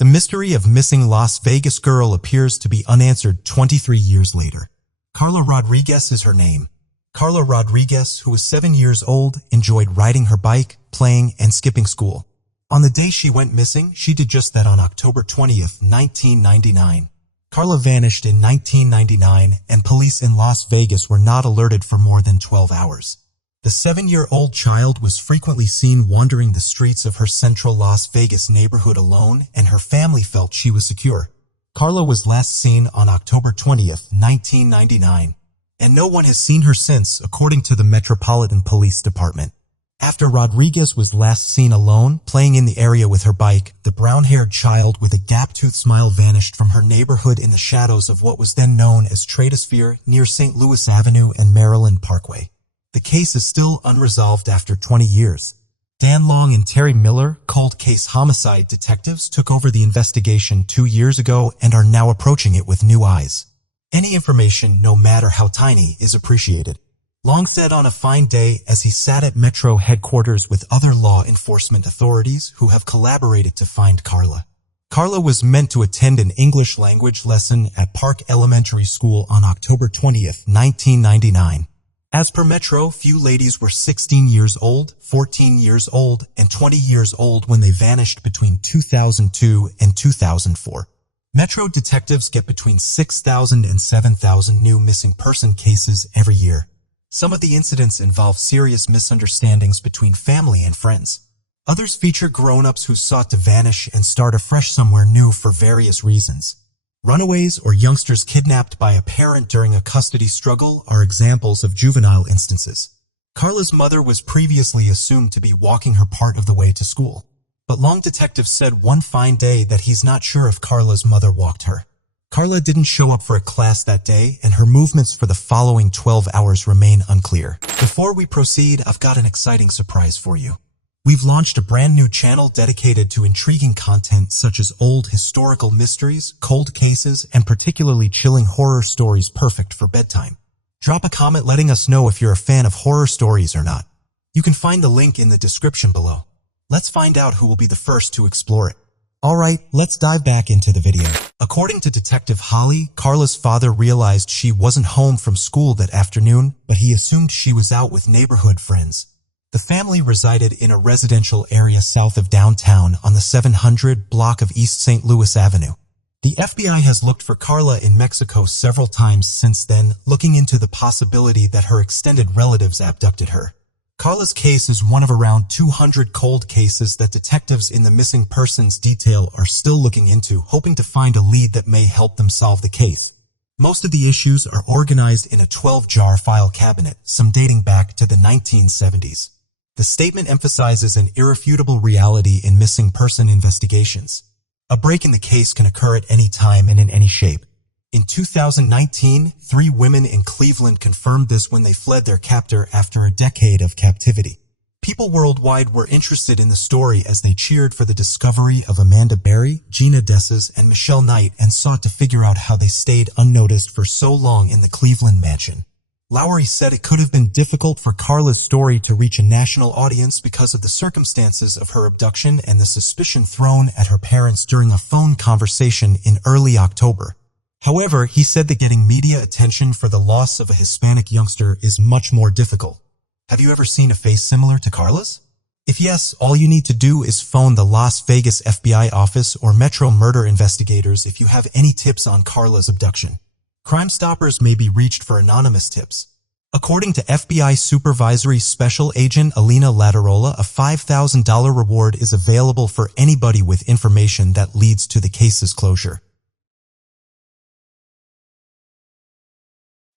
The mystery of missing Las Vegas girl appears to be unanswered 23 years later. Carla Rodriguez is her name. Carla Rodriguez, who was 7 years old, enjoyed riding her bike, playing, and skipping school. On the day she went missing, she did just that on October 20th, 1999. Carla vanished in 1999, and police in Las Vegas were not alerted for more than 12 hours. The 7-year-old child was frequently seen wandering the streets of her central Las Vegas neighborhood alone, and her family felt she was secure. Carla was last seen on October 20th, 1999, and no one has seen her since, according to the Metropolitan Police Department. After Rodriguez was last seen alone, playing in the area with her bike, the brown-haired child with a gap-toothed smile vanished from her neighborhood in the shadows of what was then known as Trade-O-Sphere near St. Louis Avenue and Maryland Parkway. The case is still unresolved after 20 years. Dan Long and Terry Miller, cold case homicide detectives, took over the investigation 2 years ago and are now approaching it with new eyes. Any information, no matter how tiny, is appreciated. Long said on a fine day as he sat at Metro headquarters with other law enforcement authorities who have collaborated to find Carla. Carla was meant to attend an English language lesson at Park Elementary School on October 20th, 1999. As per Metro, few ladies were 16 years old, 14 years old, and 20 years old when they vanished between 2002 and 2004. Metro detectives get between 6,000 and 7,000 new missing person cases every year. Some of the incidents involve serious misunderstandings between family and friends. Others feature grown-ups who sought to vanish and start afresh somewhere new for various reasons. Runaways or youngsters kidnapped by a parent during a custody struggle are examples of juvenile instances. Carla's mother was previously assumed to be walking her part of the way to school, but Long detectives said one fine day that he's not sure if Carla's mother walked her. Carla didn't show up for a class that day, and her movements for the following 12 hours remain unclear. Before we proceed, I've got an exciting surprise for you. We've launched a brand new channel dedicated to intriguing content such as old historical mysteries, cold cases, and particularly chilling horror stories perfect for bedtime. Drop a comment letting us know if you're a fan of horror stories or not. You can find the link in the description below. Let's find out who will be the first to explore it. Alright, let's dive back into the video. According to Detective Holly, Carla's father realized she wasn't home from school that afternoon, but he assumed she was out with neighborhood friends. The family resided in a residential area south of downtown on the 700 block of East St. Louis Avenue. The FBI has looked for Carla in Mexico several times since then, looking into the possibility that her extended relatives abducted her. Carla's case is one of around 200 cold cases that detectives in the missing persons detail are still looking into, hoping to find a lead that may help them solve the case. Most of the issues are organized in a 12-jar file cabinet, some dating back to the 1970s. The statement emphasizes an irrefutable reality in missing person investigations. A break in the case can occur at any time and in any shape. In 2019, 3 women in Cleveland confirmed this when they fled their captor after a decade of captivity. People worldwide were interested in the story as they cheered for the discovery of Amanda Berry, Gina Desses, and Michelle Knight and sought to figure out how they stayed unnoticed for so long in the Cleveland mansion. Lowry said it could have been difficult for Carla's story to reach a national audience because of the circumstances of her abduction and the suspicion thrown at her parents during a phone conversation in early October. However, he said that getting media attention for the loss of a Hispanic youngster is much more difficult. Have you ever seen a face similar to Carla's? If yes, all you need to do is phone the Las Vegas FBI office or Metro murder investigators if you have any tips on Carla's abduction. Crime Stoppers may be reached for anonymous tips. According to FBI Supervisory Special Agent Alina Latarola, a $5,000 reward is available for anybody with information that leads to the case's closure.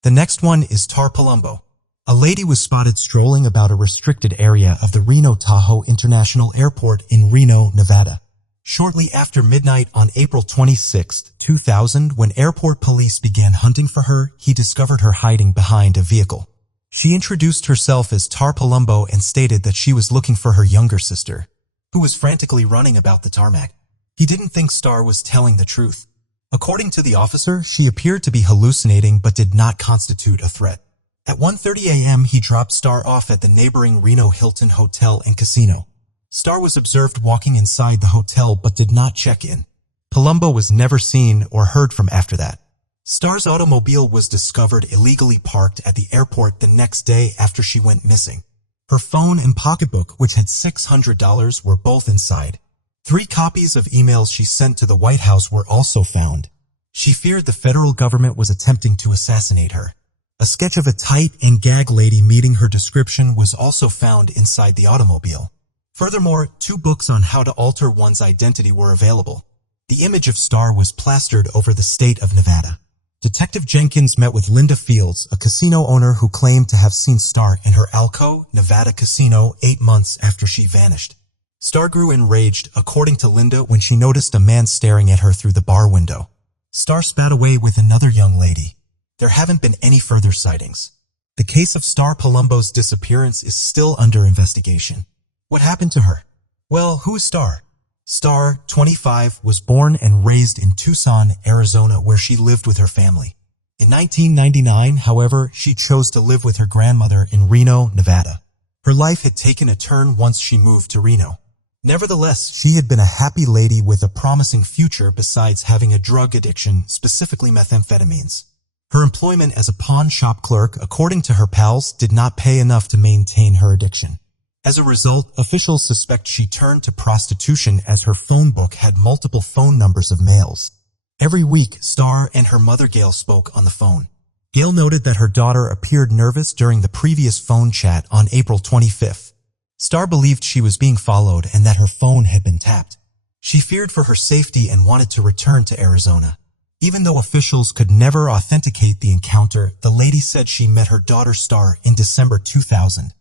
The next one is Tar Palumbo. A lady was spotted strolling about a restricted area of the Reno-Tahoe International Airport in Reno, Nevada. Shortly after midnight on April 26, 2000, when airport police began hunting for her, he discovered her hiding behind a vehicle. She introduced herself as Tar Palumbo and stated that she was looking for her younger sister, who was frantically running about the tarmac. He didn't think Star was telling the truth. According to the officer, she appeared to be hallucinating but did not constitute a threat. At 1:30 a.m., he dropped Star off at the neighboring Reno Hilton Hotel and Casino. Star was observed walking inside the hotel but did not check in. Palumbo was never seen or heard from after that. Star's automobile was discovered illegally parked at the airport the next day after she went missing. Her phone and pocketbook, which had $600, were both inside. 3 copies of emails she sent to the White House were also found. She feared the federal government was attempting to assassinate her. A sketch of a tight and gag lady meeting her description was also found inside the automobile. Furthermore, 2 books on how to alter one's identity were available. The image of Star was plastered over the state of Nevada. Detective Jenkins met with Linda Fields, a casino owner who claimed to have seen Star in her Alco, Nevada casino 8 months after she vanished. Star grew enraged, according to Linda, when she noticed a man staring at her through the bar window. Star spat away with another young lady. There haven't been any further sightings. The case of Star Palumbo's disappearance is still under investigation. What happened to her? Well, who is Star? Star, 25, was born and raised in Tucson, Arizona, where she lived with her family. In 1999, however, she chose to live with her grandmother in Reno, Nevada. Her life had taken a turn once she moved to Reno. Nevertheless, she had been a happy lady with a promising future besides having a drug addiction, specifically methamphetamines. Her employment as a pawn shop clerk, according to her pals, did not pay enough to maintain her addiction. As a result, officials suspect she turned to prostitution as her phone book had multiple phone numbers of males. Every week, Star and her mother Gail spoke on the phone. Gail noted that her daughter appeared nervous during the previous phone chat on April 25th. Star believed she was being followed and that her phone had been tapped. She feared for her safety and wanted to return to Arizona. Even though officials could never authenticate the encounter, the lady said she met her daughter Star in December 2000.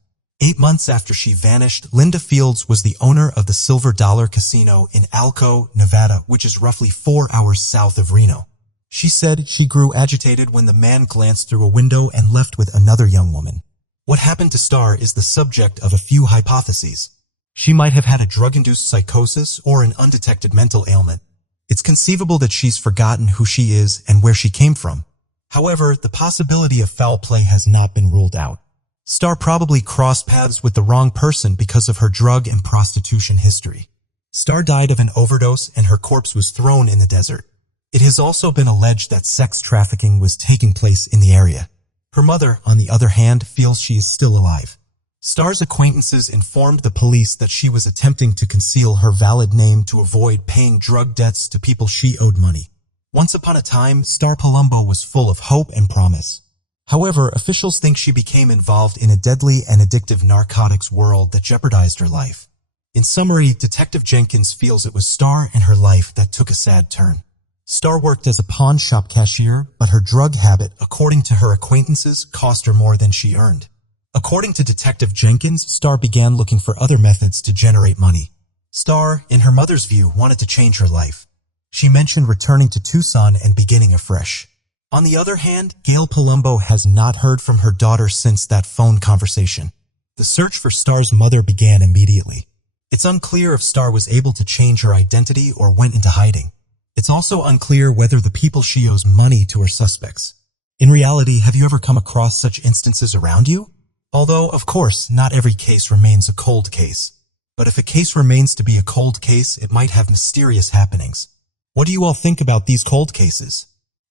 8 months after she vanished, Linda Fields was the owner of the Silver Dollar Casino in Alco, Nevada, which is roughly 4 hours south of Reno. She said she grew agitated when the man glanced through a window and left with another young woman. What happened to Star is the subject of a few hypotheses. She might have had a drug-induced psychosis or an undetected mental ailment. It's conceivable that she's forgotten who she is and where she came from. However, the possibility of foul play has not been ruled out. Star probably crossed paths with the wrong person because of her drug and prostitution history. Star died of an overdose and her corpse was thrown in the desert. It has also been alleged that sex trafficking was taking place in the area. Her mother, on the other hand, feels she is still alive. Star's acquaintances informed the police that she was attempting to conceal her valid name to avoid paying drug debts to people she owed money. Once upon a time, Star Palumbo was full of hope and promise. However, officials think she became involved in a deadly and addictive narcotics world that jeopardized her life. In summary, Detective Jenkins feels it was Star and her life that took a sad turn. Star worked as a pawn shop cashier, but her drug habit, according to her acquaintances, cost her more than she earned. According to Detective Jenkins, Star began looking for other methods to generate money. Star, in her mother's view, wanted to change her life. She mentioned returning to Tucson and beginning afresh. On the other hand, Gail Palumbo has not heard from her daughter since that phone conversation. The search for Star's mother began immediately. It's unclear if Star was able to change her identity or went into hiding. It's also unclear whether the people she owes money to are suspects. In reality, have you ever come across such instances around you? Although, of course, not every case remains a cold case. But if a case remains to be a cold case, it might have mysterious happenings. What do you all think about these cold cases?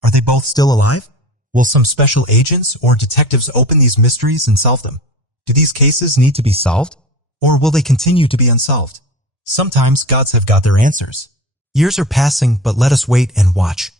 Are they both still alive? Will some special agents or detectives open these mysteries and solve them? Do these cases need to be solved? Or will they continue to be unsolved? Sometimes gods have got their answers. Years are passing, but let us wait and watch.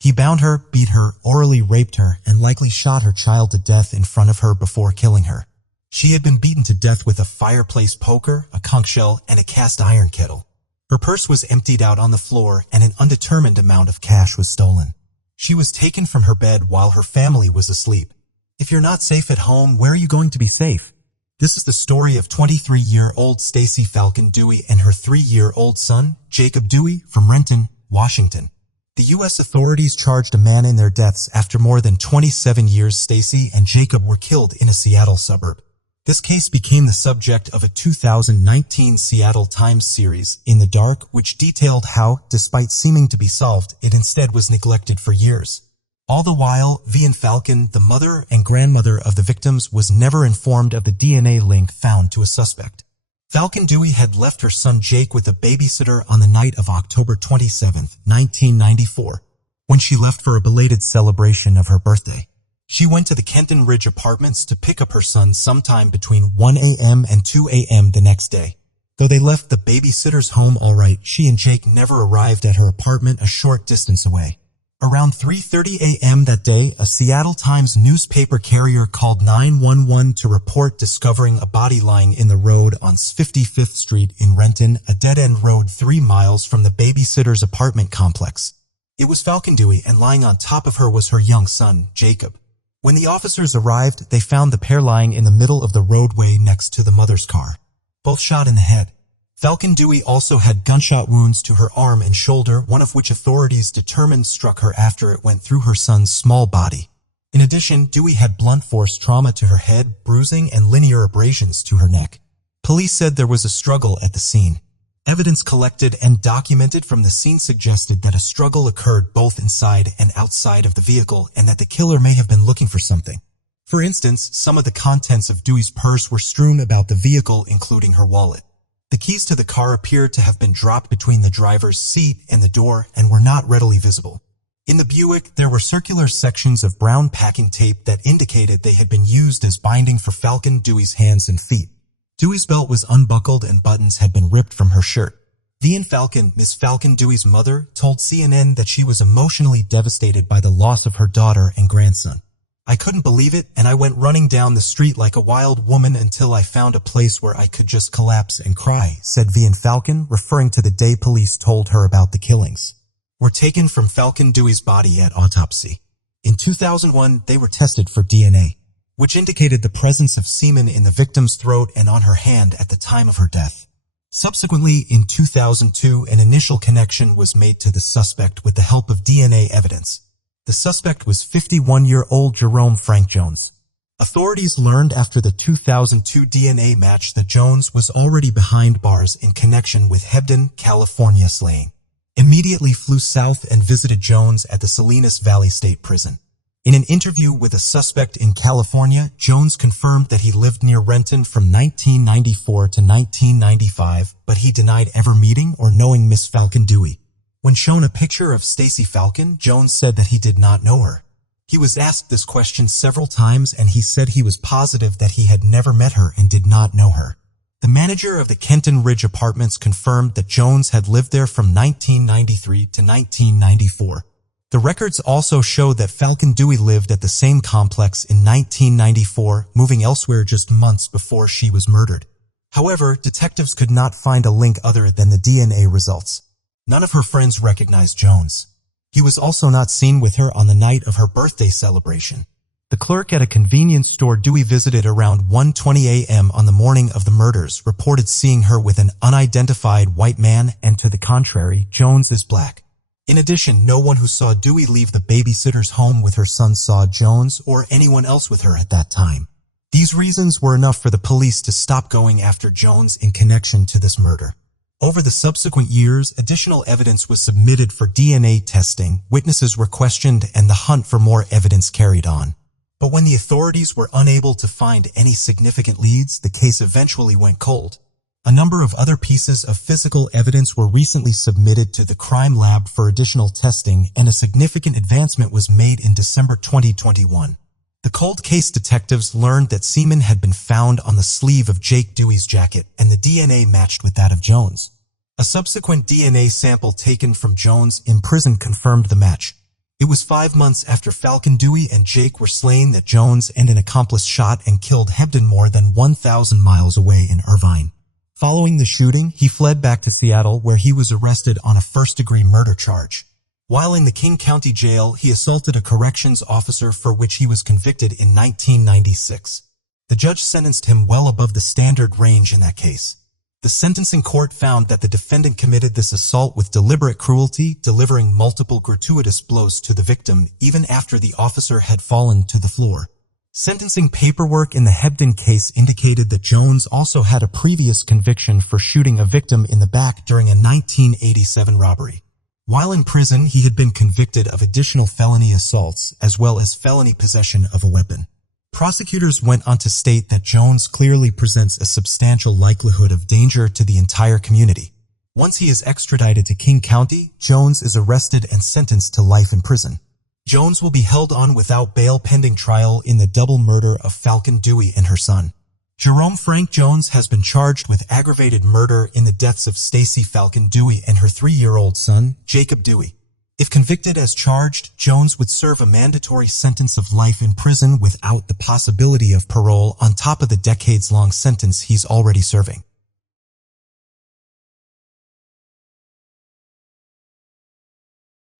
He bound her, beat her, orally raped her, and likely shot her child to death in front of her before killing her. She had been beaten to death with a fireplace poker, a conch shell, and a cast iron kettle. Her purse was emptied out on the floor and an undetermined amount of cash was stolen. She was taken from her bed while her family was asleep. If you're not safe at home, where are you going to be safe? This is the story of 23-year-old Stacy Falcon Dewey and her 3-year-old son, Jacob Dewey, from Renton, Washington. The U.S. authorities charged a man in their deaths after more than 27 years. Stacy and Jacob were killed in a Seattle suburb. This case became the subject of a 2019 Seattle Times series, In the Dark, which detailed how, despite seeming to be solved, it instead was neglected for years. All the while, Vian Falcon, the mother and grandmother of the victims, was never informed of the DNA link found to a suspect. Falcon Dewey had left her son Jake with a babysitter on the night of October 27, 1994, when she left for a belated celebration of her birthday. She went to the Kenton Ridge Apartments to pick up her son sometime between 1 a.m. and 2 a.m. the next day. Though they left the babysitter's home all right, she and Jake never arrived at her apartment a short distance away. Around 3:30 a.m. that day, a Seattle Times newspaper carrier called 911 to report discovering a body lying in the road on 55th Street in Renton, a dead-end road 3 miles from the babysitter's apartment complex. It was Falcon Dewey, and lying on top of her was her young son, Jacob. When the officers arrived, they found the pair lying in the middle of the roadway next to the mother's car, both shot in the head. Falcon Dewey also had gunshot wounds to her arm and shoulder, one of which authorities determined struck her after it went through her son's small body. In addition, Dewey had blunt force trauma to her head, bruising, and linear abrasions to her neck. Police said there was a struggle at the scene. Evidence collected and documented from the scene suggested that a struggle occurred both inside and outside of the vehicle, and that the killer may have been looking for something. For instance, some of the contents of Dewey's purse were strewn about the vehicle, including her wallet. The keys to the car appeared to have been dropped between the driver's seat and the door and were not readily visible. In the Buick, there were circular sections of brown packing tape that indicated they had been used as binding for Falcon Dewey's hands and feet. Dewey's belt was unbuckled and buttons had been ripped from her shirt. Vian Falcon, Ms. Falcon Dewey's mother, told CNN that she was emotionally devastated by the loss of her daughter and grandson. "I couldn't believe it, and I went running down the street like a wild woman until I found a place where I could just collapse and cry," said Vian Falcon, referring to the day police told her about the killings. Were taken from Falcon Dewey's body at autopsy. In 2001, they were tested for DNA, which indicated the presence of semen in the victim's throat and on her hand at the time of her death. Subsequently, in 2002, an initial connection was made to the suspect with the help of DNA evidence. The suspect was 51-year-old Jerome Frank Jones. Authorities learned after the 2002 DNA match that Jones was already behind bars in connection with Hebden, California slaying. Immediately flew south and visited Jones at the Salinas Valley State Prison. In an interview with a suspect in California, Jones confirmed that he lived near Renton from 1994 to 1995, but he denied ever meeting or knowing Miss Falcon Dewey. When shown a picture of Stacy Falcon, Jones said that he did not know her. He was asked this question several times, and he said he was positive that he had never met her and did not know her. The manager of the Kenton Ridge Apartments confirmed that Jones had lived there from 1993 to 1994. The records also show that Falcon Dewey lived at the same complex in 1994, moving elsewhere just months before she was murdered. However, detectives could not find a link other than the DNA results. None of her friends recognized Jones. He was also not seen with her on the night of her birthday celebration. The clerk at a convenience store Dewey visited around 1:20 a.m. on the morning of the murders reported seeing her with an unidentified white man, and to the contrary, Jones is black. In addition, no one who saw Dewey leave the babysitter's home with her son saw Jones or anyone else with her at that time. These reasons were enough for the police to stop going after Jones in connection to this murder. Over the subsequent years, additional evidence was submitted for DNA testing, witnesses were questioned, and the hunt for more evidence carried on. But when the authorities were unable to find any significant leads, the case eventually went cold. A number of other pieces of physical evidence were recently submitted to the crime lab for additional testing, and a significant advancement was made in December 2021. The cold case detectives learned that semen had been found on the sleeve of Jake Dewey's jacket, and the DNA matched with that of Jones. A subsequent DNA sample taken from Jones in prison confirmed the match. It was 5 months after Falcon Dewey and Jake were slain that Jones and an accomplice shot and killed Hebden more than 1,000 miles away in Irvine. Following the shooting, he fled back to Seattle, where he was arrested on a first-degree murder charge. While in the King County Jail, he assaulted a corrections officer for which he was convicted in 1996. The judge sentenced him well above the standard range in that case. The sentencing court found that the defendant committed this assault with deliberate cruelty, delivering multiple gratuitous blows to the victim even after the officer had fallen to the floor. Sentencing paperwork in the Hebden case indicated that Jones also had a previous conviction for shooting a victim in the back during a 1987 robbery. While in prison, he had been convicted of additional felony assaults as well as felony possession of a weapon. Prosecutors went on to state that Jones clearly presents a substantial likelihood of danger to the entire community. Once he is extradited to King County, Jones is arrested and sentenced to life in prison. Jones will be held on without bail pending trial in the double murder of Falcon Dewey and her son. Jerome Frank Jones has been charged with aggravated murder in the deaths of Stacy Falcon Dewey and her 3-year-old son, Jacob Dewey. If convicted as charged, Jones would serve a mandatory sentence of life in prison without the possibility of parole on top of the decades-long sentence he's already serving.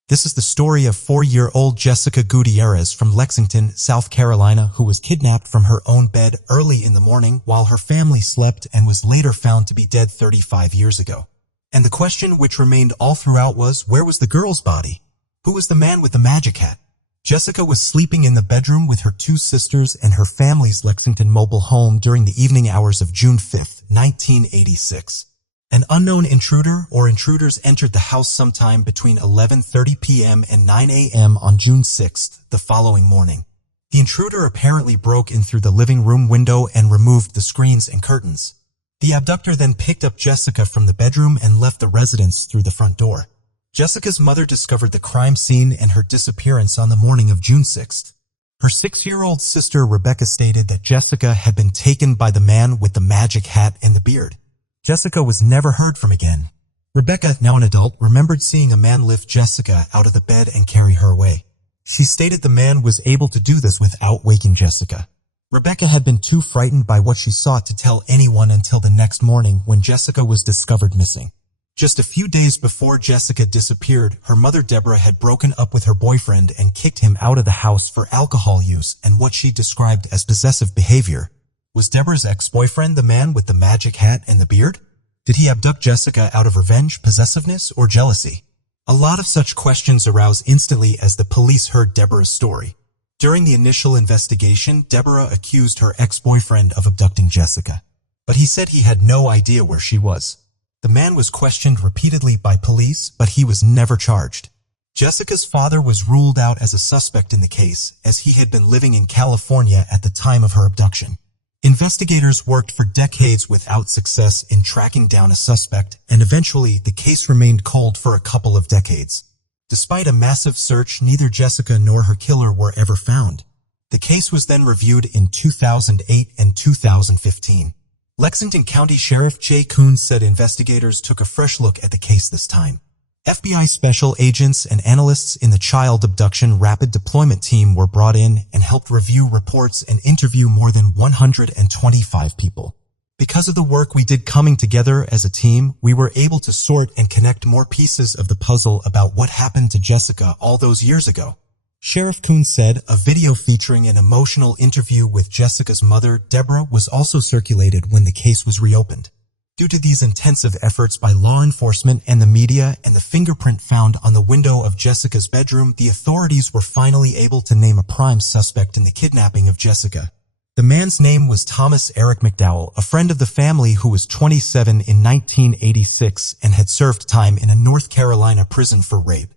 This is the story of 4-year-old Jessica Gutierrez from Lexington, South Carolina, who was kidnapped from her own bed early in the morning while her family slept and was later found to be dead 35 years ago. And the question which remained all throughout was, where was the girl's body? Who was the man with the magic hat? Jessica was sleeping in the bedroom with her 2 sisters and her family's Lexington mobile home during the evening hours of June 5, 1986. An unknown intruder or intruders entered the house sometime between 11:30 p.m. and 9 a.m. on June 6th, the following morning. The intruder apparently broke in through the living room window and removed the screens and curtains. The abductor then picked up Jessica from the bedroom and left the residence through the front door. Jessica's mother discovered the crime scene and her disappearance on the morning of June 6th. Her 6-year-old sister Rebecca stated that Jessica had been taken by the man with the magic hat and the beard. Jessica was never heard from again. Rebecca, now an adult, remembered seeing a man lift Jessica out of the bed and carry her away. She stated the man was able to do this without waking Jessica. Rebecca had been too frightened by what she saw to tell anyone until the next morning when Jessica was discovered missing. Just a few days before Jessica disappeared, her mother Deborah had broken up with her boyfriend and kicked him out of the house for alcohol use and what she described as possessive behavior. Was Deborah's ex-boyfriend the man with the magic hat and the beard? Did he abduct Jessica out of revenge, possessiveness, or jealousy? A lot of such questions arose instantly as the police heard Deborah's story. During the initial investigation, Deborah accused her ex-boyfriend of abducting Jessica, but he said he had no idea where she was. The man was questioned repeatedly by police, but he was never charged. Jessica's father was ruled out as a suspect in the case, as he had been living in California at the time of her abduction. Investigators worked for decades without success in tracking down a suspect, and eventually the case remained cold for a couple of decades. Despite a massive search, neither Jessica nor her killer were ever found. The case was then reviewed in 2008 and 2015. Lexington County Sheriff Jay Coons said investigators took a fresh look at the case this time. FBI special agents and analysts in the Child Abduction Rapid Deployment Team were brought in and helped review reports and interview more than 125 people. Because of the work we did coming together as a team, we were able to sort and connect more pieces of the puzzle about what happened to Jessica all those years ago. Sheriff Coons said a video featuring an emotional interview with Jessica's mother, Deborah, was also circulated when the case was reopened. Due to these intensive efforts by law enforcement and the media and the fingerprint found on the window of Jessica's bedroom, the authorities were finally able to name a prime suspect in the kidnapping of Jessica. The man's name was Thomas Eric McDowell, a friend of the family who was 27 in 1986 and had served time in a North Carolina prison for rape.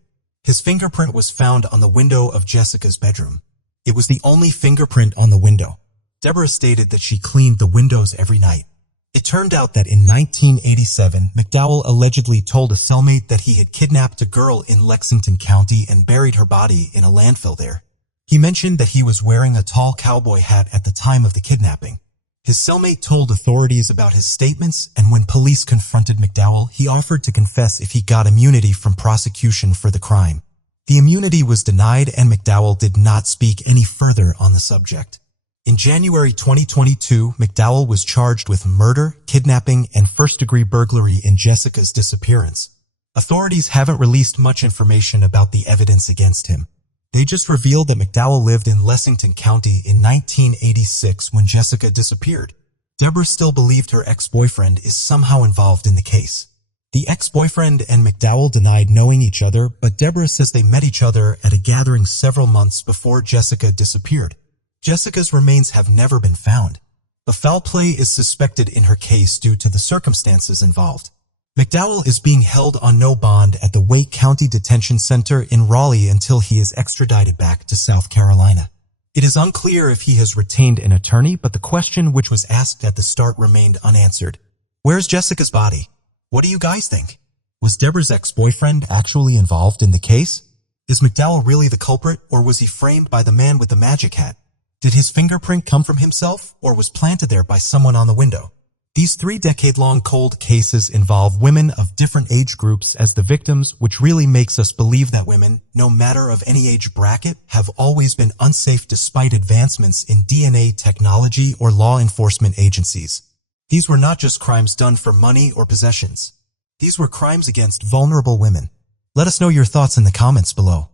His fingerprint was found on the window of Jessica's bedroom. It was the only fingerprint on the window. Deborah stated that she cleaned the windows every night. It turned out that in 1987, McDowell allegedly told a cellmate that he had kidnapped a girl in Lexington County and buried her body in a landfill there. He mentioned that he was wearing a tall cowboy hat at the time of the kidnapping. His cellmate told authorities about his statements, and when police confronted McDowell, he offered to confess if he got immunity from prosecution for the crime. The immunity was denied, and McDowell did not speak any further on the subject. In January 2022, McDowell was charged with murder, kidnapping, and first-degree burglary in Jessica's disappearance. Authorities haven't released much information about the evidence against him. They just revealed that McDowell lived in Lexington County in 1986 when Jessica disappeared. Deborah still believed her ex-boyfriend is somehow involved in the case. The ex-boyfriend and McDowell denied knowing each other, but Deborah says they met each other at a gathering several months before Jessica disappeared. Jessica's remains have never been found. The foul play is suspected in her case due to the circumstances involved. McDowell is being held on no bond at the Wake County Detention Center in Raleigh until he is extradited back to South Carolina. It is unclear if he has retained an attorney, but the question which was asked at the start remained unanswered. Where's Jessica's body? What do you guys think? Was Deborah's ex-boyfriend actually involved in the case? Is McDowell really the culprit, or was he framed by the man with the magic hat? Did his fingerprint come from himself, or was planted there by someone on the window? These 3-decade-long cold cases involve women of different age groups as the victims, which really makes us believe that women, no matter of any age bracket, have always been unsafe despite advancements in DNA technology or law enforcement agencies. These were not just crimes done for money or possessions. These were crimes against vulnerable women. Let us know your thoughts in the comments below.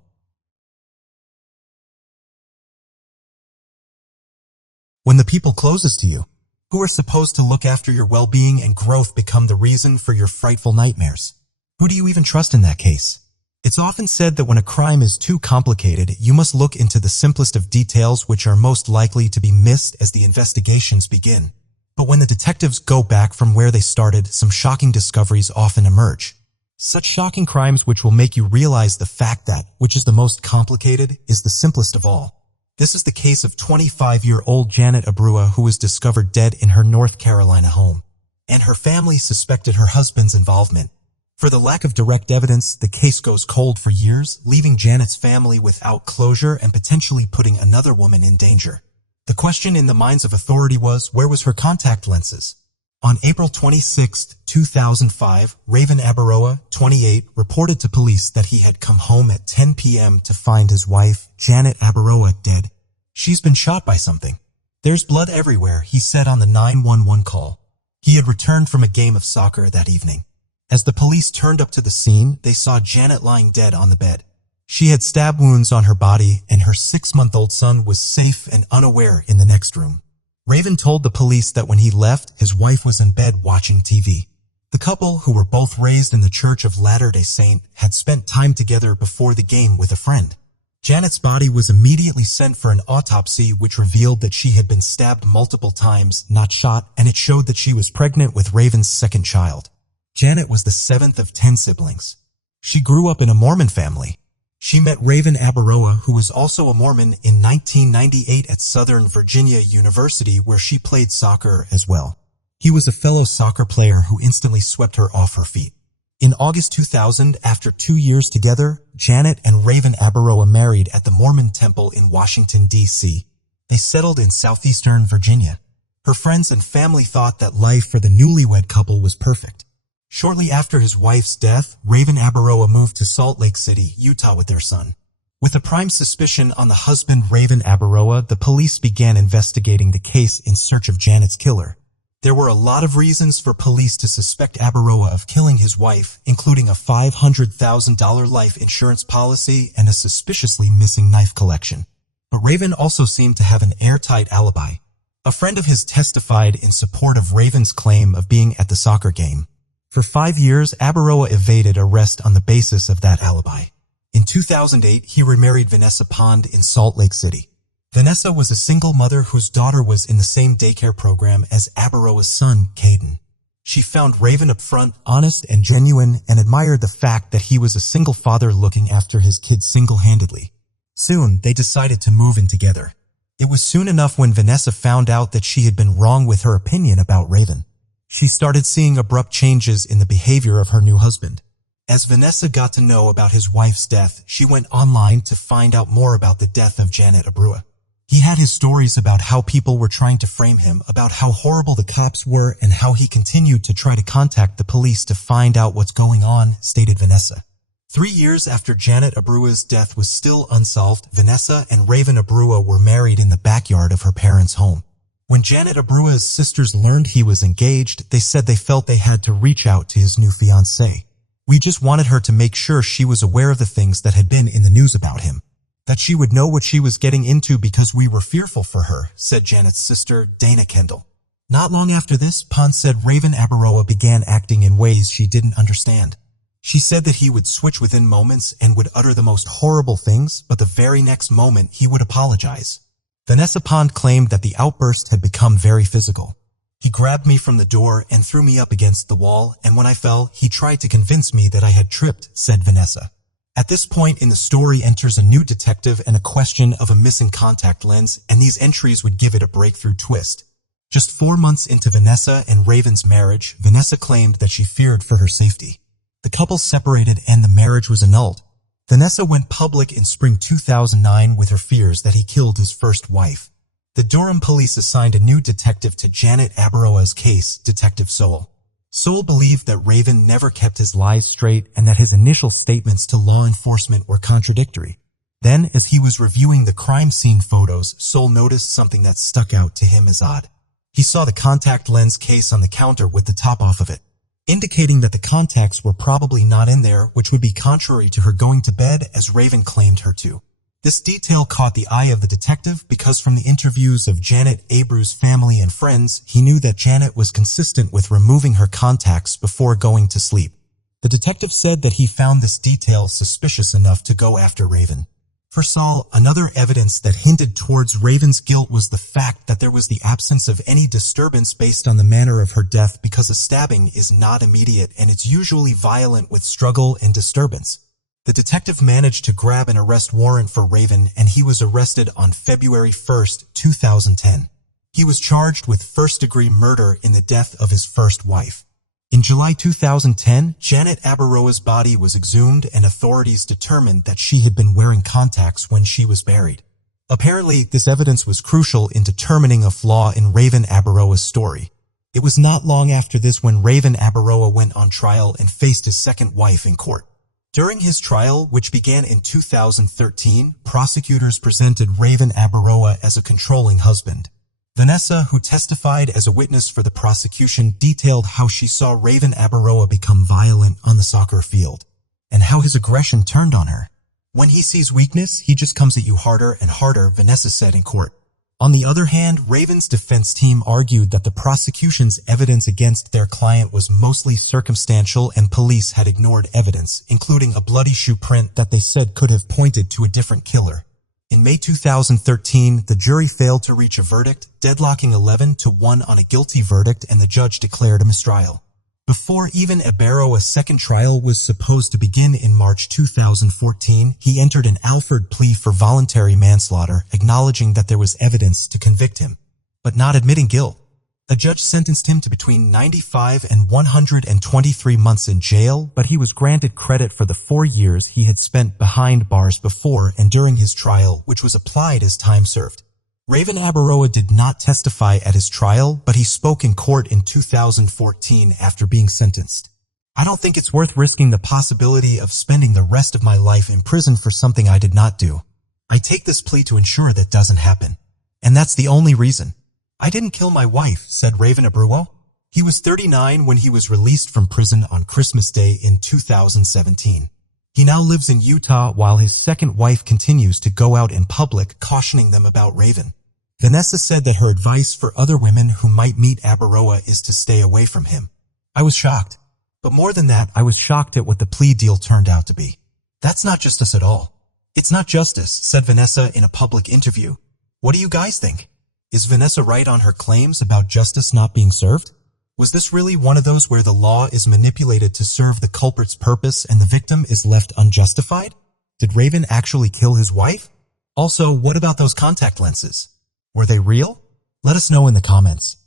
When the people closest to you, who are supposed to look after your well-being and growth, become the reason for your frightful nightmares, who do you even trust in that case? It's often said that when a crime is too complicated, you must look into the simplest of details, which are most likely to be missed as the investigations begin. But when the detectives go back from where they started, some shocking discoveries often emerge. Such shocking crimes which will make you realize the fact that, which is the most complicated, is the simplest of all. This is the case of 25-year-old Janet Abrua, who was discovered dead in her North Carolina home, and her family suspected her husband's involvement. For the lack of direct evidence, the case goes cold for years, leaving Janet's family without closure and potentially putting another woman in danger. The question in the minds of authority was, where was her contact lenses? On April 26, 2005, Raven Abaroa, 28, reported to police that he had come home at 10 p.m. to find his wife, Janet Abaroa, dead. She's been shot by something. There's blood everywhere, he said on the 911 call. He had returned from a game of soccer that evening. As the police turned up to the scene, they saw Janet lying dead on the bed. She had stab wounds on her body, and her 6-month-old son was safe and unaware in the next room. Raven told the police that when he left, his wife was in bed watching TV. The couple, who were both raised in the Church of Latter-day Saint, had spent time together before the game with a friend. Janet's body was immediately sent for an autopsy, which revealed that she had been stabbed multiple times, not shot, and it showed that she was pregnant with Raven's second child. Janet was the 7th of 10 siblings. She grew up in a Mormon family. She met Raven Abaroa, who was also a Mormon, in 1998 at Southern Virginia University, where she played soccer as well. He was a fellow soccer player who instantly swept her off her feet. In August 2000, after 2 years together, Janet and Raven Abaroa married at the Mormon Temple in Washington, D.C. They settled in southeastern Virginia. Her friends and family thought that life for the newlywed couple was perfect. Shortly after his wife's death, Raven Abaroa moved to Salt Lake City, Utah with their son. With a prime suspicion on the husband, Raven Abaroa, the police began investigating the case in search of Janet's killer. There were a lot of reasons for police to suspect Abaroa of killing his wife, including a $500,000 life insurance policy and a suspiciously missing knife collection. But Raven also seemed to have an airtight alibi. A friend of his testified in support of Raven's claim of being at the soccer game. For 5 years, Abaroa evaded arrest on the basis of that alibi. In 2008, he remarried Vanessa Pond in Salt Lake City. Vanessa was a single mother whose daughter was in the same daycare program as Abaroa's son, Caden. She found Raven upfront, honest, and genuine, and admired the fact that he was a single father looking after his kids single-handedly. Soon, they decided to move in together. It was soon enough when Vanessa found out that she had been wrong with her opinion about Raven. She started seeing abrupt changes in the behavior of her new husband. As Vanessa got to know about his wife's death, she went online to find out more about the death of Janet Abrua. He had his stories about how people were trying to frame him, about how horrible the cops were, and how he continued to try to contact the police to find out what's going on, stated Vanessa. 3 years after Janet Abrua's death was still unsolved, Vanessa and Raven Abrua were married in the backyard of her parents' home. When Janet Abrua's sisters learned he was engaged, they said they felt they had to reach out to his new fiancée. We just wanted her to make sure she was aware of the things that had been in the news about him. That she would know what she was getting into because we were fearful for her, said Janet's sister, Dana Kendall. Not long after this, Pond said Raven Abaroa began acting in ways she didn't understand. She said that he would switch within moments and would utter the most horrible things, but the very next moment he would apologize. Vanessa Pond claimed that the outburst had become very physical. He grabbed me from the door and threw me up against the wall, and when I fell, he tried to convince me that I had tripped, said Vanessa. At this point in the story enters a new detective and a question of a missing contact lens, and these entries would give it a breakthrough twist. Just 4 months into Vanessa and Raven's marriage, Vanessa claimed that she feared for her safety. The couple separated and the marriage was annulled. Vanessa went public in spring 2009 with her fears that he killed his first wife. The Durham police assigned a new detective to Janet Abaroa's case, Detective Soule. Soule believed that Raven never kept his lies straight and that his initial statements to law enforcement were contradictory. Then, as he was reviewing the crime scene photos, Soule noticed something that stuck out to him as odd. He saw the contact lens case on the counter with the top off of it, indicating that the contacts were probably not in there, which would be contrary to her going to bed as Raven claimed her to. This detail caught the eye of the detective because from the interviews of Janet Abreu's family and friends, he knew that Janet was consistent with removing her contacts before going to sleep. The detective said that he found this detail suspicious enough to go after Raven. For Soule, another evidence that hinted towards Raven's guilt was the fact that there was the absence of any disturbance based on the manner of her death, because a stabbing is not immediate and it's usually violent with struggle and disturbance. The detective managed to grab an arrest warrant for Raven, and he was arrested on February 1st, 2010. He was charged with first-degree murder in the death of his first wife. In July 2010, Janet Abaroa's body was exhumed and authorities determined that she had been wearing contacts when she was buried. Apparently, this evidence was crucial in determining a flaw in Raven Abaroa's story. It was not long after this when Raven Abaroa went on trial and faced his second wife in court. During his trial, which began in 2013, prosecutors presented Raven Abaroa as a controlling husband. Vanessa, who testified as a witness for the prosecution, detailed how she saw Raven Abaroa become violent on the soccer field, and how his aggression turned on her. When he sees weakness, he just comes at you harder and harder, Vanessa said in court. On the other hand, Raven's defense team argued that the prosecution's evidence against their client was mostly circumstantial and police had ignored evidence, including a bloody shoe print that they said could have pointed to a different killer. In May 2013, the jury failed to reach a verdict, deadlocking 11-1 on a guilty verdict, and the judge declared a mistrial. Before even Abaroa's second trial was supposed to begin in March 2014, he entered an Alford plea for voluntary manslaughter, acknowledging that there was evidence to convict him, but not admitting guilt. A judge sentenced him to between 95 and 123 months in jail, but he was granted credit for the 4 years he had spent behind bars before and during his trial, which was applied as time served. Raven Abaroa did not testify at his trial, but he spoke in court in 2014 after being sentenced. I don't think it's worth risking the possibility of spending the rest of my life in prison for something I did not do. I take this plea to ensure that doesn't happen. And that's the only reason. I didn't kill my wife, said Raven Abaroa. He was 39 when he was released from prison on Christmas Day in 2017. He now lives in Utah while his second wife continues to go out in public cautioning them about Raven. Vanessa said that her advice for other women who might meet Abaroa is to stay away from him. I was shocked. But more than that, I was shocked at what the plea deal turned out to be. That's not justice at all. It's not justice, said Vanessa in a public interview. What do you guys think? Is Vanessa right on her claims about justice not being served? Was this really one of those where the law is manipulated to serve the culprit's purpose and the victim is left unjustified? Did Raven actually kill his wife? Also, what about those contact lenses? Were they real? Let us know in the comments.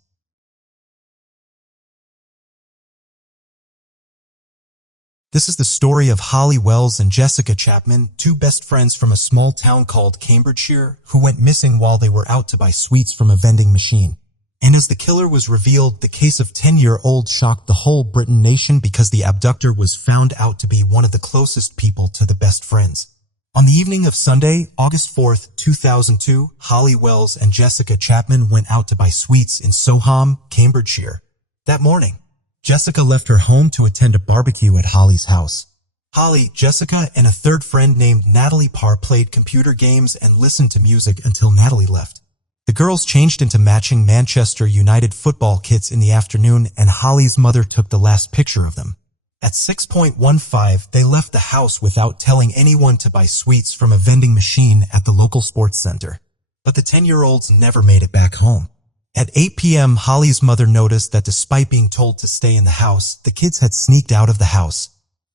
This is the story of Holly Wells and Jessica Chapman, two best friends from a small town called Cambridgeshire, who went missing while they were out to buy sweets from a vending machine. And as the killer was revealed, the case of 10-year-old shocked the whole Britain nation because the abductor was found out to be one of the closest people to the best friends. On the evening of Sunday, August 4th, 2002, Holly Wells and Jessica Chapman went out to buy sweets in Soham, Cambridgeshire. That morning, Jessica left her home to attend a barbecue at Holly's house. Holly, Jessica, and a third friend named Natalie Parr played computer games and listened to music until Natalie left. The girls changed into matching Manchester United football kits in the afternoon, and Holly's mother took the last picture of them. At 6:15, they left the house without telling anyone to buy sweets from a vending machine at the local sports center. But the 10-year-olds never made it back home. At 8 p.m., Holly's mother noticed that despite being told to stay in the house, the kids had sneaked out of the house.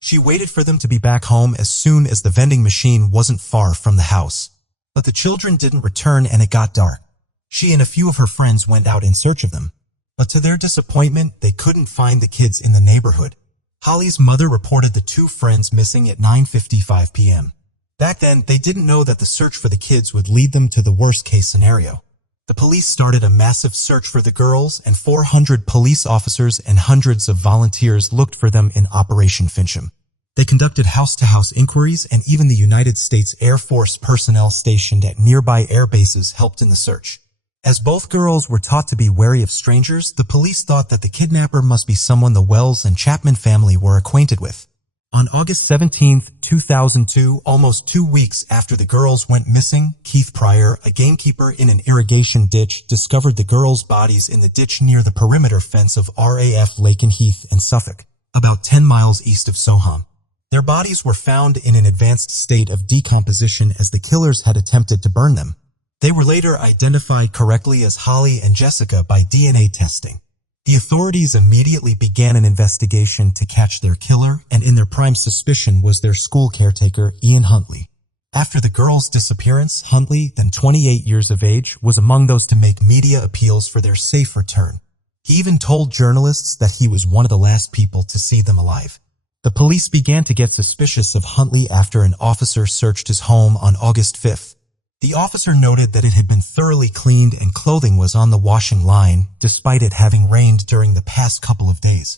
She waited for them to be back home as soon as the vending machine wasn't far from the house. But the children didn't return and it got dark. She and a few of her friends went out in search of them. But to their disappointment, they couldn't find the kids in the neighborhood. Holly's mother reported the two friends missing at 9:55 p.m. Back then, they didn't know that the search for the kids would lead them to the worst-case scenario. The police started a massive search for the girls, and 400 police officers and hundreds of volunteers looked for them in Operation Fincham. They conducted house-to-house inquiries, and even the United States Air Force personnel stationed at nearby air bases helped in the search. As both girls were taught to be wary of strangers, the police thought that the kidnapper must be someone the Wells and Chapman family were acquainted with. On August 17, 2002, almost 2 weeks after the girls went missing, Keith Pryor, a gamekeeper in an irrigation ditch, discovered the girls' bodies in the ditch near the perimeter fence of RAF Lakenheath in Suffolk, about 10 miles east of Soham. Their bodies were found in an advanced state of decomposition as the killers had attempted to burn them. They were later identified correctly as Holly and Jessica by DNA testing. The authorities immediately began an investigation to catch their killer, and in their prime suspicion was their school caretaker, Ian Huntley. After the girls' disappearance, Huntley, then 28 years of age, was among those to make media appeals for their safe return. He even told journalists that he was one of the last people to see them alive. The police began to get suspicious of Huntley after an officer searched his home on August 5th. The officer noted that it had been thoroughly cleaned and clothing was on the washing line, despite it having rained during the past couple of days.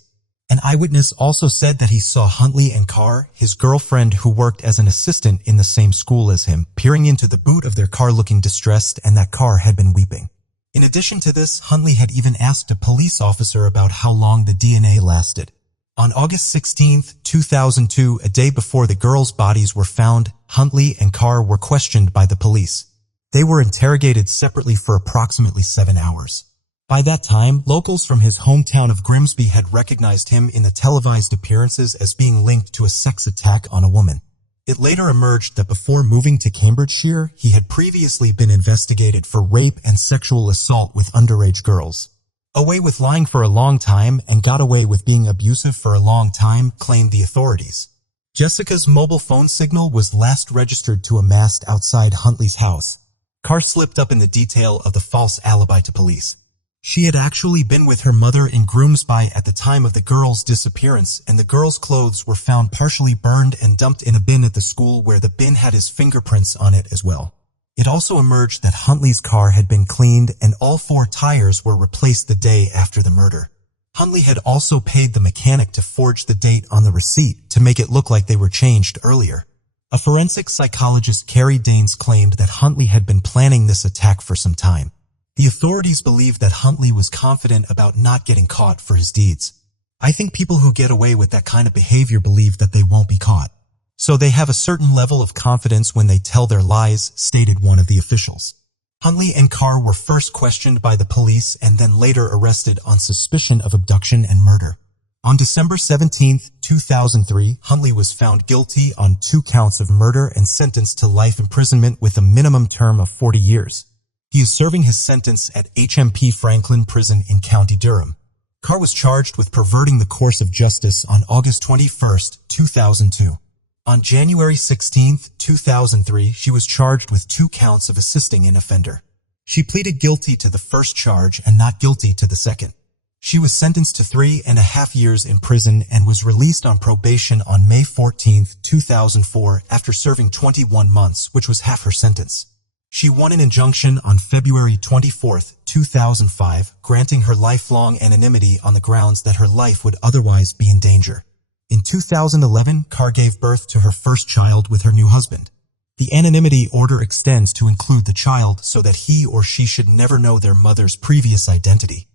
An eyewitness also said that he saw Huntley and Carr, his girlfriend who worked as an assistant in the same school as him, peering into the boot of their car looking distressed, and that Carr had been weeping. In addition to this, Huntley had even asked a police officer about how long the DNA lasted. On August 16, 2002, a day before the girls' bodies were found, Huntley and Carr were questioned by the police. They were interrogated separately for approximately 7 hours. By that time, locals from his hometown of Grimsby had recognized him in the televised appearances as being linked to a sex attack on a woman. It later emerged that before moving to Cambridgeshire, he had previously been investigated for rape and sexual assault with underage girls. Away with lying for a long time and got away with being abusive for a long time, claimed the authorities. Jessica's mobile phone signal was last registered to a mast outside Huntley's house. Carr slipped up in the detail of the false alibi to police. She had actually been with her mother in Grimsby at the time of the girls' disappearance, and the girls' clothes were found partially burned and dumped in a bin at the school where the bin had his fingerprints on it as well. It also emerged that Huntley's car had been cleaned and all 4 tires were replaced the day after the murder. Huntley had also paid the mechanic to forge the date on the receipt to make it look like they were changed earlier. A forensic psychologist, Carrie Danes, claimed that Huntley had been planning this attack for some time. The authorities believed that Huntley was confident about not getting caught for his deeds. I think people who get away with that kind of behavior believe that they won't be caught. So they have a certain level of confidence when they tell their lies, stated one of the officials. Huntley and Carr were first questioned by the police and then later arrested on suspicion of abduction and murder. On December 17, 2003, Huntley was found guilty on 2 counts of murder and sentenced to life imprisonment with a minimum term of 40 years. He is serving his sentence at HMP Franklin Prison in County Durham. Carr was charged with perverting the course of justice on August 21, 2002. On January 16, 2003, she was charged with 2 counts of assisting an offender. She pleaded guilty to the first charge and not guilty to the second. She was sentenced to 3.5 years in prison and was released on probation on May 14, 2004 after serving 21 months, which was half her sentence. She won an injunction on February 24, 2005, granting her lifelong anonymity on the grounds that her life would otherwise be in danger. In 2011, Carr gave birth to her first child with her new husband. The anonymity order extends to include the child so that he or she should never know their mother's previous identity.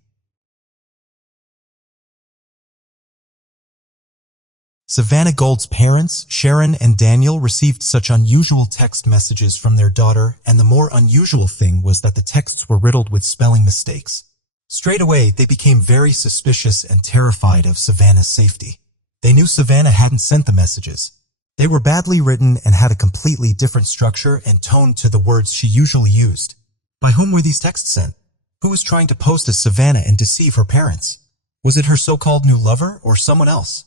Savannah Gold's parents, Sharon and Daniel, received such unusual text messages from their daughter, and the more unusual thing was that the texts were riddled with spelling mistakes. Straight away, they became very suspicious and terrified of Savannah's safety. They knew Savannah hadn't sent the messages. They were badly written and had a completely different structure and tone to the words she usually used. By whom were these texts sent? Who was trying to post as Savannah and deceive her parents? Was it her so-called new lover or someone else?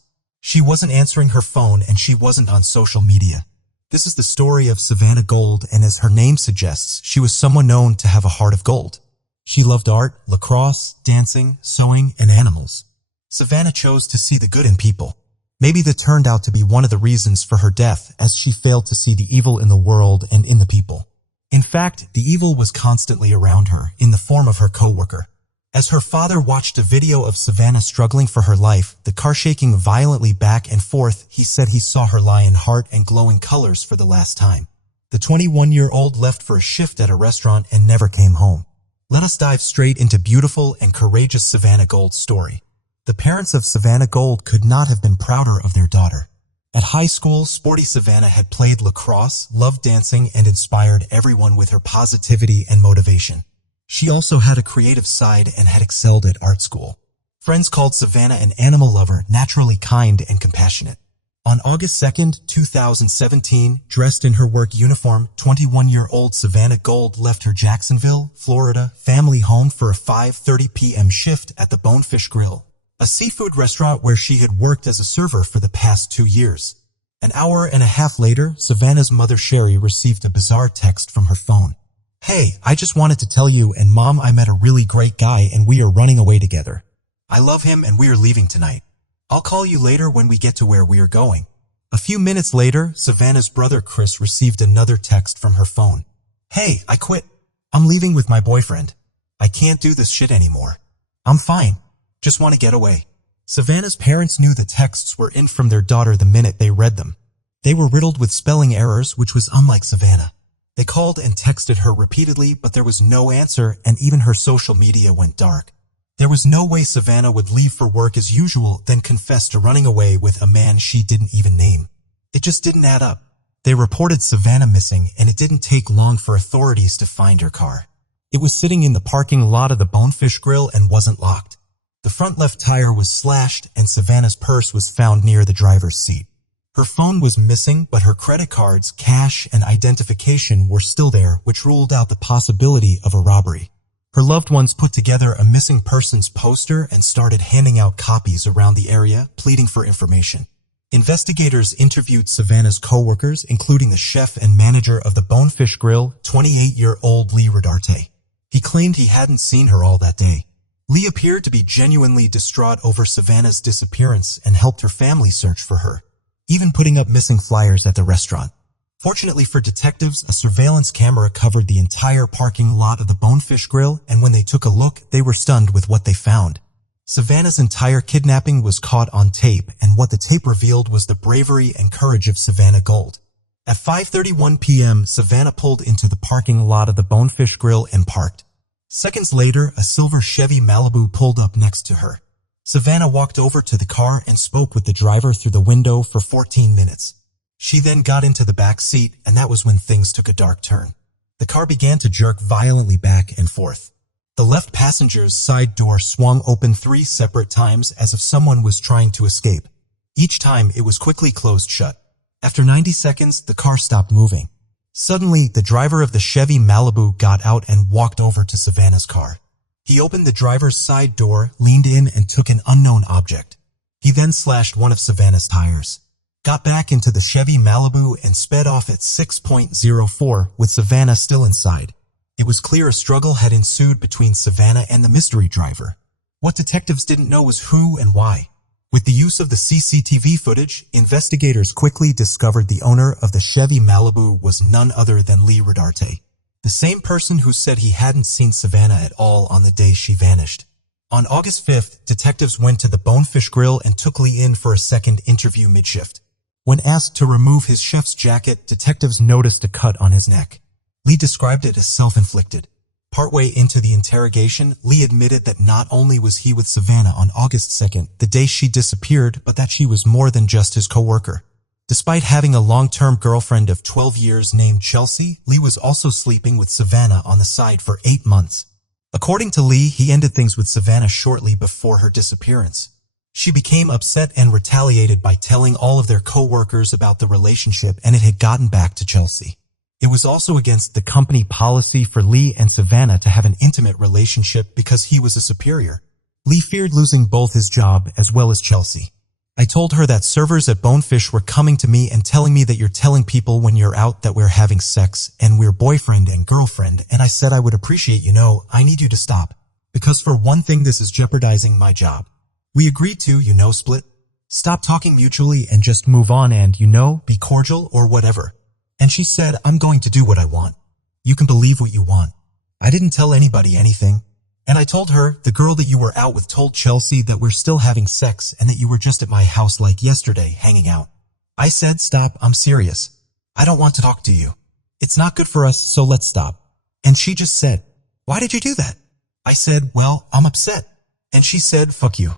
She wasn't answering her phone and she wasn't on social media. This is the story of Savannah Gold, and as her name suggests, she was someone known to have a heart of gold. She loved art, lacrosse, dancing, sewing, and animals. Savannah chose to see the good in people. Maybe that turned out to be one of the reasons for her death, as she failed to see the evil in the world and in the people. In fact, the evil was constantly around her, in the form of her coworker. As her father watched a video of Savannah struggling for her life, the car shaking violently back and forth, he said he saw her lie in heart and glowing colors for the last time. The 21-year-old left for a shift at a restaurant and never came home. Let us dive straight into beautiful and courageous Savannah Gold's story. The parents of Savannah Gold could not have been prouder of their daughter. At high school, sporty Savannah had played lacrosse, loved dancing, and inspired everyone with her positivity and motivation. She also had a creative side and had excelled at art school. Friends called Savannah an animal lover, naturally kind and compassionate. On August 2, 2017, dressed in her work uniform, 21-year-old Savannah Gold left her Jacksonville, Florida, family home for a 5:30 p.m. shift at the Bonefish Grill, a seafood restaurant where she had worked as a server for the past 2 years. An hour and a half later, Savannah's mother Sherry received a bizarre text from her phone. "Hey, I just wanted to tell you and Mom I met a really great guy and we are running away together. I love him and we are leaving tonight. I'll call you later when we get to where we are going." A few minutes later, Savannah's brother Chris received another text from her phone. "Hey, I quit. I'm leaving with my boyfriend. I can't do this shit anymore. I'm fine. Just want to get away." Savannah's parents knew the texts were in from their daughter the minute they read them. They were riddled with spelling errors, which was unlike Savannah. They called and texted her repeatedly, but there was no answer, and even her social media went dark. There was no way Savannah would leave for work as usual, then confess to running away with a man she didn't even name. It just didn't add up. They reported Savannah missing, and it didn't take long for authorities to find her car. It was sitting in the parking lot of the Bonefish Grill and wasn't locked. The front left tire was slashed, and Savannah's purse was found near the driver's seat. Her phone was missing, but her credit cards, cash, and identification were still there, which ruled out the possibility of a robbery. Her loved ones put together a missing persons poster and started handing out copies around the area, pleading for information. Investigators interviewed Savannah's co-workers, including the chef and manager of the Bonefish Grill, 28-year-old Lee Rodarte. He claimed he hadn't seen her all that day. Lee appeared to be genuinely distraught over Savannah's disappearance and helped her family search for her, even putting up missing flyers at the restaurant. Fortunately for detectives, a surveillance camera covered the entire parking lot of the Bonefish Grill, and when they took a look, they were stunned with what they found. Savannah's entire kidnapping was caught on tape, and what the tape revealed was the bravery and courage of Savannah Gold. At 5:31 p.m., Savannah pulled into the parking lot of the Bonefish Grill and parked. Seconds later, a silver Chevy Malibu pulled up next to her. Savannah walked over to the car and spoke with the driver through the window for 14 minutes. She then got into the back seat, and that was when things took a dark turn. The car began to jerk violently back and forth. The left passenger's side door swung open 3 separate times as if someone was trying to escape. Each time, it was quickly closed shut. After 90 seconds, the car stopped moving. Suddenly, the driver of the Chevy Malibu got out and walked over to Savannah's car. He opened the driver's side door, leaned in, and took an unknown object. He then slashed one of Savannah's tires, got back into the Chevy Malibu, and sped off at 6.04 with Savannah still inside. It was clear a struggle had ensued between Savannah and the mystery driver. What detectives didn't know was who and why. With the use of the CCTV footage, investigators quickly discovered the owner of the Chevy Malibu was none other than Lee Rodarte, the same person who said he hadn't seen Savannah at all on the day she vanished. On August 5th, detectives went to the Bonefish Grill and took Lee in for a second interview mid-shift. When asked to remove his chef's jacket, detectives noticed a cut on his neck. Lee described it as self-inflicted. Partway into the interrogation, Lee admitted that not only was he with Savannah on August 2nd, the day she disappeared, but that she was more than just his co-worker. Despite having a long-term girlfriend of 12 years named Chelsea, Lee was also sleeping with Savannah on the side for 8 months. According to Lee, he ended things with Savannah shortly before her disappearance. She became upset and retaliated by telling all of their co-workers about the relationship, and it had gotten back to Chelsea. It was also against the company policy for Lee and Savannah to have an intimate relationship because he was a superior. Lee feared losing both his job as well as Chelsea. I told her that servers at Bonefish were coming to me and telling me that you're telling people when you're out that we're having sex and we're boyfriend and girlfriend, and I said I would appreciate I need you to stop. Because for one thing, this is jeopardizing my job. We agreed to, split. Stop talking mutually and just move on and, be cordial or whatever. And she said, I'm going to do what I want. You can believe what you want. I didn't tell anybody anything. And I told her, the girl that you were out with told Chelsea that we're still having sex and that you were just at my house like yesterday, hanging out. I said, stop, I'm serious. I don't want to talk to you. It's not good for us, so let's stop. And she just said, why did you do that? I said, well, I'm upset. And she said, fuck you.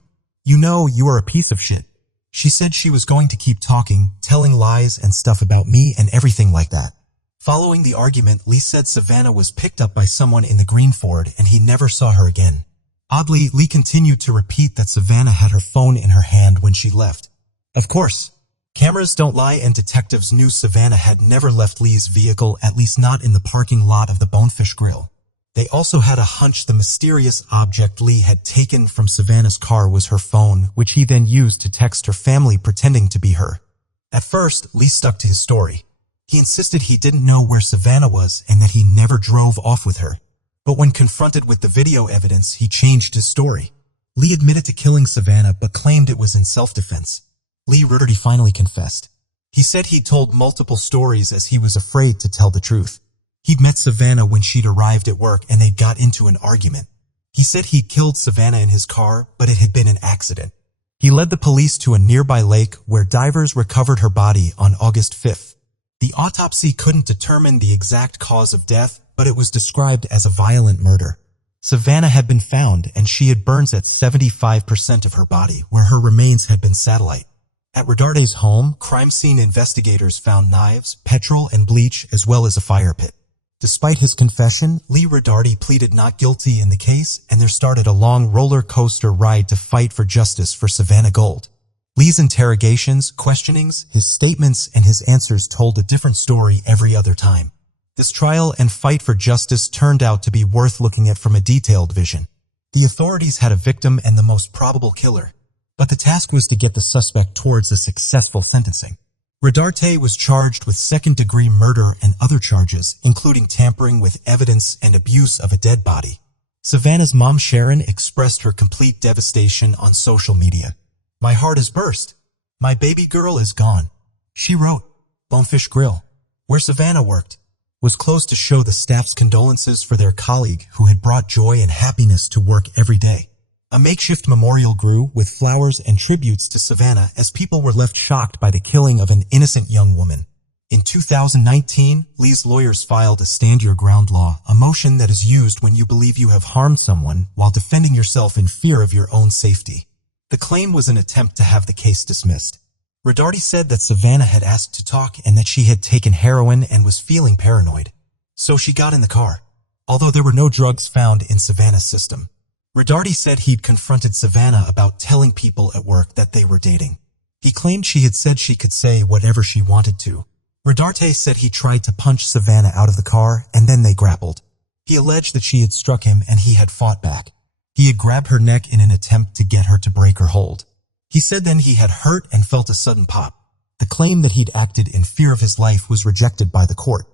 You are a piece of shit. She said she was going to keep talking, telling lies and stuff about me and everything like that. Following the argument, Lee said Savannah was picked up by someone in the green Ford and he never saw her again. Oddly, Lee continued to repeat that Savannah had her phone in her hand when she left. Of course, cameras don't lie, and detectives knew Savannah had never left Lee's vehicle, at least not in the parking lot of the Bonefish Grill. They also had a hunch the mysterious object Lee had taken from Savannah's car was her phone, which he then used to text her family pretending to be her. At first, Lee stuck to his story. He insisted he didn't know where Savannah was and that he never drove off with her. But when confronted with the video evidence, he changed his story. Lee admitted to killing Savannah but claimed it was in self-defense. Lee Ruderty finally confessed. He said he'd told multiple stories as he was afraid to tell the truth. He'd met Savannah when she'd arrived at work and they'd got into an argument. He said he'd killed Savannah in his car, but it had been an accident. He led the police to a nearby lake where divers recovered her body on August 5th. The autopsy couldn't determine the exact cause of death, but it was described as a violent murder. Savannah had been found and she had burns at 75% of her body, where her remains had been satellite. At Rodarte's home, crime scene investigators found knives, petrol, and bleach, as well as a fire pit. Despite his confession, Lee Rodarte pleaded not guilty in the case, and there started a long roller coaster ride to fight for justice for Savannah Gold. Lee's interrogations, questionings, his statements, and his answers told a different story every other time. This trial and fight for justice turned out to be worth looking at from a detailed vision. The authorities had a victim and the most probable killer, but the task was to get the suspect towards a successful sentencing. Rodarte was charged with second-degree murder and other charges, including tampering with evidence and abuse of a dead body. Savannah's mom, Sharon, expressed her complete devastation on social media. My heart has burst. My baby girl is gone. She wrote, Bonefish Grill, where Savannah worked, was closed to show the staff's condolences for their colleague who had brought joy and happiness to work every day. A makeshift memorial grew with flowers and tributes to Savannah as people were left shocked by the killing of an innocent young woman. In 2019, Lee's lawyers filed a Stand Your Ground law, a motion that is used when you believe you have harmed someone while defending yourself in fear of your own safety. The claim was an attempt to have the case dismissed. Rodarte said that Savannah had asked to talk and that she had taken heroin and was feeling paranoid. So she got in the car, although there were no drugs found in Savannah's system. Rodarte said he'd confronted Savannah about telling people at work that they were dating. He claimed she had said she could say whatever she wanted to. Rodarte said he tried to punch Savannah out of the car and then they grappled. He alleged that she had struck him and he had fought back. He had grabbed her neck in an attempt to get her to break her hold. He said then he had hurt and felt a sudden pop. The claim that he'd acted in fear of his life was rejected by the court.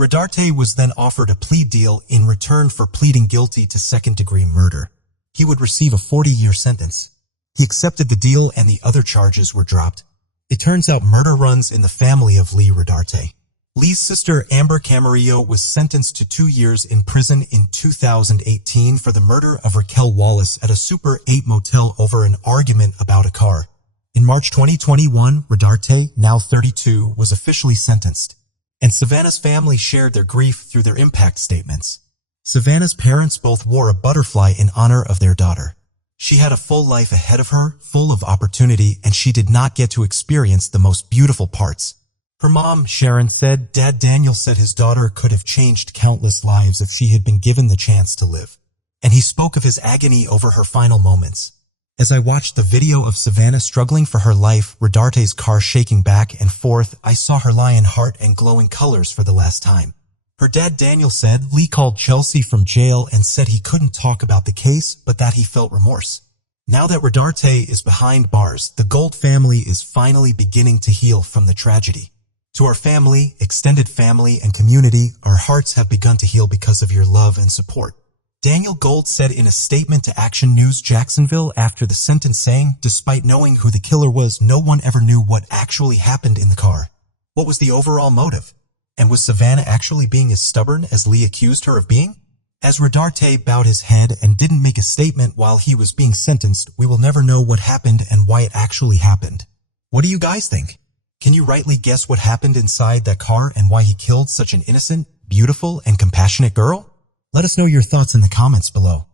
Rodarte was then offered a plea deal in return for pleading guilty to second-degree murder. He would receive a 40-year sentence. He accepted the deal and the other charges were dropped. It turns out murder runs in the family of Lee Rodarte. Lee's sister Amber Camarillo was sentenced to 2 years in prison in 2018 for the murder of Raquel Wallace at a Super 8 motel over an argument about a car. In March 2021, Rodarte, now 32, was officially sentenced, and Savannah's family shared their grief through their impact statements. Savannah's parents both wore a butterfly in honor of their daughter. She had a full life ahead of her, full of opportunity, and she did not get to experience the most beautiful parts. Her mom, Sharon, said, Dad Daniel said his daughter could have changed countless lives if she had been given the chance to live. And he spoke of his agony over her final moments. As I watched the video of Savannah struggling for her life, Rodarte's car shaking back and forth, I saw her lion heart and glowing colors for the last time. Her dad Daniel said Lee called Chelsea from jail and said he couldn't talk about the case, but that he felt remorse. Now that Rodarte is behind bars, the Gold family is finally beginning to heal from the tragedy. To our family, extended family, and community, our hearts have begun to heal because of your love and support. Daniel Gold said in a statement to Action News Jacksonville after the sentence, saying, "Despite knowing who the killer was, no one ever knew what actually happened in the car. What was the overall motive? And was Savannah actually being as stubborn as Lee accused her of being?" As Rodarte bowed his head and didn't make a statement while he was being sentenced, we will never know what happened and why it actually happened. What do you guys think? Can you rightly guess what happened inside that car and why he killed such an innocent, beautiful, and compassionate girl? Let us know your thoughts in the comments below.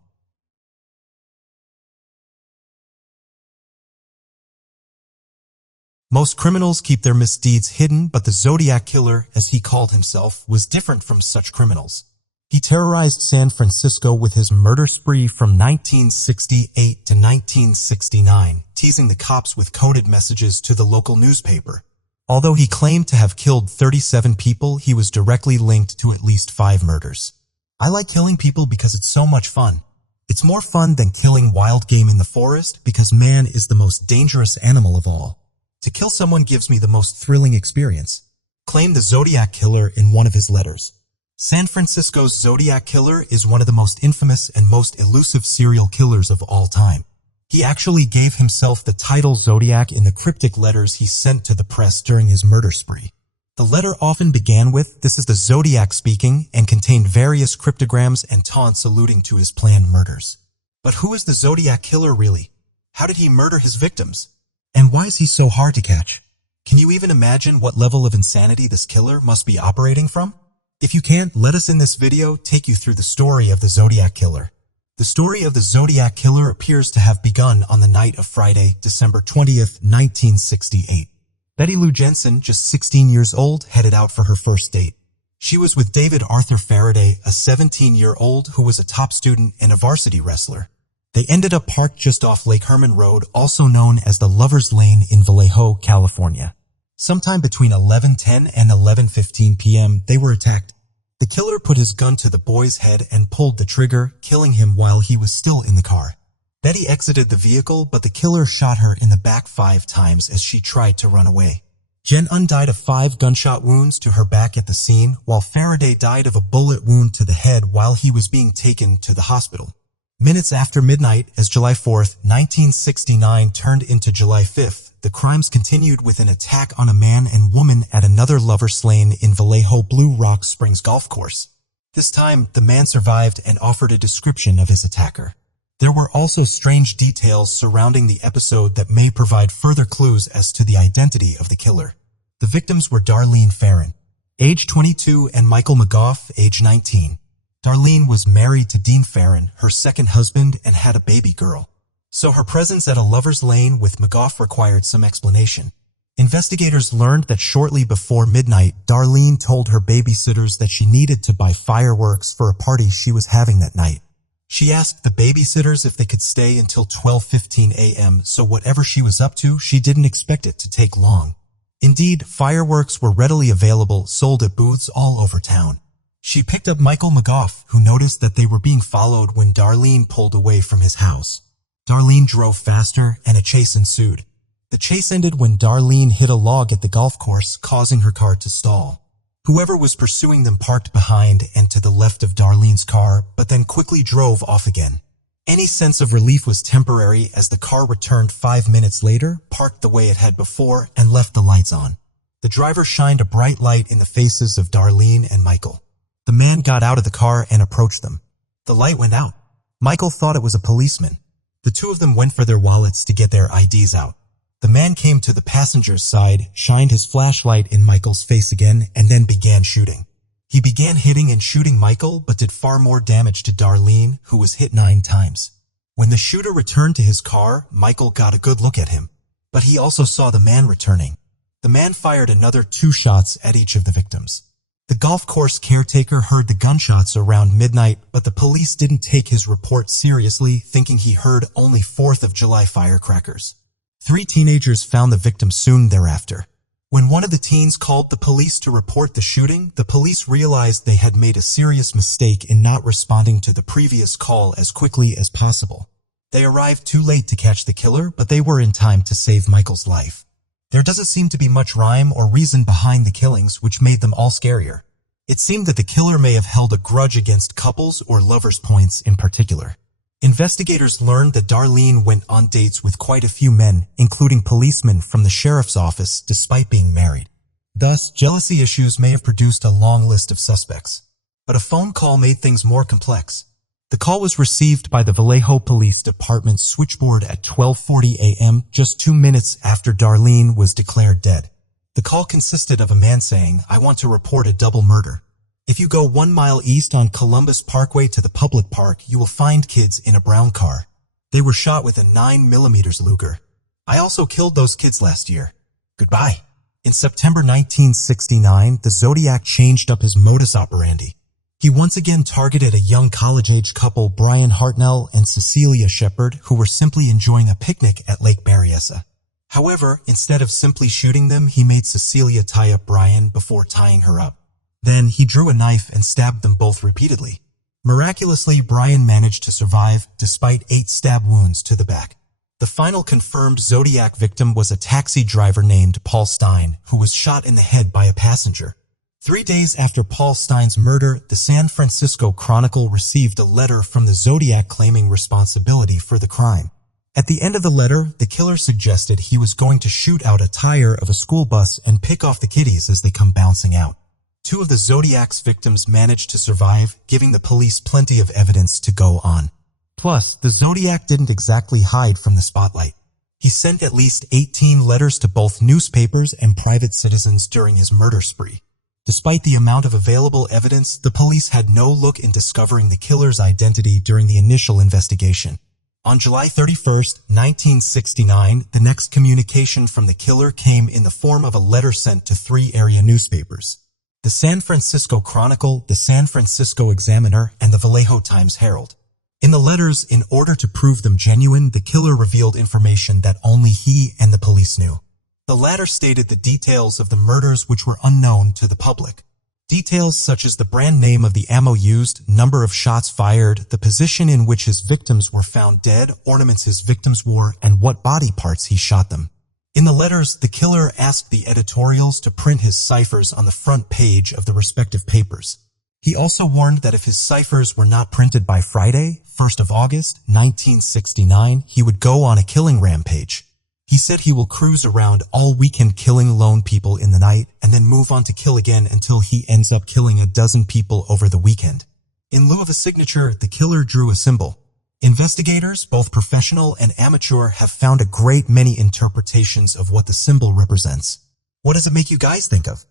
Most criminals keep their misdeeds hidden, but the Zodiac Killer, as he called himself, was different from such criminals. He terrorized San Francisco with his murder spree from 1968 to 1969, teasing the cops with coded messages to the local newspaper. Although he claimed to have killed 37 people, he was directly linked to at least 5 murders. I like killing people because it's so much fun. It's more fun than killing wild game in the forest because man is the most dangerous animal of all. To kill someone gives me the most thrilling experience, claimed the Zodiac Killer in one of his letters. San Francisco's Zodiac Killer is one of the most infamous and most elusive serial killers of all time. He actually gave himself the title Zodiac in the cryptic letters he sent to the press during his murder spree. The letter often began with, "This is the Zodiac speaking," and contained various cryptograms and taunts alluding to his planned murders. But who is the Zodiac Killer really? How did he murder his victims? And why is he so hard to catch? Can you even imagine what level of insanity this killer must be operating from? If you can't, let us in this video take you through the story of the Zodiac Killer. The story of the Zodiac Killer appears to have begun on the night of Friday, December 20th, 1968. Betty Lou Jensen, just 16 years old, headed out for her first date. She was with David Arthur Faraday, a 17-year-old who was a top student and a varsity wrestler. They ended up parked just off Lake Herman Road, also known as the Lover's Lane in Vallejo, California. Sometime between 11:10 and 11:15 p.m., they were attacked. The killer put his gun to the boy's head and pulled the trigger, killing him while he was still in the car. Betty exited the vehicle, but the killer shot her in the back 5 times as she tried to run away. Jen died of 5 gunshot wounds to her back at the scene, while Faraday died of a bullet wound to the head while he was being taken to the hospital. Minutes after midnight, as July 4th, 1969 turned into July 5th, the crimes continued with an attack on a man and woman at another Lover's Lane in Vallejo Blue Rock Springs golf course. This time, the man survived and offered a description of his attacker. There were also strange details surrounding the episode that may provide further clues as to the identity of the killer. The victims were Darlene Farron, age 22, and Michael McGough, age 19. Darlene was married to Dean Farron, her second husband, and had a baby girl. So her presence at a Lover's Lane with McGough required some explanation. Investigators learned that shortly before midnight, Darlene told her babysitters that she needed to buy fireworks for a party she was having that night. She asked the babysitters if they could stay until 12:15 a.m., so whatever she was up to, she didn't expect it to take long. Indeed, fireworks were readily available, sold at booths all over town. She picked up Michael McGough, who noticed that they were being followed when Darlene pulled away from his house. Darlene drove faster, and a chase ensued. The chase ended when Darlene hit a log at the golf course, causing her car to stall. Whoever was pursuing them parked behind and to the left of Darlene's car, but then quickly drove off again. Any sense of relief was temporary as the car returned 5 minutes later, parked the way it had before, and left the lights on. The driver shined a bright light in the faces of Darlene and Michael. The man got out of the car and approached them. The light went out. Michael thought it was a policeman. The two of them went for their wallets to get their IDs out. The man came to the passenger's side, shined his flashlight in Michael's face again, and then began shooting. He began hitting and shooting Michael, but did far more damage to Darlene, who was hit 9 times. When the shooter returned to his car, Michael got a good look at him. But he also saw the man returning. The man fired another 2 shots at each of the victims. The golf course caretaker heard the gunshots around midnight, but the police didn't take his report seriously, thinking he heard only 4th of July firecrackers. 3 teenagers found the victim soon thereafter. When one of the teens called the police to report the shooting, the police realized they had made a serious mistake in not responding to the previous call as quickly as possible. They arrived too late to catch the killer, but they were in time to save Michael's life. There doesn't seem to be much rhyme or reason behind the killings, which made them all scarier. It seemed that the killer may have held a grudge against couples or lovers' points in particular. Investigators learned that Darlene went on dates with quite a few men, including policemen from the sheriff's office, despite being married. Thus, jealousy issues may have produced a long list of suspects. But a phone call made things more complex. The call was received by the Vallejo Police Department switchboard at 12:40 a.m., just 2 minutes after Darlene was declared dead. The call consisted of a man saying, "I want to report a double murder. If you go 1 mile east on Columbus Parkway to the public park, you will find kids in a brown car. They were shot with a 9mm Luger. I also killed those kids last year. Goodbye." In September 1969, the Zodiac changed up his modus operandi. He once again targeted a young college-age couple, Brian Hartnell and Cecilia Shepard, who were simply enjoying a picnic at Lake Berryessa. However, instead of simply shooting them, he made Cecilia tie up Brian before tying her up. Then he drew a knife and stabbed them both repeatedly. Miraculously, Brian managed to survive, despite 8 stab wounds to the back. The final confirmed Zodiac victim was a taxi driver named Paul Stein, who was shot in the head by a passenger. 3 days after Paul Stein's murder, the San Francisco Chronicle received a letter from the Zodiac claiming responsibility for the crime. At the end of the letter, the killer suggested he was going to shoot out a tire of a school bus and pick off the kiddies as they come bouncing out. 2 of the Zodiac's victims managed to survive, giving the police plenty of evidence to go on. Plus, the Zodiac didn't exactly hide from the spotlight. He sent at least 18 letters to both newspapers and private citizens during his murder spree. Despite the amount of available evidence, the police had no luck in discovering the killer's identity during the initial investigation. On July 31, 1969, the next communication from the killer came in the form of a letter sent to 3 area newspapers: the San Francisco Chronicle, the San Francisco Examiner, and the Vallejo Times-Herald. In the letters, in order to prove them genuine, the killer revealed information that only he and the police knew. The latter stated the details of the murders which were unknown to the public. Details such as the brand name of the ammo used, number of shots fired, the position in which his victims were found dead, ornaments his victims wore, and what body parts he shot them. In the letters, the killer asked the editorials to print his ciphers on the front page of the respective papers. He also warned that if his ciphers were not printed by Friday, 1st of August, 1969, he would go on a killing rampage. He said he will cruise around all weekend killing lone people in the night and then move on to kill again until he ends up killing a dozen people over the weekend. In lieu of a signature, the killer drew a symbol. Investigators, both professional and amateur, have found a great many interpretations of what the symbol represents. What does it make you guys think of?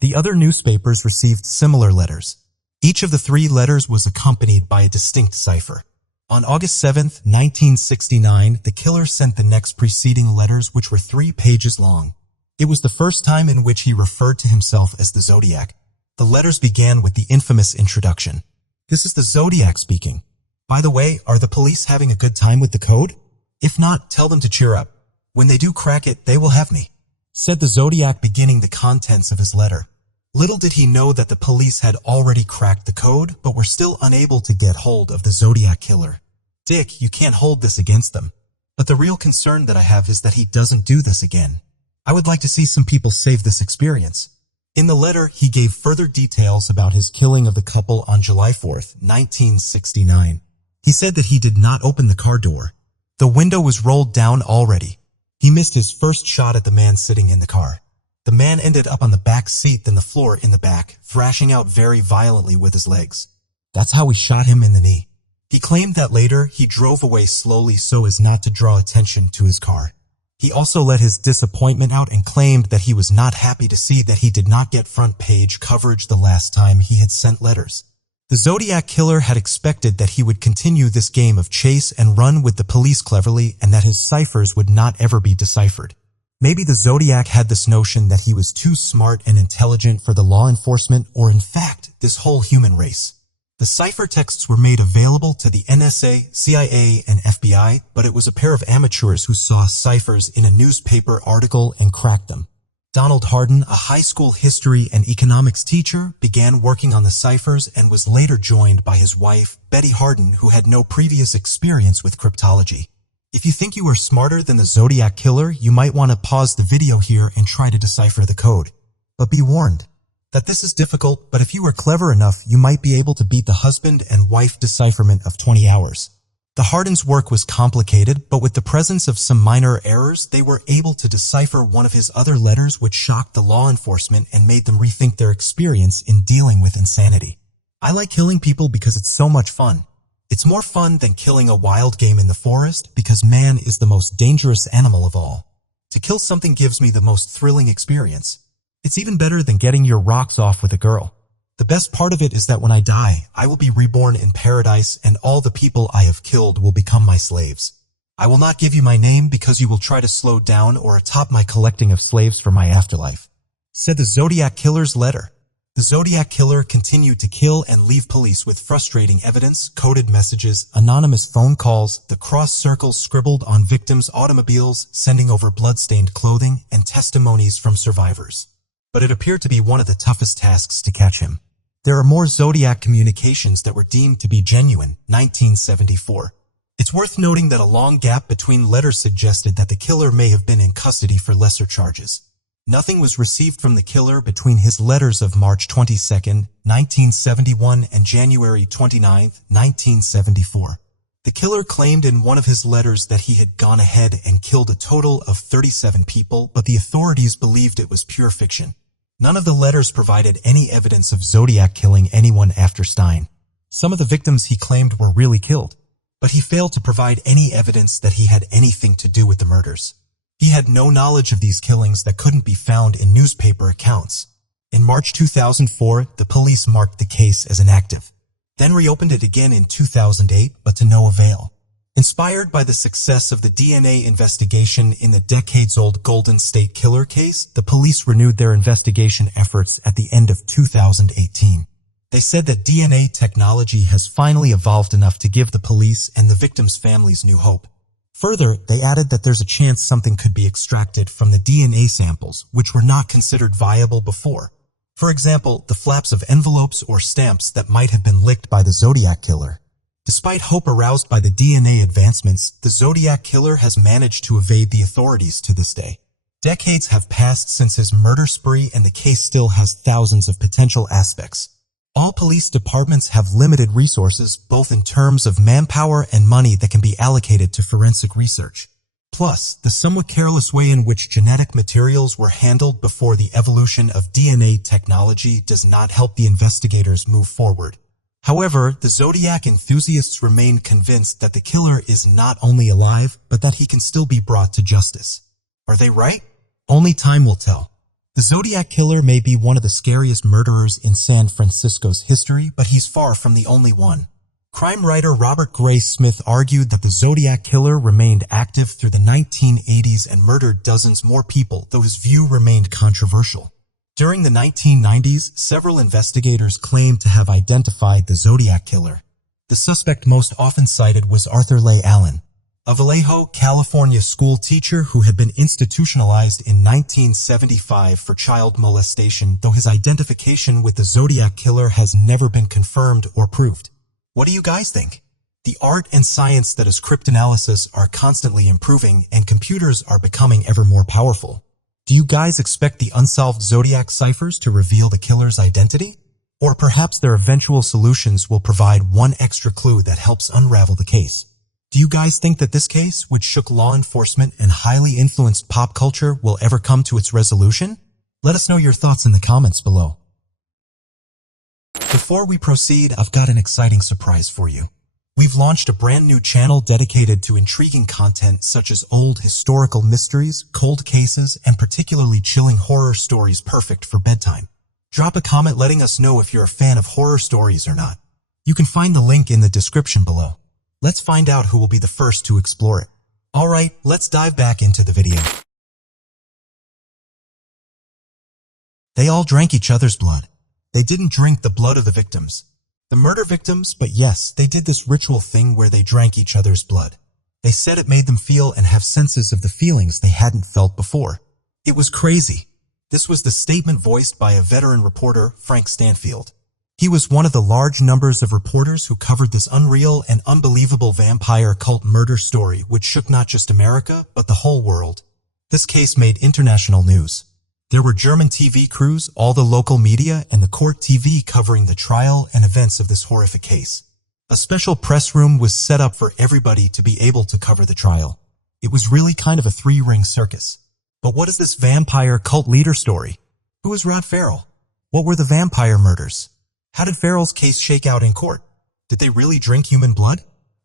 The other newspapers received similar letters. Each of the 3 letters was accompanied by a distinct cipher. On August 7, 1969, the killer sent the next preceding letters, which were 3 pages long. It was the first time in which he referred to himself as the Zodiac. The letters began with the infamous introduction. "This is the Zodiac speaking. By the way, are the police having a good time with the code? If not, tell them to cheer up. When they do crack it, they will have me," said the Zodiac, beginning the contents of his letter. Little did he know that the police had already cracked the code, but were still unable to get hold of the Zodiac killer. "Dick, you can't hold this against them. But the real concern that I have is that he doesn't do this again. I would like to see some people save this experience." In the letter, he gave further details about his killing of the couple on July 4, 1969. He said that he did not open the car door. The window was rolled down already. He missed his first shot at the man sitting in the car. The man ended up on the back seat, then the floor in the back, thrashing out very violently with his legs. That's how we shot him in the knee. He claimed that later he drove away slowly so as not to draw attention to his car. He also let his disappointment out and claimed that he was not happy to see that he did not get front page coverage the last time he had sent letters. The Zodiac killer had expected that he would continue this game of chase and run with the police cleverly and that his ciphers would not ever be deciphered. Maybe the Zodiac had this notion that he was too smart and intelligent for the law enforcement or, in fact, this whole human race. The ciphertexts were made available to the NSA, CIA, and FBI, but it was a pair of amateurs who saw ciphers in a newspaper article and cracked them. Donald Hardin, a high school history and economics teacher, began working on the ciphers and was later joined by his wife, Betty Hardin, who had no previous experience with cryptology. If you think you are smarter than the Zodiac Killer, you might want to pause the video here and try to decipher the code. But be warned that this is difficult, but if you are clever enough, you might be able to beat the husband and wife decipherment of 20 hours. The Hardins' work was complicated, but with the presence of some minor errors, they were able to decipher one of his other letters, which shocked the law enforcement and made them rethink their experience in dealing with insanity. I like killing people because it's so much fun. It's more fun than killing a wild game in the forest because man is the most dangerous animal of all. To kill something gives me the most thrilling experience. It's even better than getting your rocks off with a girl. The best part of it is that when I die, I will be reborn in paradise and all the people I have killed will become my slaves. I will not give you my name because you will try to slow down or atop my collecting of slaves for my afterlife," said the Zodiac Killer's letter. The Zodiac Killer continued to kill and leave police with frustrating evidence, coded messages, anonymous phone calls, the cross circles scribbled on victims' automobiles, sending over blood-stained clothing, and testimonies from survivors. But it appeared to be one of the toughest tasks to catch him. There are more Zodiac communications that were deemed to be genuine, 1974. It's worth noting that a long gap between letters suggested that the killer may have been in custody for lesser charges. Nothing was received from the killer between his letters of March 22, 1971 and January 29, 1974. The killer claimed in one of his letters that he had gone ahead and killed a total of 37 people, but the authorities believed it was pure fiction. None of the letters provided any evidence of Zodiac killing anyone after Stein. Some of the victims he claimed were really killed, but he failed to provide any evidence that he had anything to do with the murders. He had no knowledge of these killings that couldn't be found in newspaper accounts. In March 2004, the police marked the case as inactive, then reopened it again in 2008, but to no avail. Inspired by the success of the DNA investigation in the decades-old Golden State Killer case, the police renewed their investigation efforts at the end of 2018. They said that DNA technology has finally evolved enough to give the police and the victims' families new hope. Further, they added that there's a chance something could be extracted from the DNA samples, which were not considered viable before. For example, the flaps of envelopes or stamps that might have been licked by the Zodiac Killer. Despite hope aroused by the DNA advancements, the Zodiac Killer has managed to evade the authorities to this day. Decades have passed since his murder spree and the case still has thousands of potential aspects. All police departments have limited resources, both in terms of manpower and money that can be allocated to forensic research. Plus, the somewhat careless way in which genetic materials were handled before the evolution of DNA technology does not help the investigators move forward. However, the Zodiac enthusiasts remain convinced that the killer is not only alive, but that he can still be brought to justice. Are they right? Only time will tell. The Zodiac Killer may be one of the scariest murderers in San Francisco's history, but he's far from the only one. Crime writer Robert Gray Smith argued that the Zodiac Killer remained active through the 1980s and murdered dozens more people, though his view remained controversial. During the 1990s, several investigators claimed to have identified the Zodiac Killer. The suspect most often cited was Arthur Leigh Allen, a Vallejo, California school teacher who had been institutionalized in 1975 for child molestation, though his identification with the Zodiac Killer has never been confirmed or proved. What do you guys think? The art and science that is cryptanalysis are constantly improving and computers are becoming ever more powerful. Do you guys expect the unsolved Zodiac ciphers to reveal the killer's identity? Or perhaps their eventual solutions will provide one extra clue that helps unravel the case. Do you guys think that this case, which shook law enforcement and highly influenced pop culture, will ever come to its resolution? Let us know your thoughts in the comments below. Before we proceed, I've got an exciting surprise for you. We've launched a brand new channel dedicated to intriguing content such as old historical mysteries, cold cases, and particularly chilling horror stories perfect for bedtime. Drop a comment letting us know if you're a fan of horror stories or not. You can find the link in the description below. Let's find out who will be the first to explore it. Alright, let's dive back into the video. They all drank each other's blood. They didn't drink the blood of the victims. The murder victims, but yes, they did this ritual thing where they drank each other's blood. They said it made them feel and have senses of the feelings they hadn't felt before. It was crazy. This was the statement voiced by a veteran reporter, Frank Stanfield. He was one of the large numbers of reporters who covered this unreal and unbelievable vampire cult murder story which shook not just America, but the whole world. This case made international news. There were German TV crews, all the local media, and the court TV covering the trial and events of this horrific case. A special press room was set up for everybody to be able to cover the trial. It was really kind of a three-ring circus. But what is this vampire cult leader story? Who is Rod Ferrell? What were the vampire murders? How did Ferrell's case shake out in court? Did they really drink human blood?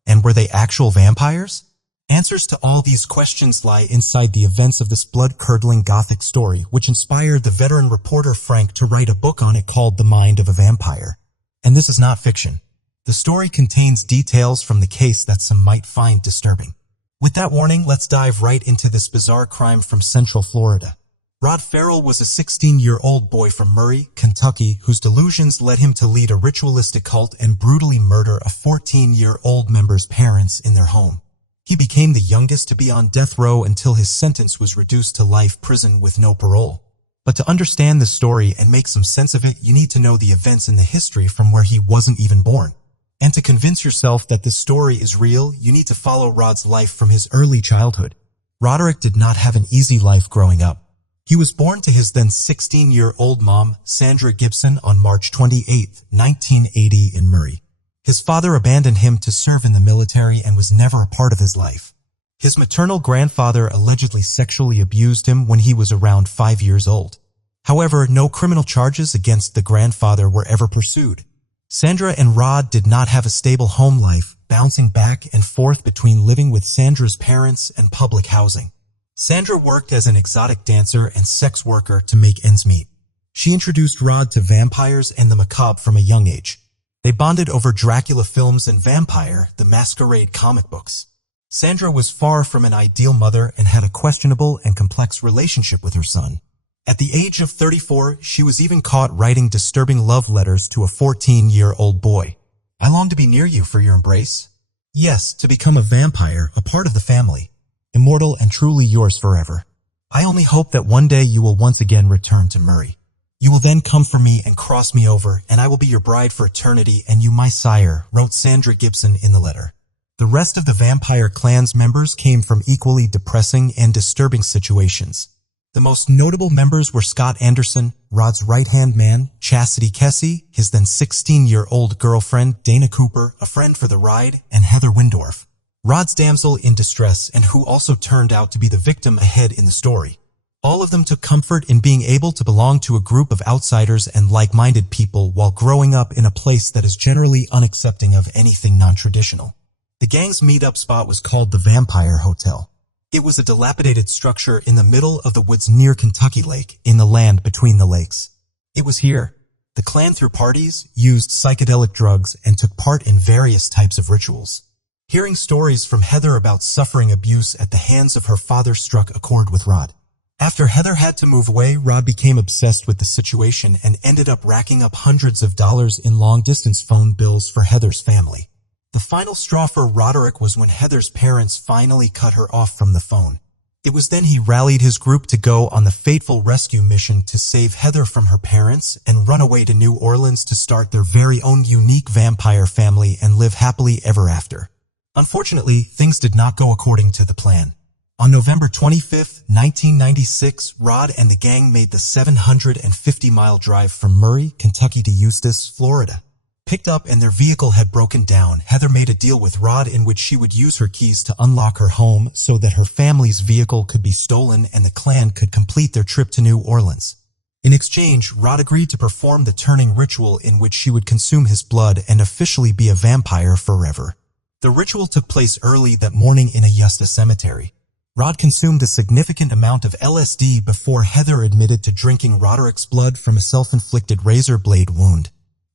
And were they actual vampires? Answers to all these questions lie inside the events of this blood-curdling gothic story, which inspired the veteran reporter Frank to write a book on it called The Mind of a Vampire. And this is not fiction. The story contains details from the case that some might find disturbing. With that warning, let's dive right into this bizarre crime from Central Florida. Rod Ferrell was a 16-year-old boy from Murray, Kentucky, whose delusions led him to lead a ritualistic cult and brutally murder a 14-year-old member's parents in their home. He became the youngest to be on death row until his sentence was reduced to life prison with no parole. But to understand the story and make some sense of it, you need to know the events in the history from where he wasn't even born. And to convince yourself that this story is real, you need to follow Rod's life from his early childhood. Roderick did not have an easy life growing up. He was born to his then 16-year-old mom, Sandra Gibson, on March 28, 1980 in Murray. His father abandoned him to serve in the military and was never a part of his life. His maternal grandfather allegedly sexually abused him when he was around 5 years old. However, no criminal charges against the grandfather were ever pursued. Sandra and Rod did not have a stable home life, bouncing back and forth between living with Sandra's parents and public housing. Sandra worked as an exotic dancer and sex worker to make ends meet. She introduced Rod to vampires and the macabre from a young age. They bonded over Dracula films and Vampire, the Masquerade comic books. Sandra was far from an ideal mother and had a questionable and complex relationship with her son. At the age of 34, she was even caught writing disturbing love letters to a 14-year-old boy. "I long to be near you for your embrace. Yes, to become a vampire, a part of the family. Immortal and truly yours forever. I only hope that one day you will once again return to Murray. You will then come for me and cross me over, and I will be your bride for eternity and you my sire," wrote Sandra Gibson in the letter. The rest of the vampire clan's members came from equally depressing and disturbing situations. The most notable members were Scott Anderson, Rod's right-hand man, Chastity Kessie, his then 16-year-old girlfriend, Dana Cooper, a friend for the ride, and Heather Windorf, Rod's damsel in distress and who also turned out to be the victim ahead in the story. All of them took comfort in being able to belong to a group of outsiders and like-minded people while growing up in a place that is generally unaccepting of anything non-traditional. The gang's meet-up spot was called the Vampire Hotel. It was a dilapidated structure in the middle of the woods near Kentucky Lake, in the land between the lakes. It was here the clan threw parties, used psychedelic drugs, and took part in various types of rituals. Hearing stories from Heather about suffering abuse at the hands of her father struck a chord with Rod. After Heather had to move away, Rod became obsessed with the situation and ended up racking up hundreds of dollars in long-distance phone bills for Heather's family. The final straw for Roderick was when Heather's parents finally cut her off from the phone. It was then he rallied his group to go on the fateful rescue mission to save Heather from her parents and run away to New Orleans to start their very own unique vampire family and live happily ever after. Unfortunately, things did not go according to the plan. On November 25, 1996, Rod and the gang made the 750-mile drive from Murray, Kentucky to Eustis, Florida. Picked up and their vehicle had broken down, Heather made a deal with Rod in which she would use her keys to unlock her home so that her family's vehicle could be stolen and the clan could complete their trip to New Orleans. In exchange, Rod agreed to perform the turning ritual in which she would consume his blood and officially be a vampire forever. The ritual took place early that morning in a Eustis cemetery. Rod consumed a significant amount of LSD before Heather admitted to drinking Roderick's blood from a self-inflicted razor blade wound.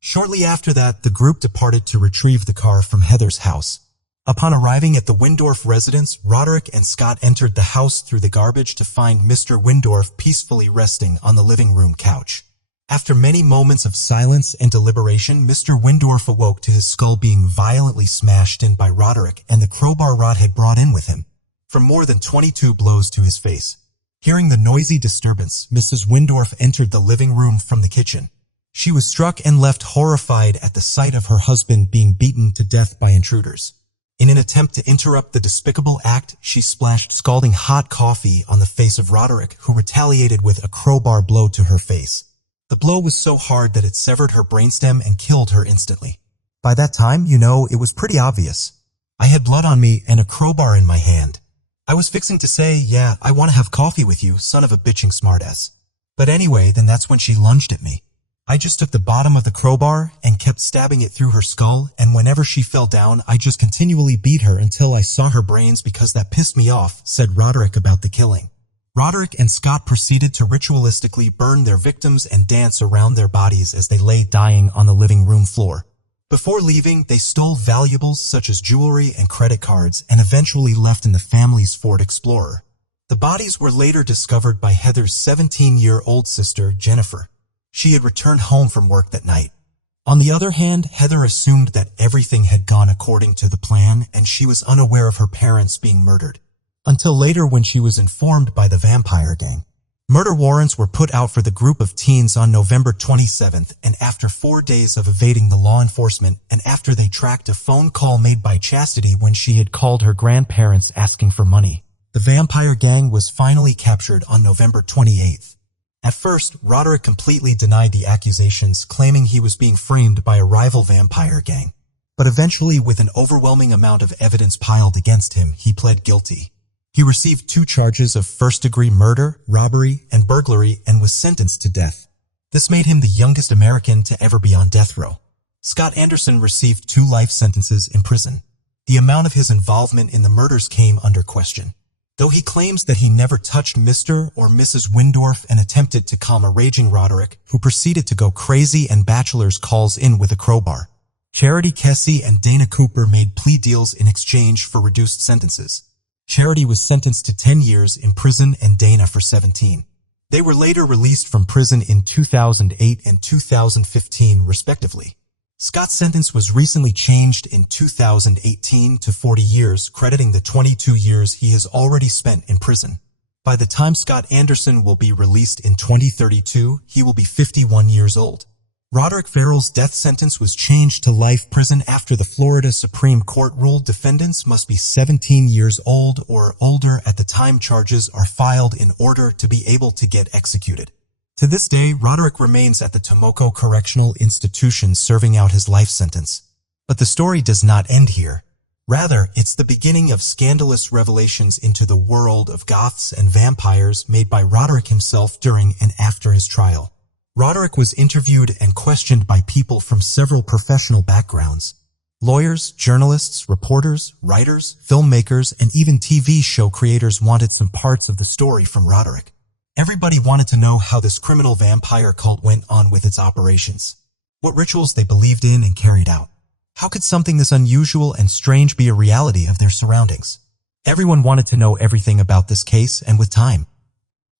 Shortly after that, the group departed to retrieve the car from Heather's house. Upon arriving at the Windorf residence, Roderick and Scott entered the house through the garbage to find Mr. Windorf peacefully resting on the living room couch. After many moments of silence and deliberation, Mr. Windorf awoke to his skull being violently smashed in by Roderick and the crowbar Rod had brought in with him. From more than 22 blows to his face. Hearing the noisy disturbance, Mrs. Windorf entered the living room from the kitchen. She was struck and left horrified at the sight of her husband being beaten to death by intruders. In an attempt to interrupt the despicable act, she splashed scalding hot coffee on the face of Roderick, who retaliated with a crowbar blow to her face. The blow was so hard that it severed her brainstem and killed her instantly. By that time, it was pretty obvious. I had blood on me and a crowbar in my hand. I was fixing to say, yeah, I want to have coffee with you, son of a bitching smartass. But anyway, then that's when she lunged at me. I just took the bottom of the crowbar and kept stabbing it through her skull, and whenever she fell down, I just continually beat her until I saw her brains because that pissed me off, said Roderick about the killing. Roderick and Scott proceeded to ritualistically burn their victims and dance around their bodies as they lay dying on the living room floor. Before leaving, they stole valuables such as jewelry and credit cards and eventually left in the family's Ford Explorer. The bodies were later discovered by Heather's 17-year-old sister, Jennifer. She had returned home from work that night. On the other hand, Heather assumed that everything had gone according to the plan and she was unaware of her parents being murdered. Until later when she was informed by the vampire gang. Murder warrants were put out for the group of teens on November 27th, and after 4 days of evading the law enforcement and after they tracked a phone call made by Chastity when she had called her grandparents asking for money, the vampire gang was finally captured on November 28th. At first, Roderick completely denied the accusations, claiming he was being framed by a rival vampire gang. But eventually, with an overwhelming amount of evidence piled against him, he pled guilty. He received 2 charges of first-degree murder, robbery, and burglary and was sentenced to death. This made him the youngest American to ever be on death row. Scott Anderson received 2 life sentences in prison. The amount of his involvement in the murders came under question. Though he claims that he never touched Mr. or Mrs. Windorf and attempted to calm a raging Roderick, who proceeded to go crazy and bachelor's calls in with a crowbar. Charity Kessie and Dana Cooper made plea deals in exchange for reduced sentences. Charity was sentenced to 10 years in prison and Dana for 17. They were later released from prison in 2008 and 2015, respectively. Scott's sentence was recently changed in 2018 to 40 years, crediting the 22 years he has already spent in prison. By the time Scott Anderson will be released in 2032, he will be 51 years old. Roderick Farrell's death sentence was changed to life prison after the Florida Supreme Court ruled defendants must be 17 years old or older at the time charges are filed in order to be able to get executed. To this day, Roderick remains at the Tomoko Correctional Institution serving out his life sentence. But the story does not end here. Rather, it's the beginning of scandalous revelations into the world of goths and vampires made by Roderick himself during and after his trial. Roderick was interviewed and questioned by people from several professional backgrounds. Lawyers, journalists, reporters, writers, filmmakers, and even TV show creators wanted some parts of the story from Roderick. Everybody wanted to know how this criminal vampire cult went on with its operations. What rituals they believed in and carried out. How could something this unusual and strange be a reality of their surroundings? Everyone wanted to know everything about this case, and with time,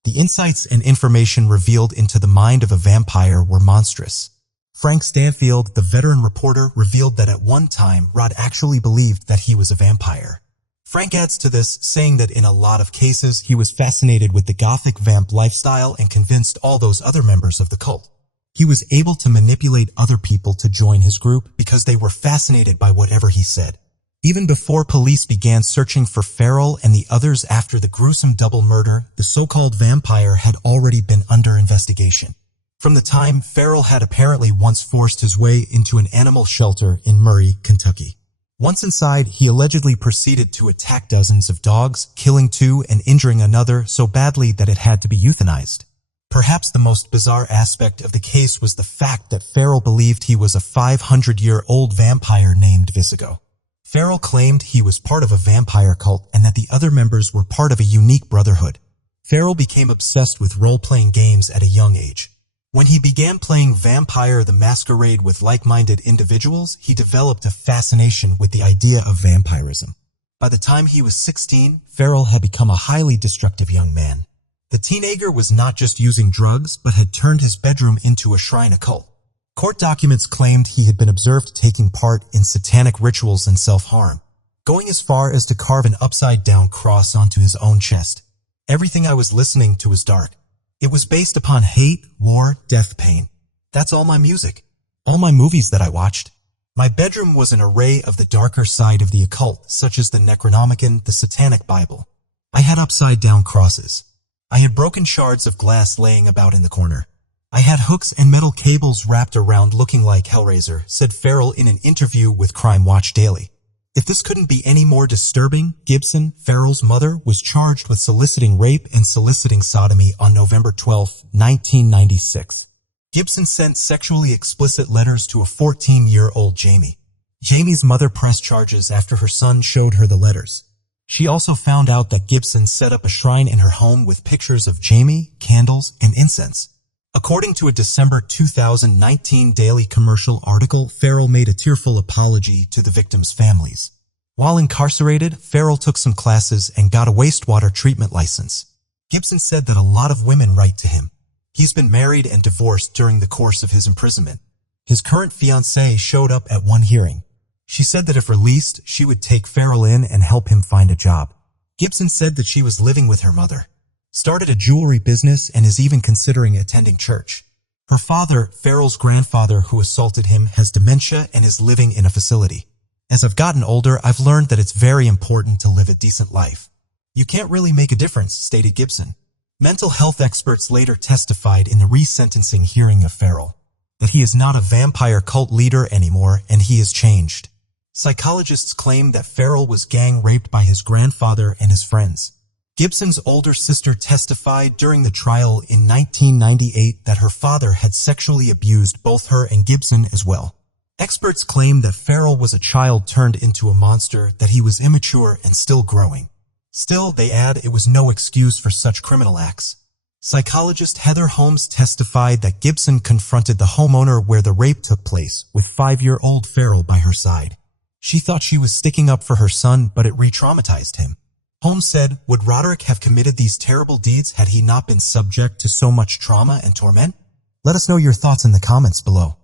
the insights and information revealed into the mind of a vampire were monstrous. Frank Stanfield, the veteran reporter, revealed that at one time, Rod actually believed that he was a vampire. Frank adds to this, saying that in a lot of cases, he was fascinated with the gothic vamp lifestyle and convinced all those other members of the cult. He was able to manipulate other people to join his group because they were fascinated by whatever he said. Even before police began searching for Farrell and the others after the gruesome double murder, the so-called vampire had already been under investigation. From the time, Farrell had apparently once forced his way into an animal shelter in Murray, Kentucky. Once inside, he allegedly proceeded to attack dozens of dogs, killing 2 and injuring another so badly that it had to be euthanized. Perhaps the most bizarre aspect of the case was the fact that Farrell believed he was a 500-year-old vampire named Visigo. Farrell claimed he was part of a vampire cult and that the other members were part of a unique brotherhood. Farrell became obsessed with role-playing games at a young age. When he began playing Vampire the Masquerade with like-minded individuals, he developed a fascination with the idea of vampirism. By the time he was 16, Farrell had become a highly destructive young man. The teenager was not just using drugs, but had turned his bedroom into a shrine occult. Court documents claimed he had been observed taking part in satanic rituals and self-harm, going as far as to carve an upside-down cross onto his own chest. Everything I was listening to was dark. It was based upon hate, war, death, pain. That's all my music. All my movies that I watched. My bedroom was an array of the darker side of the occult, such as the Necronomicon, the Satanic Bible. I had upside-down crosses. I had broken shards of glass laying about in the corner. I had hooks and metal cables wrapped around looking like Hellraiser, said Farrell in an interview with Crime Watch Daily. If this couldn't be any more disturbing, Gibson, Farrell's mother, was charged with soliciting rape and soliciting sodomy on November 12, 1996. Gibson sent sexually explicit letters to a 14-year-old Jamie. Jamie's mother pressed charges after her son showed her the letters. She also found out that Gibson set up a shrine in her home with pictures of Jamie, candles, and incense. According to a December 2019 Daily Commercial article, Farrell made a tearful apology to the victims' families. While incarcerated, Farrell took some classes and got a wastewater treatment license. Gibson said that a lot of women write to him. He's been married and divorced during the course of his imprisonment. His current fiancée showed up at one hearing. She said that if released, she would take Farrell in and help him find a job. Gibson said that she was living with her mother, started a jewelry business, and is even considering attending church. Her father, Farrell's grandfather who assaulted him, has dementia and is living in a facility. As I've gotten older, I've learned that it's very important to live a decent life. You can't really make a difference, stated Gibson. Mental health experts later testified in the resentencing hearing of Farrell that he is not a vampire cult leader anymore and he has changed. Psychologists claim that Farrell was gang raped by his grandfather and his friends. Gibson's older sister testified during the trial in 1998 that her father had sexually abused both her and Gibson as well. Experts claim that Farrell was a child turned into a monster, that he was immature and still growing. Still, they add, it was no excuse for such criminal acts. Psychologist Heather Holmes testified that Gibson confronted the homeowner where the rape took place with 5-year-old Farrell by her side. She thought she was sticking up for her son, but it re-traumatized him. Holmes said, would Roderick have committed these terrible deeds had he not been subject to so much trauma and torment? Let us know your thoughts in the comments below.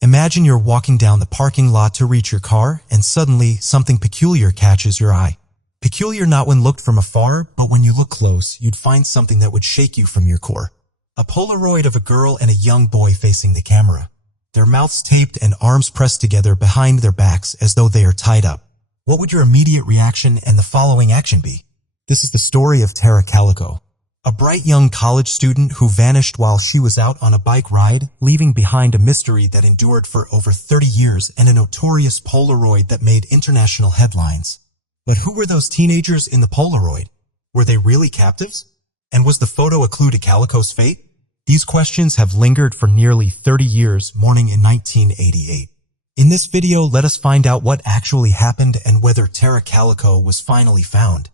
Imagine you're walking down the parking lot to reach your car, and suddenly something peculiar catches your eye. Peculiar not when looked from afar, but when you look close, you'd find something that would shake you from your core. A Polaroid of a girl and a young boy facing the camera. Their mouths taped and arms pressed together behind their backs as though they are tied up. What would your immediate reaction and the following action be? This is the story of Tara Calico, a bright young college student who vanished while she was out on a bike ride, leaving behind a mystery that endured for over 30 years and a notorious Polaroid that made international headlines. But who were those teenagers in the Polaroid? Were they really captives? And was the photo a clue to Calico's fate? These questions have lingered for nearly 30 years, morning in 1988. In this video, let us find out what actually happened and whether Tara Calico was finally found.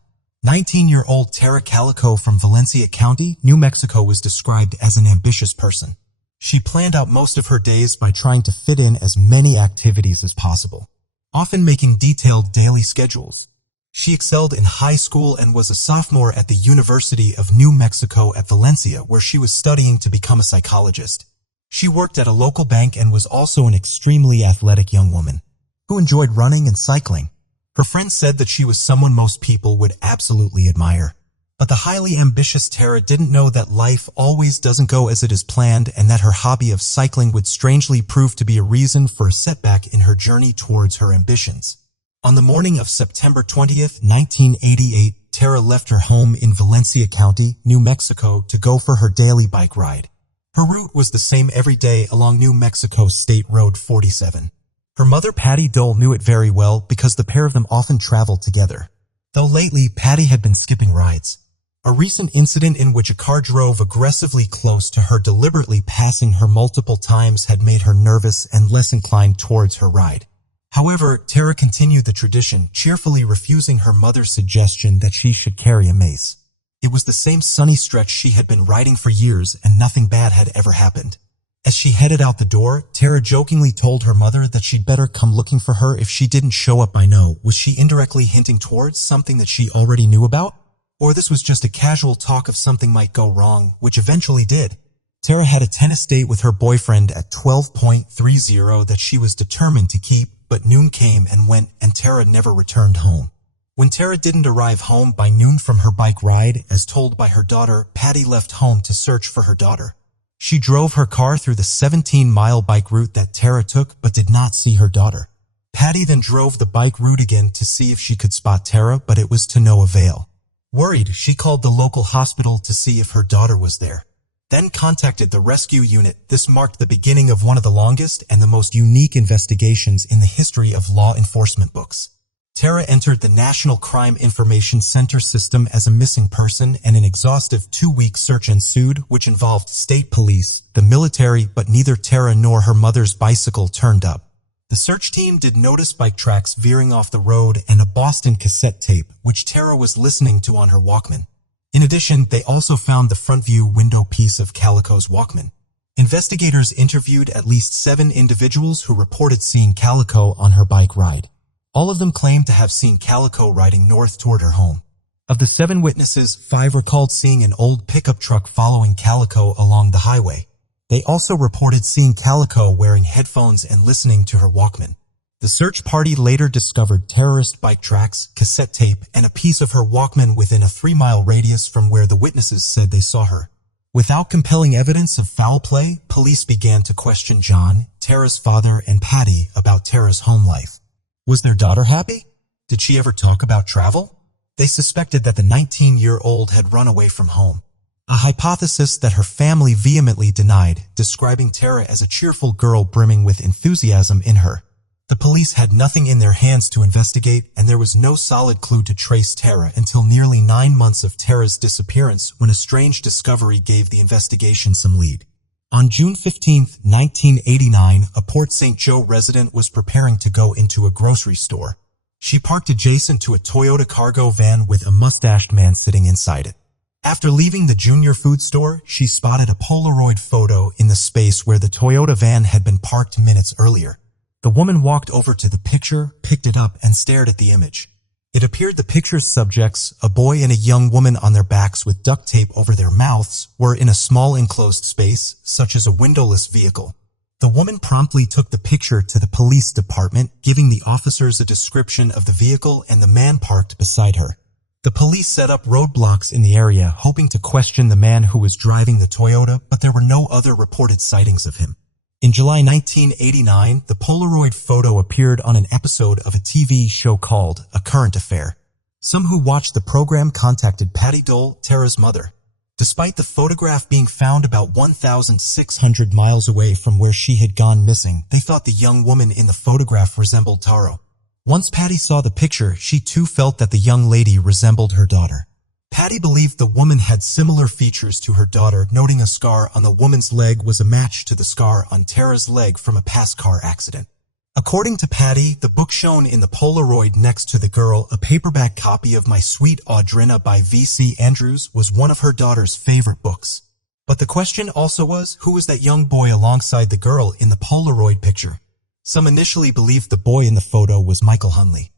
19-year-old Tara Calico from Valencia County, New Mexico was described as an ambitious person. She planned out most of her days by trying to fit in as many activities as possible, often making detailed daily schedules. She excelled in high school and was a sophomore at the University of New Mexico at Valencia, where she was studying to become a psychologist. She worked at a local bank and was also an extremely athletic young woman who enjoyed running and cycling. Her friends said that she was someone most people would absolutely admire. But the highly ambitious Tara didn't know that life always doesn't go as it is planned, and that her hobby of cycling would strangely prove to be a reason for a setback in her journey towards her ambitions. On the morning of September 20th, 1988, Tara left her home in Valencia County, New Mexico, to go for her daily bike ride. Her route was the same every day along New Mexico State Road 47. Her mother, Patty Dole, knew it very well because the pair of them often traveled together. Though lately, Patty had been skipping rides. A recent incident in which a car drove aggressively close to her, deliberately passing her multiple times, had made her nervous and less inclined towards her ride. However, Tara continued the tradition, cheerfully refusing her mother's suggestion that she should carry a mace. It was the same sunny stretch she had been riding for years, and nothing bad had ever happened. As she headed out the door, Tara jokingly told her mother that she'd better come looking for her if she didn't show up by now. Was she indirectly hinting towards something that she already knew about? Or this was just a casual talk of something might go wrong, which eventually did. Tara had a tennis date with her boyfriend at 12.30 that she was determined to keep, but noon came and went and Tara never returned home. When Tara didn't arrive home by noon from her bike ride, as told by her daughter, Patty left home to search for her daughter. She drove her car through the 17-mile bike route that Tara took but did not see her daughter. Patty then drove the bike route again to see if she could spot Tara, but it was to no avail. Worried, she called the local hospital to see if her daughter was there. Then contacted the rescue unit. This marked the beginning of one of the longest and the most unique investigations in the history of law enforcement books. Tara entered the National Crime Information Center system as a missing person, and an exhaustive 2-week search ensued, which involved state police, the military, but neither Tara nor her mother's bicycle turned up. The search team did notice bike tracks veering off the road and a Boston cassette tape, which Tara was listening to on her Walkman. In addition, they also found the front view window piece of Calico's Walkman. Investigators interviewed at least 7 individuals who reported seeing Calico on her bike ride. All of them claimed to have seen Calico riding north toward her home. Of the 7 witnesses, 5 recalled seeing an old pickup truck following Calico along the highway. They also reported seeing Calico wearing headphones and listening to her Walkman. The search party later discovered terrorist bike tracks, cassette tape, and a piece of her Walkman within a 3-mile radius from where the witnesses said they saw her. Without compelling evidence of foul play, police began to question John, Tara's father, and Patty about Tara's home life. Was their daughter happy? Did she ever talk about travel? They suspected that the 19-year-old had run away from home. A hypothesis that her family vehemently denied, describing Tara as a cheerful girl brimming with enthusiasm in her. The police had nothing in their hands to investigate, and there was no solid clue to trace Tara until nearly 9 months of Tara's disappearance, when a strange discovery gave the investigation some lead. On June 15, 1989, a Port St. Joe resident was preparing to go into a grocery store. She parked adjacent to a Toyota cargo van with a mustached man sitting inside it. After leaving the junior food store, she spotted a Polaroid photo in the space where the Toyota van had been parked minutes earlier. The woman walked over to the picture, picked it up, and stared at the image. It appeared the picture's subjects, a boy and a young woman on their backs with duct tape over their mouths, were in a small enclosed space, such as a windowless vehicle. The woman promptly took the picture to the police department, giving the officers a description of the vehicle and the man parked beside her. The police set up roadblocks in the area, hoping to question the man who was driving the Toyota, but there were no other reported sightings of him. In July 1989, the Polaroid photo appeared on an episode of a TV show called A Current Affair. Some who watched the program contacted Patty Dole, Tara's mother. Despite the photograph being found about 1,600 miles away from where she had gone missing, they thought the young woman in the photograph resembled Tara. Once Patty saw the picture, she too felt that the young lady resembled her daughter. Patty believed the woman had similar features to her daughter, noting a scar on the woman's leg was a match to the scar on Tara's leg from a past car accident. According to Patty, the book shown in the Polaroid next to the girl, a paperback copy of My Sweet Audrina by V.C. Andrews, was one of her daughter's favorite books. But the question also was, who was that young boy alongside the girl in the Polaroid picture? Some initially believed the boy in the photo was Michael Hunley.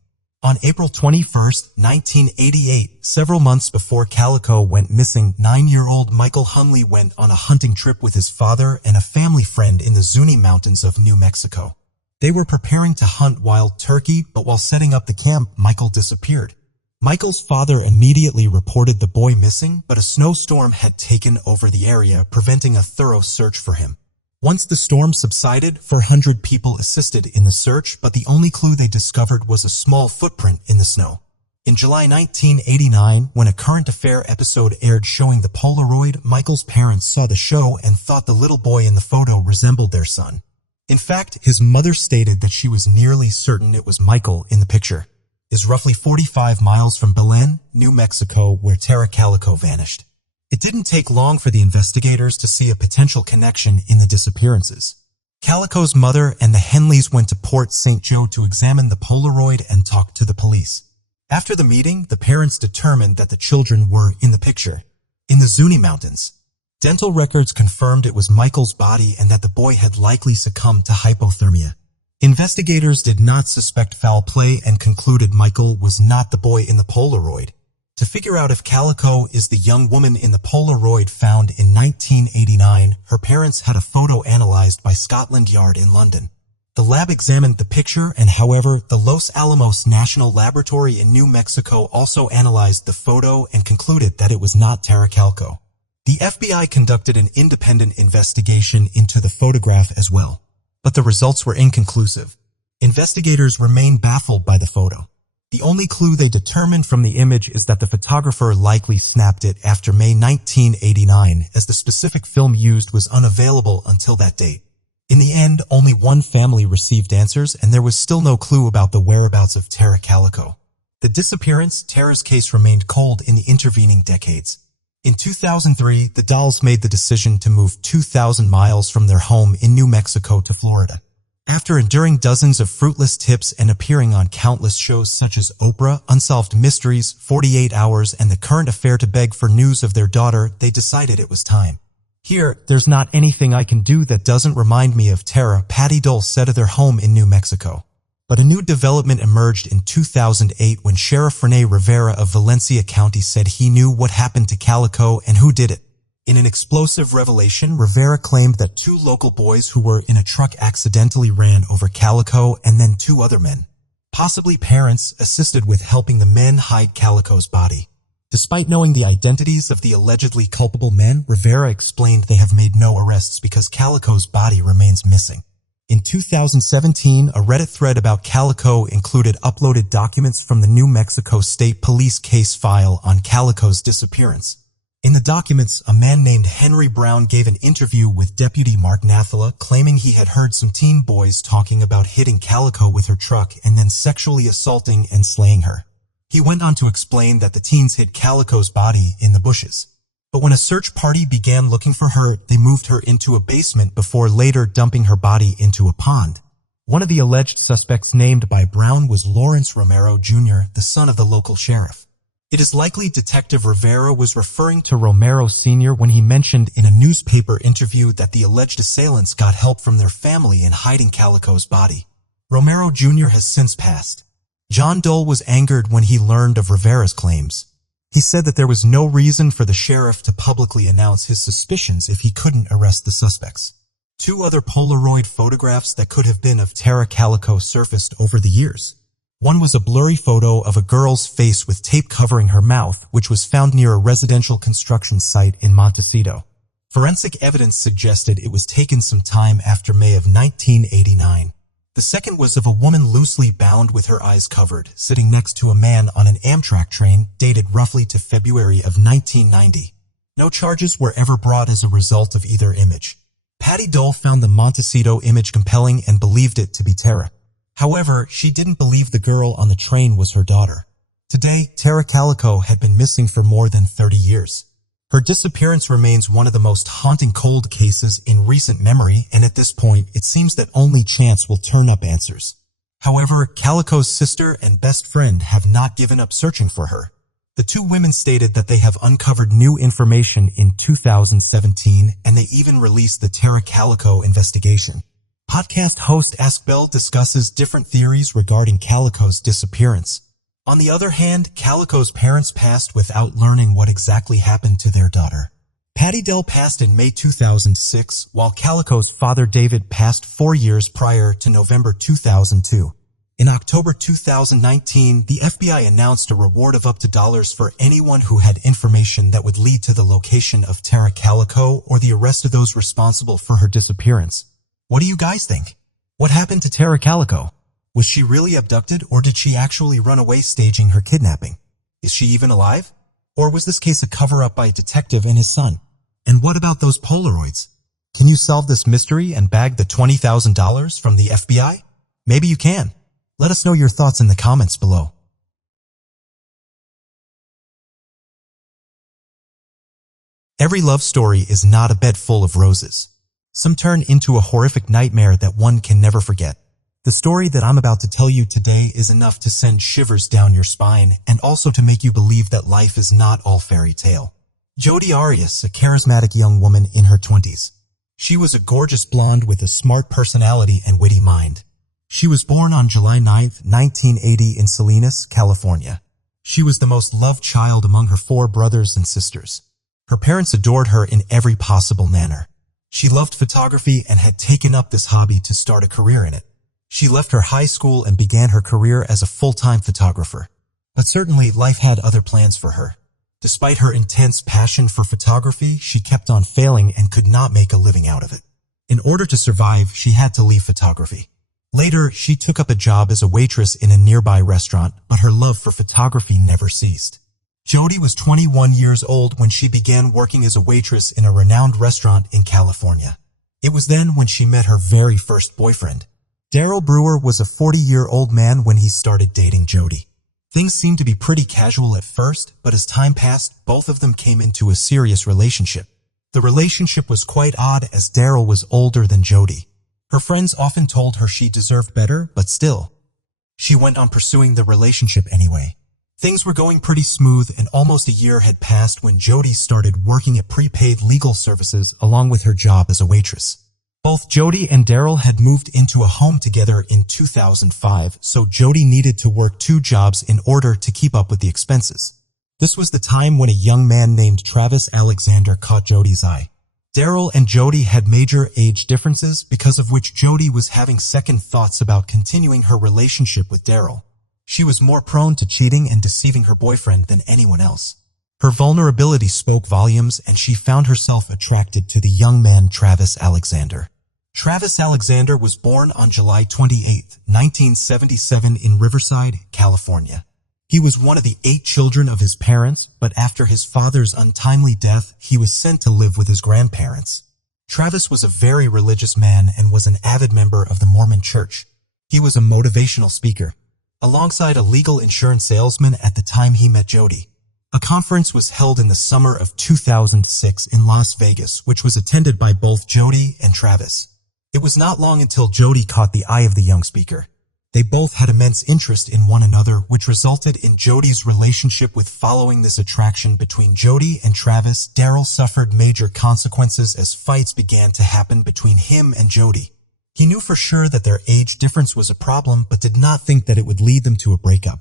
On April 21, 1988, several months before Calico went missing, 9-year-old Michael Hunley went on a hunting trip with his father and a family friend in the Zuni Mountains of New Mexico. They were preparing to hunt wild turkey, but while setting up the camp, Michael disappeared. Michael's father immediately reported the boy missing, but a snowstorm had taken over the area, preventing a thorough search for him. Once the storm subsided, 400 people assisted in the search, but the only clue they discovered was a small footprint in the snow. In July 1989, when a Current Affair episode aired showing the Polaroid, Michael's parents saw the show and thought the little boy in the photo resembled their son. In fact, his mother stated that she was nearly certain it was Michael in the picture. It is roughly 45 miles from Belen, New Mexico, where Tara Calico vanished. It didn't take long for the investigators to see a potential connection in the disappearances. Calico's mother and the Henleys went to Port St. Joe to examine the Polaroid and talk to the police. After the meeting, the parents determined that the children were in the picture, in the Zuni Mountains. Dental records confirmed it was Michael's body and that the boy had likely succumbed to hypothermia. Investigators did not suspect foul play and concluded Michael was not the boy in the Polaroid. To figure out if Calico is the young woman in the Polaroid found in 1989, her parents had a photo analyzed by Scotland Yard in London. The lab examined the picture and however, the Los Alamos National Laboratory in New Mexico also analyzed the photo and concluded that it was not Tara Calco. The FBI conducted an independent investigation into the photograph as well, but the results were inconclusive. Investigators remain baffled by the photo. The only clue they determined from the image is that the photographer likely snapped it after May 1989, as the specific film used was unavailable until that date. In the end, only one family received answers, and there was still no clue about the whereabouts of Tara Calco. The disappearance, Tara's case remained cold in the intervening decades. In 2003, the Dolls made the decision to move 2,000 miles from their home in New Mexico to Florida. After enduring dozens of fruitless tips and appearing on countless shows such as Oprah, Unsolved Mysteries, 48 Hours, and The Current Affair to beg for news of their daughter, they decided it was time. Here, there's not anything I can do that doesn't remind me of Tara, Patty Dole said of their home in New Mexico. But a new development emerged in 2008 when Sheriff Rene Rivera of Valencia County said he knew what happened to Calco and who did it. In an explosive revelation, Rivera claimed that 2 local boys who were in a truck accidentally ran over Calco and then 2 other men. Possibly parents assisted with helping the men hide Calco's body. Despite knowing the identities of the allegedly culpable men, Rivera explained they have made no arrests because Calco's body remains missing. In 2017, a Reddit thread about Calco included uploaded documents from the New Mexico State Police case file on Calco's disappearance. In the documents, a man named Henry Brown gave an interview with Deputy Mark Nathala, claiming he had heard some teen boys talking about hitting Calco with her truck and then sexually assaulting and slaying her. He went on to explain that the teens hid Calco's body in the bushes. But when a search party began looking for her, they moved her into a basement before later dumping her body into a pond. One of the alleged suspects named by Brown was Lawrence Romero Jr., the son of the local sheriff. It is likely Detective Rivera was referring to Romero Sr. when he mentioned in a newspaper interview that the alleged assailants got help from their family in hiding Calco's body. Romero Jr. has since passed. John Dole was angered when he learned of Rivera's claims. He said that there was no reason for the sheriff to publicly announce his suspicions if he couldn't arrest the suspects. 2 other Polaroid photographs that could have been of Tara Calco surfaced over the years. One was a blurry photo of a girl's face with tape covering her mouth, which was found near a residential construction site in Montecito. Forensic evidence suggested it was taken some time after May of 1989. The second was of a woman loosely bound with her eyes covered, sitting next to a man on an Amtrak train, dated roughly to February of 1990. No charges were ever brought as a result of either image. Patty Dole found the Montecito image compelling and believed it to be Tara. However, she didn't believe the girl on the train was her daughter. Today, Tara Calco had been missing for more than 30 years. Her disappearance remains one of the most haunting cold cases in recent memory, and at this point, it seems that only chance will turn up answers. However, Calco's sister and best friend have not given up searching for her. The 2 women stated that they have uncovered new information in 2017, and they even released the Tara Calco investigation. Podcast host Ask Bell discusses different theories regarding Calco's disappearance. On the other hand, Calco's parents passed without learning what exactly happened to their daughter. Patty Dell passed in May 2006, while Calco's father David passed 4 years prior to November 2002. In October 2019, the FBI announced a reward of up to $1 for anyone who had information that would lead to the location of Tara Calco or the arrest of those responsible for her disappearance. What do you guys think? What happened to Tara Calco? Was she really abducted, or did she actually run away staging her kidnapping? Is she even alive? Or was this case a cover-up by a detective and his son? And what about those Polaroids? Can you solve this mystery and bag the $20,000 from the FBI? Maybe you can. Let us know your thoughts in the comments below. Every love story is not a bed full of roses. Some turn into a horrific nightmare that one can never forget. The story that I'm about to tell you today is enough to send shivers down your spine and also to make you believe that life is not all fairy tale. Jodi Arias, a charismatic young woman in her 20s. She was a gorgeous blonde with a smart personality and witty mind. She was born on July 9, 1980 in Salinas, California. She was the most loved child among her 4 brothers and sisters. Her parents adored her in every possible manner. She loved photography and had taken up this hobby to start a career in it. She left her high school and began her career as a full-time photographer. But certainly life had other plans for her. Despite her intense passion for photography, she kept on failing and could not make a living out of it. In order to survive, she had to leave photography. Later, she took up a job as a waitress in a nearby restaurant, but her love for photography never ceased. Jody was 21 years old when she began working as a waitress in a renowned restaurant in California. It was then when she met her very first boyfriend. Daryl Brewer was a 40-year-old man when he started dating Jody. Things seemed to be pretty casual at first, but as time passed, both of them came into a serious relationship. The relationship was quite odd as Daryl was older than Jody. Her friends often told her she deserved better, but still, she went on pursuing the relationship anyway. Things were going pretty smooth, and almost a year had passed when Jody started working at prepaid legal services along with her job as a waitress. Both Jody and Daryl had moved into a home together in 2005, so Jody needed to work 2 jobs in order to keep up with the expenses. This was the time when a young man named Travis Alexander caught Jody's eye. Daryl and Jody had major age differences, because of which Jody was having second thoughts about continuing her relationship with Daryl. She was more prone to cheating and deceiving her boyfriend than anyone else. Her vulnerability spoke volumes, and she found herself attracted to the young man Travis Alexander. Travis Alexander was born on July 28, 1977 in Riverside, California. He was one of the 8 children of his parents, but after his father's untimely death, he was sent to live with his grandparents. Travis was a very religious man and was an avid member of the Mormon Church. He was a motivational speaker, alongside a legal insurance salesman at the time he met Jody. A conference was held in the summer of 2006 in Las Vegas, which was attended by both Jody and Travis. It was not long until Jody caught the eye of the young speaker. They both had immense interest in one another, which resulted in Jody's relationship. With following this attraction between Jody and Travis, Daryl suffered major consequences as fights began to happen between him and Jody. He knew for sure that their age difference was a problem, but did not think that it would lead them to a breakup.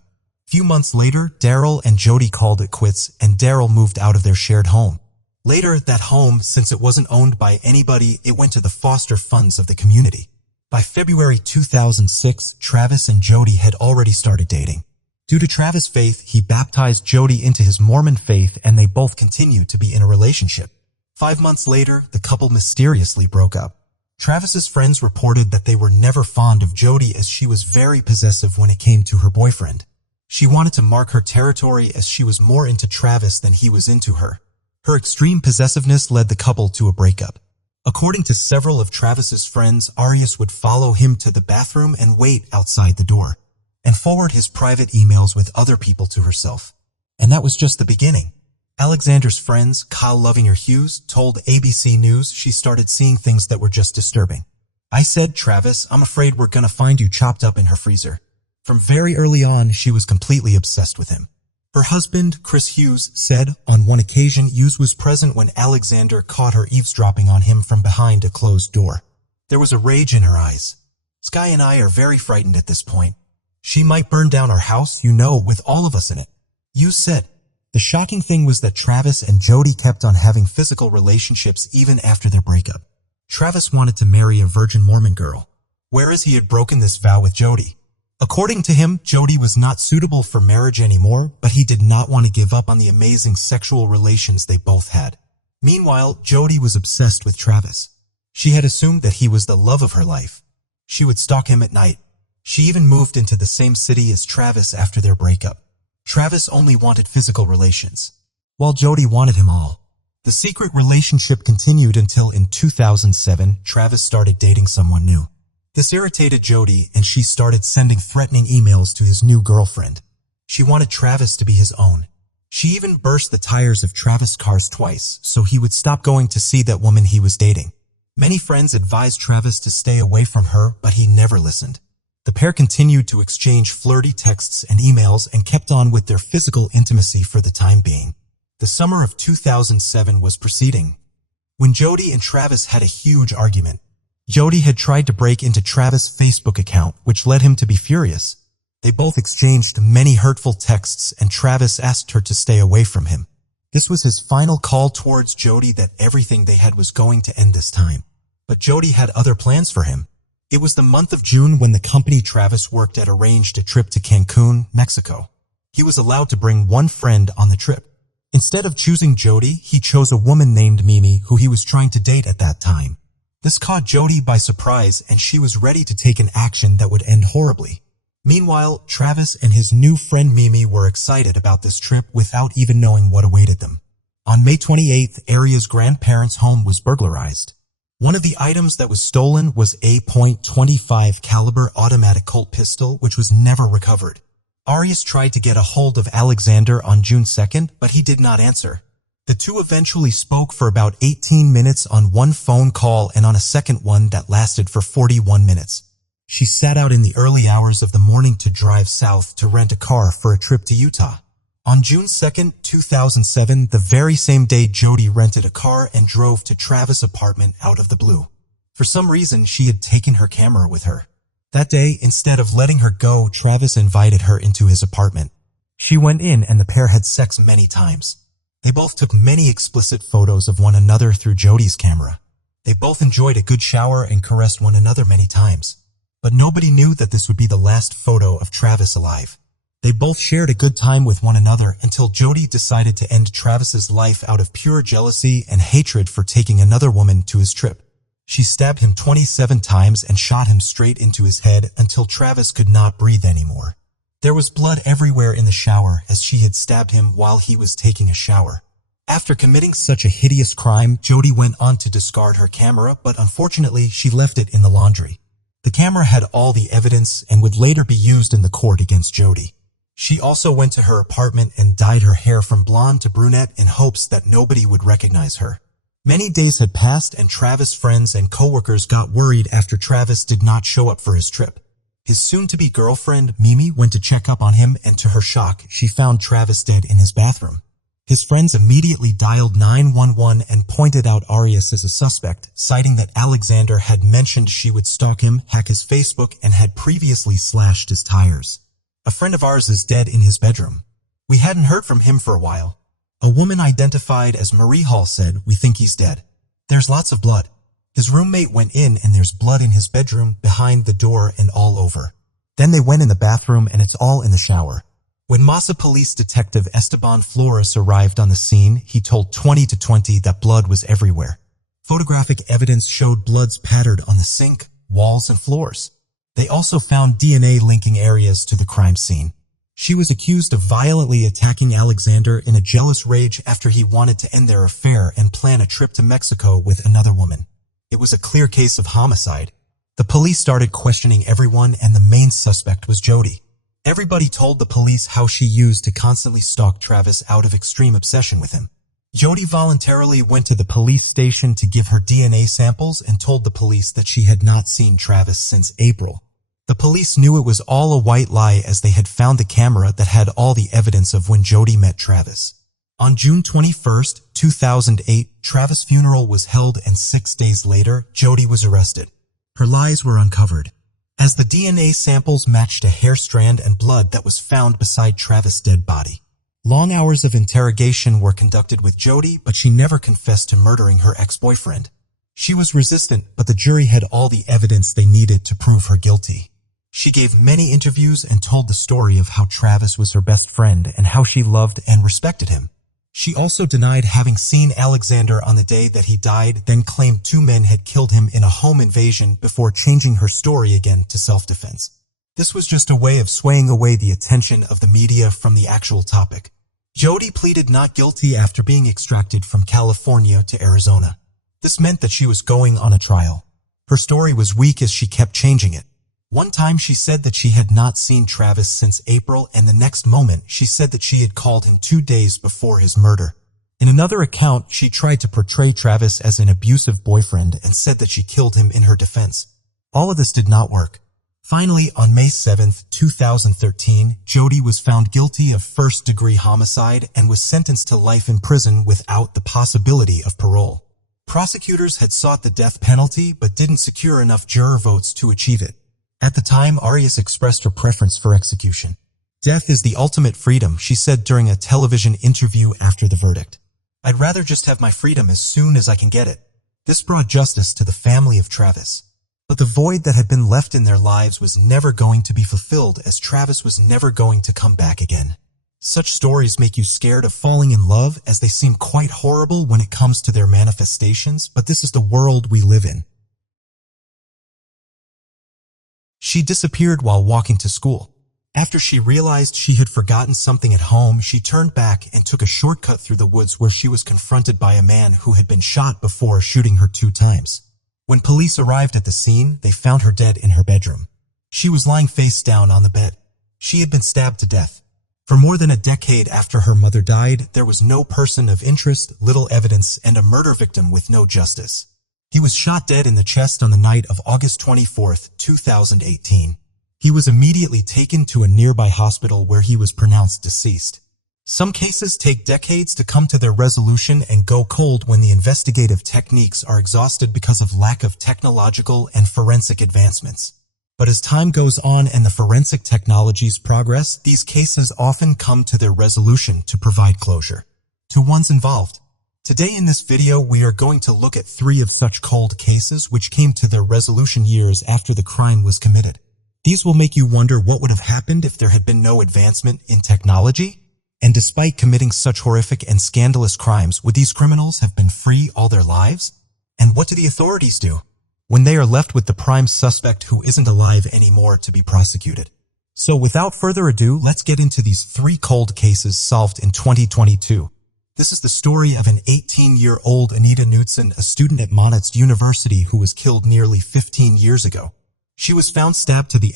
Few months later, Daryl and Jody called it quits, and Daryl moved out of their shared home. Later, that home, since it wasn't owned by anybody, it went to the foster funds of the community. By February 2006, Travis and Jody had already started dating. Due to Travis' faith, he baptized Jody into his Mormon faith, and they both continued to be in a relationship. 5 months later, the couple mysteriously broke up. Travis's friends reported that they were never fond of Jody, as she was very possessive when it came to her boyfriend. She wanted to mark her territory, as she was more into Travis than he was into her. Her extreme possessiveness led the couple to a breakup. According to several of Travis's friends, Arias would follow him to the bathroom and wait outside the door, and forward his private emails with other people to herself. And that was just the beginning. Alexander's friends, Kyle Lovinger Hughes, told ABC News she started seeing things that were just disturbing. "I said, Travis, I'm afraid we're gonna find you chopped up in her freezer." From very early on, she was completely obsessed with him. Her husband, Chris Hughes, said on one occasion Hughes was present when Alexander caught her eavesdropping on him from behind a closed door. There was a rage in her eyes. "Sky and I are very frightened at this point. She might burn down our house, with all of us in it," Hughes said. The shocking thing was that Travis and Jody kept on having physical relationships even after their breakup. Travis wanted to marry a virgin Mormon girl, whereas he had broken this vow with Jody. According to him, Jody was not suitable for marriage anymore, but he did not want to give up on the amazing sexual relations they both had. Meanwhile, Jody was obsessed with Travis. She had assumed that he was the love of her life. She would stalk him at night. She even moved into the same city as Travis after their breakup. Travis only wanted physical relations, while Jody wanted him all. The secret relationship continued until in 2007, Travis started dating someone new. This irritated Jody, and she started sending threatening emails to his new girlfriend. She wanted Travis to be his own. She even burst the tires of Travis' cars twice, so he would stop going to see that woman he was dating. Many friends advised Travis to stay away from her, but he never listened. The pair continued to exchange flirty texts and emails and kept on with their physical intimacy for the time being. The summer of 2007 was proceeding when Jody and Travis had a huge argument. Jody had tried to break into Travis' Facebook account, which led him to be furious. They both exchanged many hurtful texts, and Travis asked her to stay away from him. This was his final call towards Jody that everything they had was going to end this time. But Jody had other plans for him. It was the month of June when the company Travis worked at arranged a trip to Cancun, Mexico. He was allowed to bring one friend on the trip. Instead of choosing Jody, he chose a woman named Mimi who he was trying to date at that time. This caught Jody by surprise, and she was ready to take an action that would end horribly. Meanwhile, Travis and his new friend Mimi were excited about this trip without even knowing what awaited them. On May 28th, Aria's grandparents' home was burglarized. One of the items that was stolen was a .25 caliber automatic Colt pistol, which was never recovered. Arias tried to get a hold of Alexander on June 2nd, but he did not answer. The two eventually spoke for about 18 minutes on one phone call and on a second one that lasted for 41 minutes. She sat out in the early hours of the morning to drive south to rent a car for a trip to Utah. On June 2nd, 2007, the very same day, Jody rented a car and drove to Travis' apartment out of the blue. For some reason, she had taken her camera with her. That day, instead of letting her go, Travis invited her into his apartment. She went in and the pair had sex many times. They both took many explicit photos of one another through Jody's camera. They both enjoyed a good shower and caressed one another many times. But nobody knew that this would be the last photo of Travis alive. They both shared a good time with one another until Jody decided to end Travis's life out of pure jealousy and hatred for taking another woman to his trip. She stabbed him 27 times and shot him straight into his head until Travis could not breathe anymore. There was blood everywhere in the shower as she had stabbed him while he was taking a shower. After committing such a hideous crime, Jody went on to discard her camera, but unfortunately she left it in the laundry. The camera had all the evidence and would later be used in the court against Jody. She also went to her apartment and dyed her hair from blonde to brunette in hopes that nobody would recognize her. Many days had passed and Travis' friends and coworkers got worried after Travis did not show up for his trip. His soon-to-be girlfriend, Mimi, went to check up on him, and to her shock, she found Travis dead in his bathroom. His friends immediately dialed 911 and pointed out Arias as a suspect, citing that Alexander had mentioned she would stalk him, hack his Facebook, and had previously slashed his tires. A friend of ours is dead in his bedroom. We hadn't heard from him for a while. A woman identified as Marie Hall said, "We think he's dead. There's lots of blood. His roommate went in and there's blood in his bedroom, behind the door, and all over. Then they went in the bathroom and it's all in the shower." When Massa Police Detective Esteban Flores arrived on the scene, he told 20 to 20 that blood was everywhere. Photographic evidence showed blood spattered on the sink, walls, and floors. They also found DNA linking areas to the crime scene. She was accused of violently attacking Alexander in a jealous rage after he wanted to end their affair and plan a trip to Mexico with another woman. It was a clear case of homicide. The police started questioning everyone, and the main suspect was Jody. Everybody told the police how she used to constantly stalk Travis out of extreme obsession with him. Jody voluntarily went to the police station to give her DNA samples and told the police that she had not seen Travis since April. The police knew it was all a white lie as they had found the camera that had all the evidence of when Jody met Travis. On June 21st, 2008, Travis' funeral was held, and 6 days later, Jody was arrested. Her lies were uncovered, as the DNA samples matched a hair strand and blood that was found beside Travis' dead body. Long hours of interrogation were conducted with Jody, but she never confessed to murdering her ex-boyfriend. She was resistant, but the jury had all the evidence they needed to prove her guilty. She gave many interviews and told the story of how Travis was her best friend and how she loved and respected him. She also denied having seen Alexander on the day that he died, then claimed 2 men had killed him in a home invasion before changing her story again to self-defense. This was just a way of swaying away the attention of the media from the actual topic. Jody pleaded not guilty after being extracted from California to Arizona. This meant that she was going on a trial. Her story was weak as she kept changing it. One time she said that she had not seen Travis since April, and the next moment she said that she had called him 2 days before his murder. In another account, she tried to portray Travis as an abusive boyfriend and said that she killed him in her defense. All of this did not work. Finally, on May 7, 2013, Jody was found guilty of first-degree homicide and was sentenced to life in prison without the possibility of parole. Prosecutors had sought the death penalty but didn't secure enough juror votes to achieve it. At the time, Arias expressed her preference for execution. "Death is the ultimate freedom," she said during a television interview after the verdict. "I'd rather just have my freedom as soon as I can get it." This brought justice to the family of Travis. But the void that had been left in their lives was never going to be fulfilled, as Travis was never going to come back again. Such stories make you scared of falling in love, as they seem quite horrible when it comes to their manifestations, but this is the world we live in. She disappeared while walking to school. After she realized she had forgotten something at home, she turned back and took a shortcut through the woods, where she was confronted by a man who had been shot before, shooting her 2 times. When police arrived at the scene, they found her dead in her bedroom. She was lying face down on the bed. She had been stabbed to death. For more than a decade after her mother died, there was no person of interest, little evidence, and a murder victim with no justice. He was shot dead in the chest on the night of August 24, 2018. He was immediately taken to a nearby hospital, where he was pronounced deceased. Some cases take decades to come to their resolution and go cold when the investigative techniques are exhausted because of lack of technological and forensic advancements. But as time goes on and the forensic technologies progress, these cases often come to their resolution to provide closure to ones involved. Today in this video, we are going to look at 3 of such cold cases which came to their resolution years after the crime was committed. These will make you wonder what would have happened if there had been no advancement in technology. And despite committing such horrific and scandalous crimes, would these criminals have been free all their lives? And what do the authorities do when they are left with the prime suspect who isn't alive anymore to be prosecuted? So without further ado, let's get into these 3 cold cases solved in 2022. This is the story of an 18-year-old Anita Knudsen, a student at Monmouth University who was killed nearly 15 years ago. She was found stabbed to the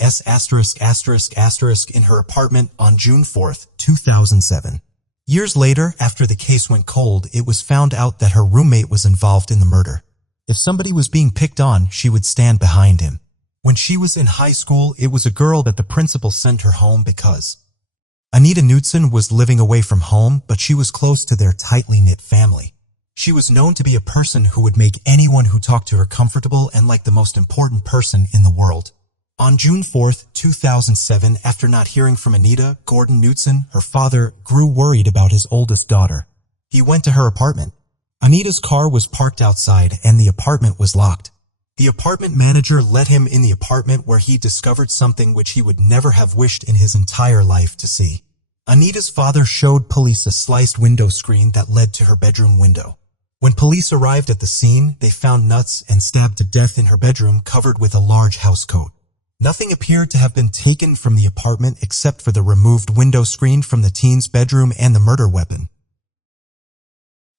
in her apartment on June 4, 2007. Years later, after the case went cold, it was found out that her roommate was involved in the murder. If somebody was being picked on, she would stand behind him. When she was in high school, it was a girl that the principal sent her home because Anita Knudsen was living away from home, but she was close to their tightly knit family. She was known to be a person who would make anyone who talked to her comfortable and like the most important person in the world. On June 4, 2007, after not hearing from Anita, Gordon Knudsen, her father, grew worried about his oldest daughter. He went to her apartment. Anita's car was parked outside and the apartment was locked. The apartment manager let him in the apartment, where he discovered something which he would never have wished in his entire life to see. Anita's father showed police a sliced window screen that led to her bedroom window. When police arrived at the scene, they found nuts and stabbed to death in her bedroom, covered with a large housecoat. Nothing appeared to have been taken from the apartment except for the removed window screen from the teen's bedroom and the murder weapon.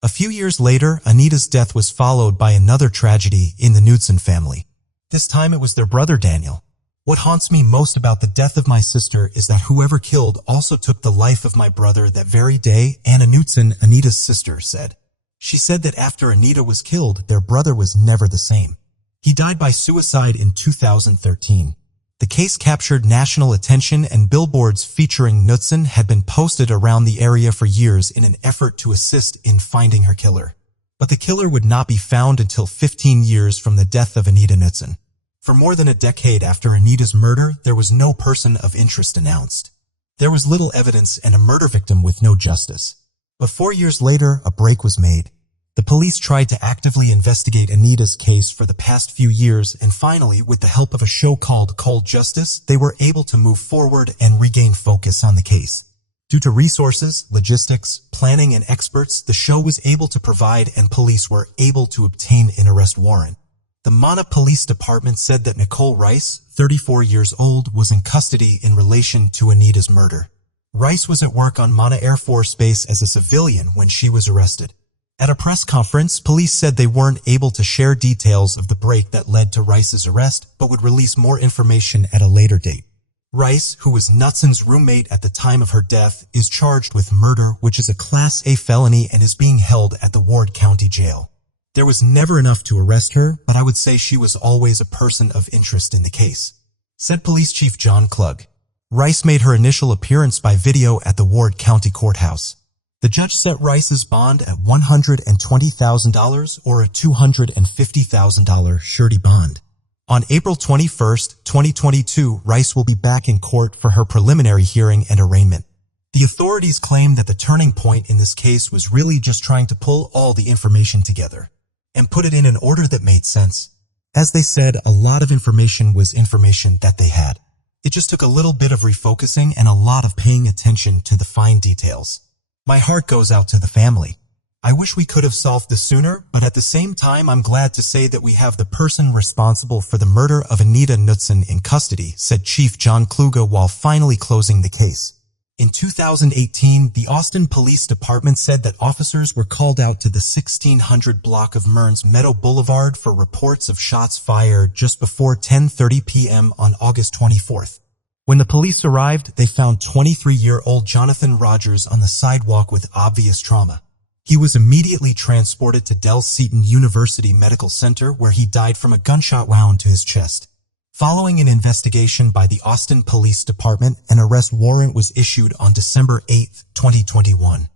A few years later, Anita's death was followed by another tragedy in the Knudsen family. This time it was their brother Daniel. What haunts me most about the death of my sister is that whoever killed also took the life of my brother that very day, Anna Knudsen, Anita's sister, said. She said that after Anita was killed, their brother was never the same. He died by suicide in 2013. The case captured national attention, and billboards featuring Knudsen had been posted around the area for years in an effort to assist in finding her killer. But the killer would not be found until 15 years from the death of Anita Knudsen. For more than a decade after Anita's murder, there was no person of interest announced. There was little evidence and a murder victim with no justice. But 4 years later, a break was made. The police tried to actively investigate Anita's case for the past few years, and finally, with the help of a show called Cold Justice, they were able to move forward and regain focus on the case. Due to resources, logistics, planning, and experts, the show was able to provide, and police were able to obtain an arrest warrant. The Mana Police Department said that Nicole Rice, 34 years old, was in custody in relation to Anita's murder. Rice was at work on Mana Air Force Base as a civilian when she was arrested. At a press conference, police said they weren't able to share details of the break that led to Rice's arrest, but would release more information at a later date. Rice, who was Knudsen's roommate at the time of her death, is charged with murder, which is a Class A felony, and is being held at the Ward County Jail. There was never enough to arrest her, but I would say she was always a person of interest in the case, said Police Chief John Klug. Rice made her initial appearance by video at the Ward County Courthouse. The judge set Rice's bond at $120,000 or a $250,000 surety bond. On April 21, 2022, Rice will be back in court for her preliminary hearing and arraignment. The authorities claim that the turning point in this case was really just trying to pull all the information together and put it in an order that made sense. As they said, a lot of information was information that they had. It just took a little bit of refocusing and a lot of paying attention to the fine details. My heart goes out to the family. I wish we could have solved this sooner, but at the same time I'm glad to say that we have the person responsible for the murder of Anita Knudsen in custody, said Chief John Kluge while finally closing the case. In 2018, the Austin Police Department said that officers were called out to the 1600 block of Mearns Meadow Boulevard for reports of shots fired just before 10:30 p.m. on August 24th. When the police arrived, they found 23-year-old Jonathan Rogers on the sidewalk with obvious trauma. He was immediately transported to Del Seton University Medical Center where he died from a gunshot wound to his chest. Following an investigation by the Austin Police Department, an arrest warrant was issued on December 8, 2021.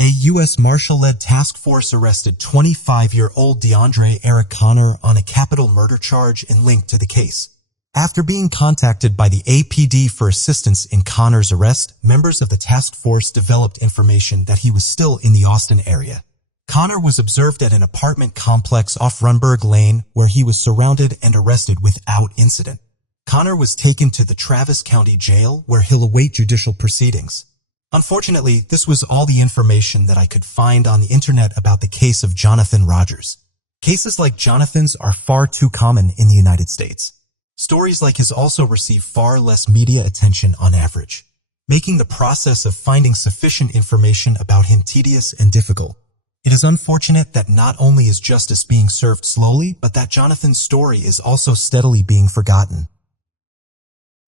A U.S. Marshal-led task force arrested 25-year-old DeAndre Eric Connor on a capital murder charge and linked to the case. After being contacted by the APD for assistance in Connor's arrest, members of the task force developed information that he was still in the Austin area. Connor was observed at an apartment complex off Runberg Lane where he was surrounded and arrested without incident. Connor was taken to the Travis County Jail where he'll await judicial proceedings. Unfortunately, this was all the information that I could find on the internet about the case of Jonathan Rogers. Cases like Jonathan's are far too common in the United States. Stories like his also receive far less media attention on average, making the process of finding sufficient information about him tedious and difficult. It is unfortunate that not only is justice being served slowly, but that Jonathan's story is also steadily being forgotten.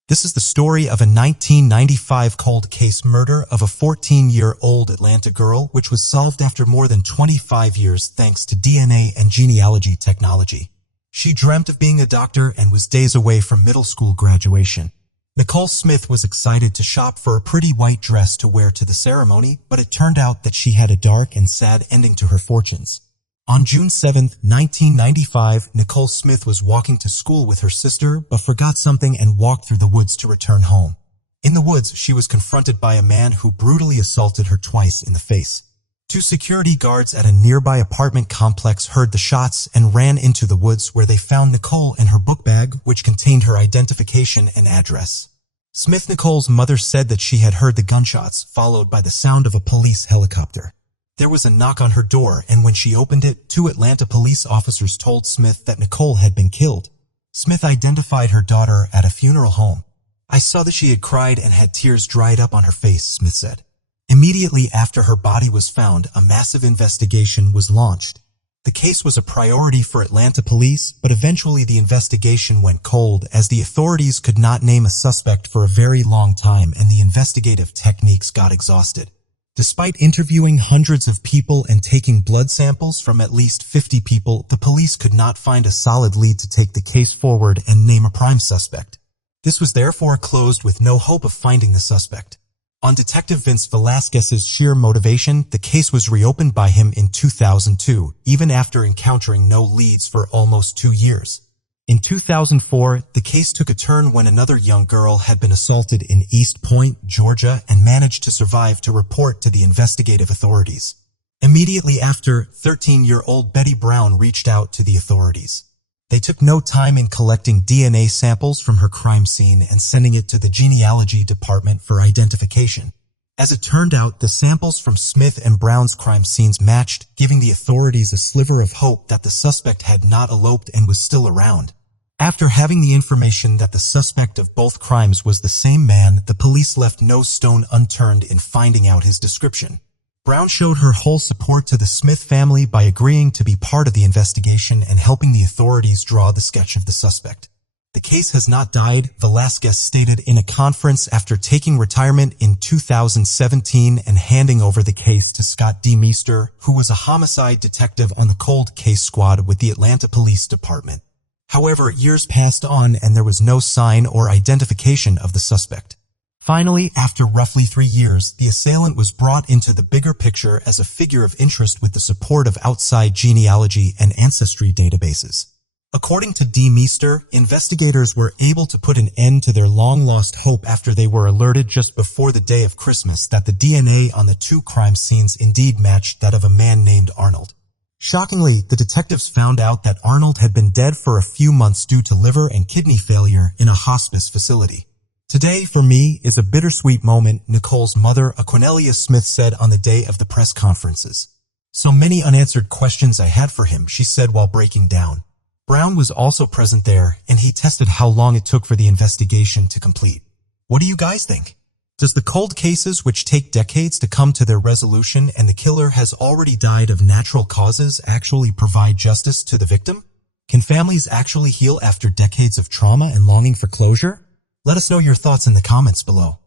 This is the story of a 1995 cold case murder of a 14-year-old Atlanta girl, which was solved after more than 25 years thanks to DNA and genealogy technology. She dreamt of being a doctor and was days away from middle school graduation. Nicole Smith was excited to shop for a pretty white dress to wear to the ceremony, but it turned out that she had a dark and sad ending to her fortunes. On June 7, 1995, Nicole Smith was walking to school with her sister, but forgot something and walked through the woods to return home. In the woods, she was confronted by a man who brutally assaulted her twice in the face. Two security guards at a nearby apartment complex heard the shots and ran into the woods where they found Nicole and her book bag, which contained her identification and address. Nicole's mother said that she had heard the gunshots, followed by the sound of a police helicopter. There was a knock on her door, and when she opened it, two Atlanta police officers told Smith that Nicole had been killed. Smith identified her daughter at a funeral home. "I saw that she had cried and had tears dried up on her face," Smith said. Immediately after her body was found, a massive investigation was launched. The case was a priority for Atlanta police, but eventually the investigation went cold as the authorities could not name a suspect for a very long time and the investigative techniques got exhausted. Despite interviewing hundreds of people and taking blood samples from at least 50 people, the police could not find a solid lead to take the case forward and name a prime suspect. This was therefore closed with no hope of finding the suspect. On Detective Vince Velasquez's sheer motivation, the case was reopened by him in 2002, even after encountering no leads for almost 2 years. In 2004, the case took a turn when another young girl had been assaulted in East Point, Georgia, and managed to survive to report to the investigative authorities. Immediately after, 13-year-old Betty Brown reached out to the authorities. They took no time in collecting DNA samples from her crime scene and sending it to the genealogy department for identification. As it turned out, the samples from Smith and Brown's crime scenes matched, giving the authorities a sliver of hope that the suspect had not eloped and was still around. After having the information that the suspect of both crimes was the same man, the police left no stone unturned in finding out his description. Brown showed her whole support to the Smith family by agreeing to be part of the investigation and helping the authorities draw the sketch of the suspect. "The case has not died," Velasquez stated in a conference after taking retirement in 2017 and handing over the case to Scott D. Meester, who was a homicide detective on the cold case squad with the Atlanta Police Department. However, years passed on and there was no sign or identification of the suspect. Finally, after roughly 3 years, the assailant was brought into the bigger picture as a figure of interest with the support of outside genealogy and ancestry databases. According to D. Meester, investigators were able to put an end to their long-lost hope after they were alerted just before the day of Christmas that the DNA on the two crime scenes indeed matched that of a man named Arnold. Shockingly, the detectives found out that Arnold had been dead for a few months due to liver and kidney failure in a hospice facility. Today, for me, is a bittersweet moment, Nicole's mother, Aquanelia Smith, said on the day of the press conferences. So many unanswered questions I had for him, she said while breaking down. Brown was also present there, and he tested how long it took for the investigation to complete. What do you guys think? Does the cold cases which take decades to come to their resolution and the killer has already died of natural causes actually provide justice to the victim? Can families actually heal after decades of trauma and longing for closure? Let us know your thoughts in the comments below.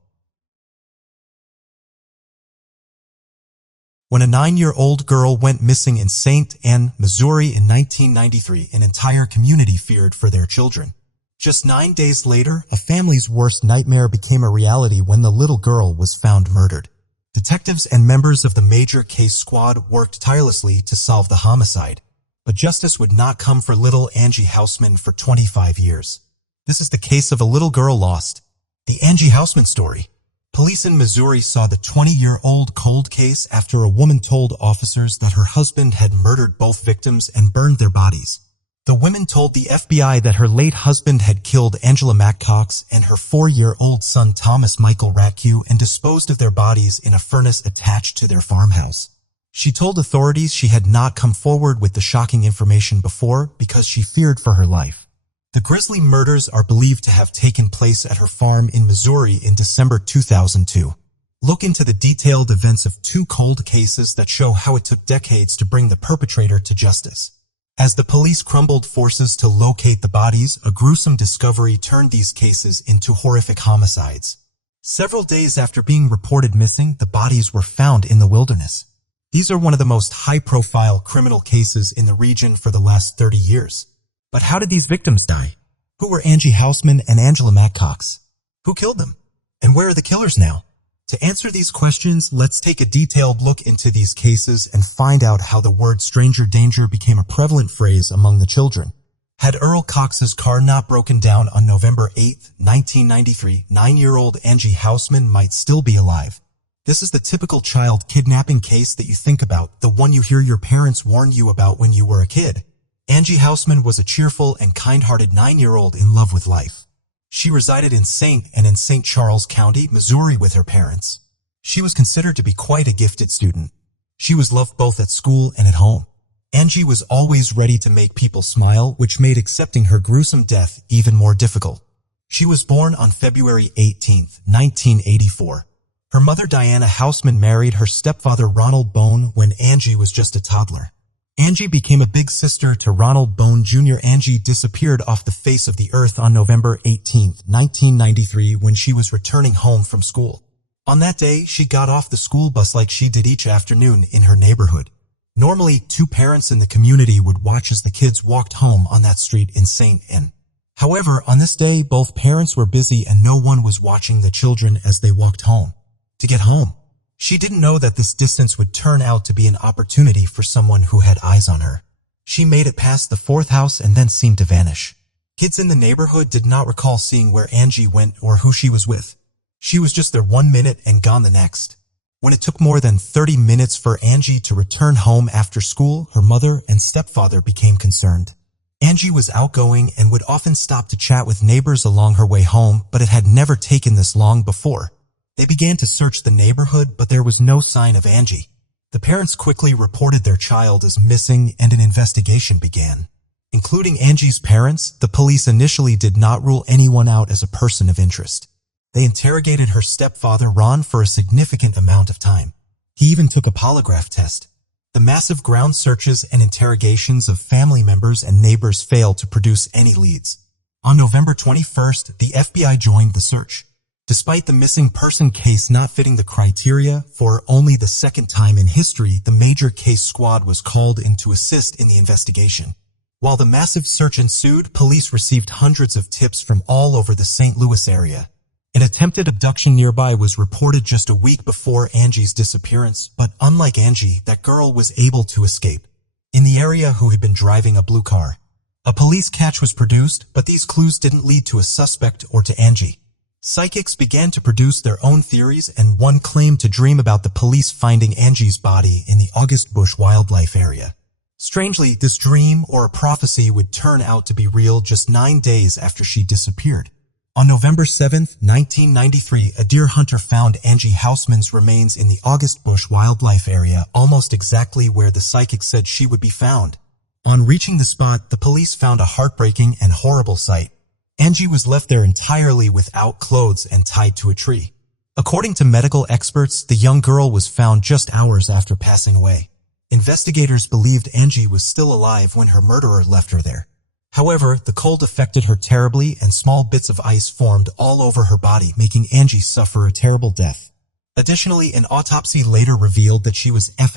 When a 9-year-old girl went missing in St. Anne, Missouri in 1993, an entire community feared for their children. Just 9 days later, a family's worst nightmare became a reality when the little girl was found murdered. Detectives and members of the Major Case Squad worked tirelessly to solve the homicide, but justice would not come for little Angie Houseman for 25 years. This is the case of a little girl lost. The Angie Houseman story. Police in Missouri saw the 20-year-old cold case after a woman told officers that her husband had murdered both victims and burned their bodies. The woman told the FBI that her late husband had killed Angela McCox and her 4-year-old son Thomas Michael Ratkew and disposed of their bodies in a furnace attached to their farmhouse. She told authorities she had not come forward with the shocking information before because she feared for her life. The grisly murders are believed to have taken place at her farm in Missouri in December 2002. Look into the detailed events of 2 cold cases that show how it took decades to bring the perpetrator to justice. As the police crumbled forces to locate the bodies, a gruesome discovery turned these cases into horrific homicides. Several days after being reported missing, the bodies were found in the wilderness. These are one of the most high-profile criminal cases in the region for the last 30 years. But how did these victims die? Who were Angie Houseman and Angela McCox? Who killed them? And where are the killers now? To answer these questions, let's take a detailed look into these cases and find out how the word stranger danger became a prevalent phrase among the children. Had Earl Cox's car not broken down on November 8, 1993, 9-year-old Angie Houseman might still be alive. This is the typical child kidnapping case that you think about, the one you hear your parents warn you about when you were a kid. Angie Houseman was a cheerful and kind-hearted 9-year-old in love with life. She resided in St. Charles County, Missouri with her parents. She was considered to be quite a gifted student. She was loved both at school and at home. Angie was always ready to make people smile, which made accepting her gruesome death even more difficult. She was born on February 18, 1984. Her mother Diana Houseman married her stepfather Ronald Bone when Angie was just a toddler. Angie became a big sister to Ronald Bone Jr. Angie disappeared off the face of the earth on November 18, 1993 when she was returning home from school. On that day, she got off the school bus like she did each afternoon in her neighborhood. Normally, 2 parents in the community would watch as the kids walked home on that street in St. Anne. However, on this day, both parents were busy and no one was watching the children as they walked home. To get home, she didn't know that this distance would turn out to be an opportunity for someone who had eyes on her. She made it past the 4th house and then seemed to vanish. Kids in the neighborhood did not recall seeing where Angie went or who she was with. She was just there 1 minute and gone the next. When it took more than 30 minutes for Angie to return home after school, her mother and stepfather became concerned. Angie was outgoing and would often stop to chat with neighbors along her way home, but it had never taken this long before. They began to search the neighborhood, but there was no sign of Angie. The parents quickly reported their child as missing and an investigation began. Including Angie's parents, the police initially did not rule anyone out as a person of interest. They interrogated her stepfather Ron for a significant amount of time. He even took a polygraph test. The massive ground searches and interrogations of family members and neighbors failed to produce any leads. On November 21st, the FBI joined the search. Despite the missing person case not fitting the criteria, for only the 2nd time in history, the Major Case Squad was called in to assist in the investigation. While the massive search ensued, police received hundreds of tips from all over the St. Louis area. An attempted abduction nearby was reported just a week before Angie's disappearance, but unlike Angie, that girl was able to escape. In the area who had been driving a blue car. A police catch was produced, but these clues didn't lead to a suspect or to Angie. Psychics began to produce their own theories, and one claimed to dream about the police finding Angie's body in the August Bush wildlife area. Strangely, this dream or a prophecy would turn out to be real just 9 days after she disappeared. On November 7, 1993, a deer hunter found Angie Hausman's remains in the August Busch Wildlife Area, almost exactly where the psychic said she would be found. On reaching the spot, the police found a heartbreaking and horrible sight. Angie was left there entirely without clothes and tied to a tree. According to medical experts, the young girl was found just hours after passing away. Investigators believed Angie was still alive when her murderer left her there. However, the cold affected her terribly and small bits of ice formed all over her body, making Angie suffer a terrible death. Additionally, an autopsy later revealed that she was ing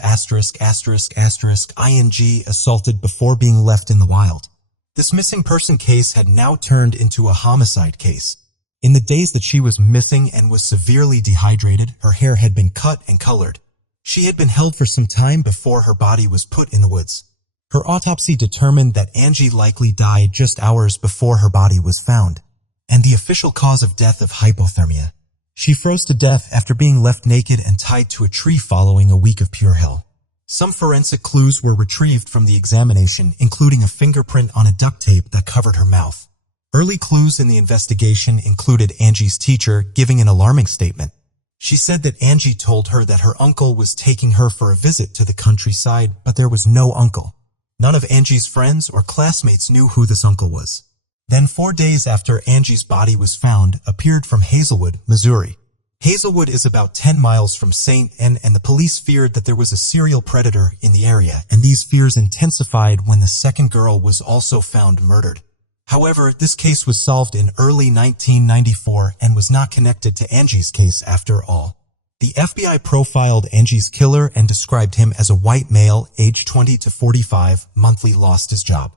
assaulted before being left in the wild. This missing person case had now turned into a homicide case. In the days that she was missing and was severely dehydrated, her hair had been cut and colored. She had been held for some time before her body was put in the woods. Her autopsy determined that Angie likely died just hours before her body was found, and the official cause of death of hypothermia. She froze to death after being left naked and tied to a tree following a week of pure hell. Some forensic clues were retrieved from the examination, including a fingerprint on a duct tape that covered her mouth. Early clues in the investigation included Angie's teacher giving an alarming statement. She said that Angie told her that her uncle was taking her for a visit to the countryside, but there was no uncle. None of Angie's friends or classmates knew who this uncle was. Then 4 days after Angie's body was found, appeared from Hazelwood, Missouri. Hazelwood is about 10 miles from St. Anne, and the police feared that there was a serial predator in the area, and these fears intensified when the second girl was also found murdered. However, this case was solved in early 1994 and was not connected to Angie's case after all. The FBI profiled Angie's killer and described him as a white male, aged 20 to 45, monthly lost his job.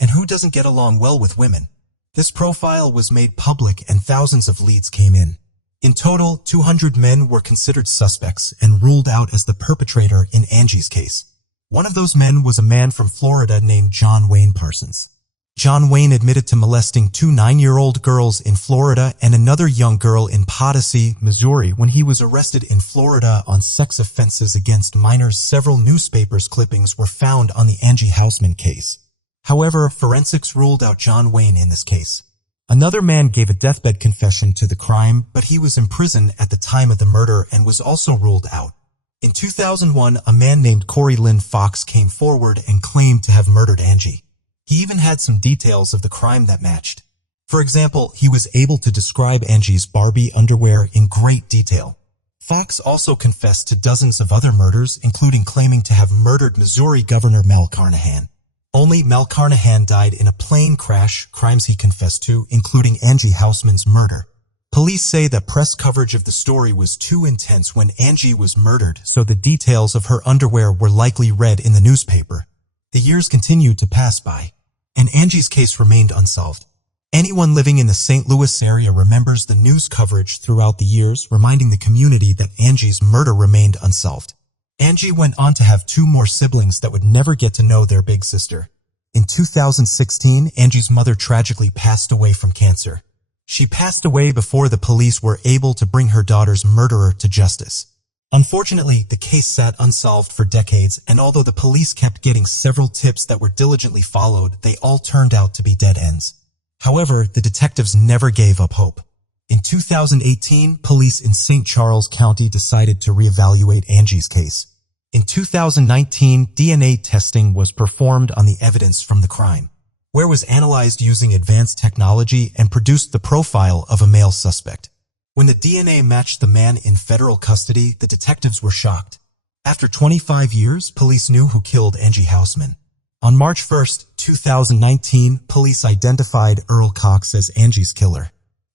And who doesn't get along well with women? This profile was made public and thousands of leads came in. In total, 200 men were considered suspects and ruled out as the perpetrator in Angie's case. One of those men was a man from Florida named John Wayne Parsons. John Wayne admitted to molesting 2 9-year-old girls in Florida and another young girl in Potosi, Missouri, when he was arrested in Florida on sex offenses against minors. Several newspapers clippings were found on the Angie Hausman case. However, forensics ruled out John Wayne in this case. Another man gave a deathbed confession to the crime, but he was in prison at the time of the murder and was also ruled out. In 2001, a man named Corey Lynn Fox came forward and claimed to have murdered Angie. He even had some details of the crime that matched. For example, he was able to describe Angie's Barbie underwear in great detail. Fox also confessed to dozens of other murders, including claiming to have murdered Missouri Governor Mel Carnahan. Only Mel Carnahan died in a plane crash. Crimes he confessed to, including Angie Hausman's murder. Police say that press coverage of the story was too intense when Angie was murdered, so the details of her underwear were likely read in the newspaper. The years continued to pass by, and Angie's case remained unsolved. Anyone living in the St. Louis area remembers the news coverage throughout the years, reminding the community that Angie's murder remained unsolved. Angie went on to have 2 more siblings that would never get to know their big sister. In 2016, Angie's mother tragically passed away from cancer. She passed away before the police were able to bring her daughter's murderer to justice. Unfortunately, the case sat unsolved for decades, and although the police kept getting several tips that were diligently followed, they all turned out to be dead ends. However, the detectives never gave up hope. In 2018, police in St. Charles County decided to reevaluate Angie's case. In 2019, DNA testing was performed on the evidence from the crime, where it was analyzed using advanced technology and produced the profile of a male suspect. When the DNA matched the man in federal custody, the detectives were shocked. After 25 years, police knew who killed Angie Hausman. On March 1, 2019, police identified Earl Cox as Angie's killer.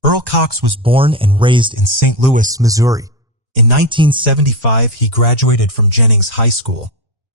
Earl Cox was born and raised in St. Louis, Missouri. In 1975, he graduated from Jennings High School.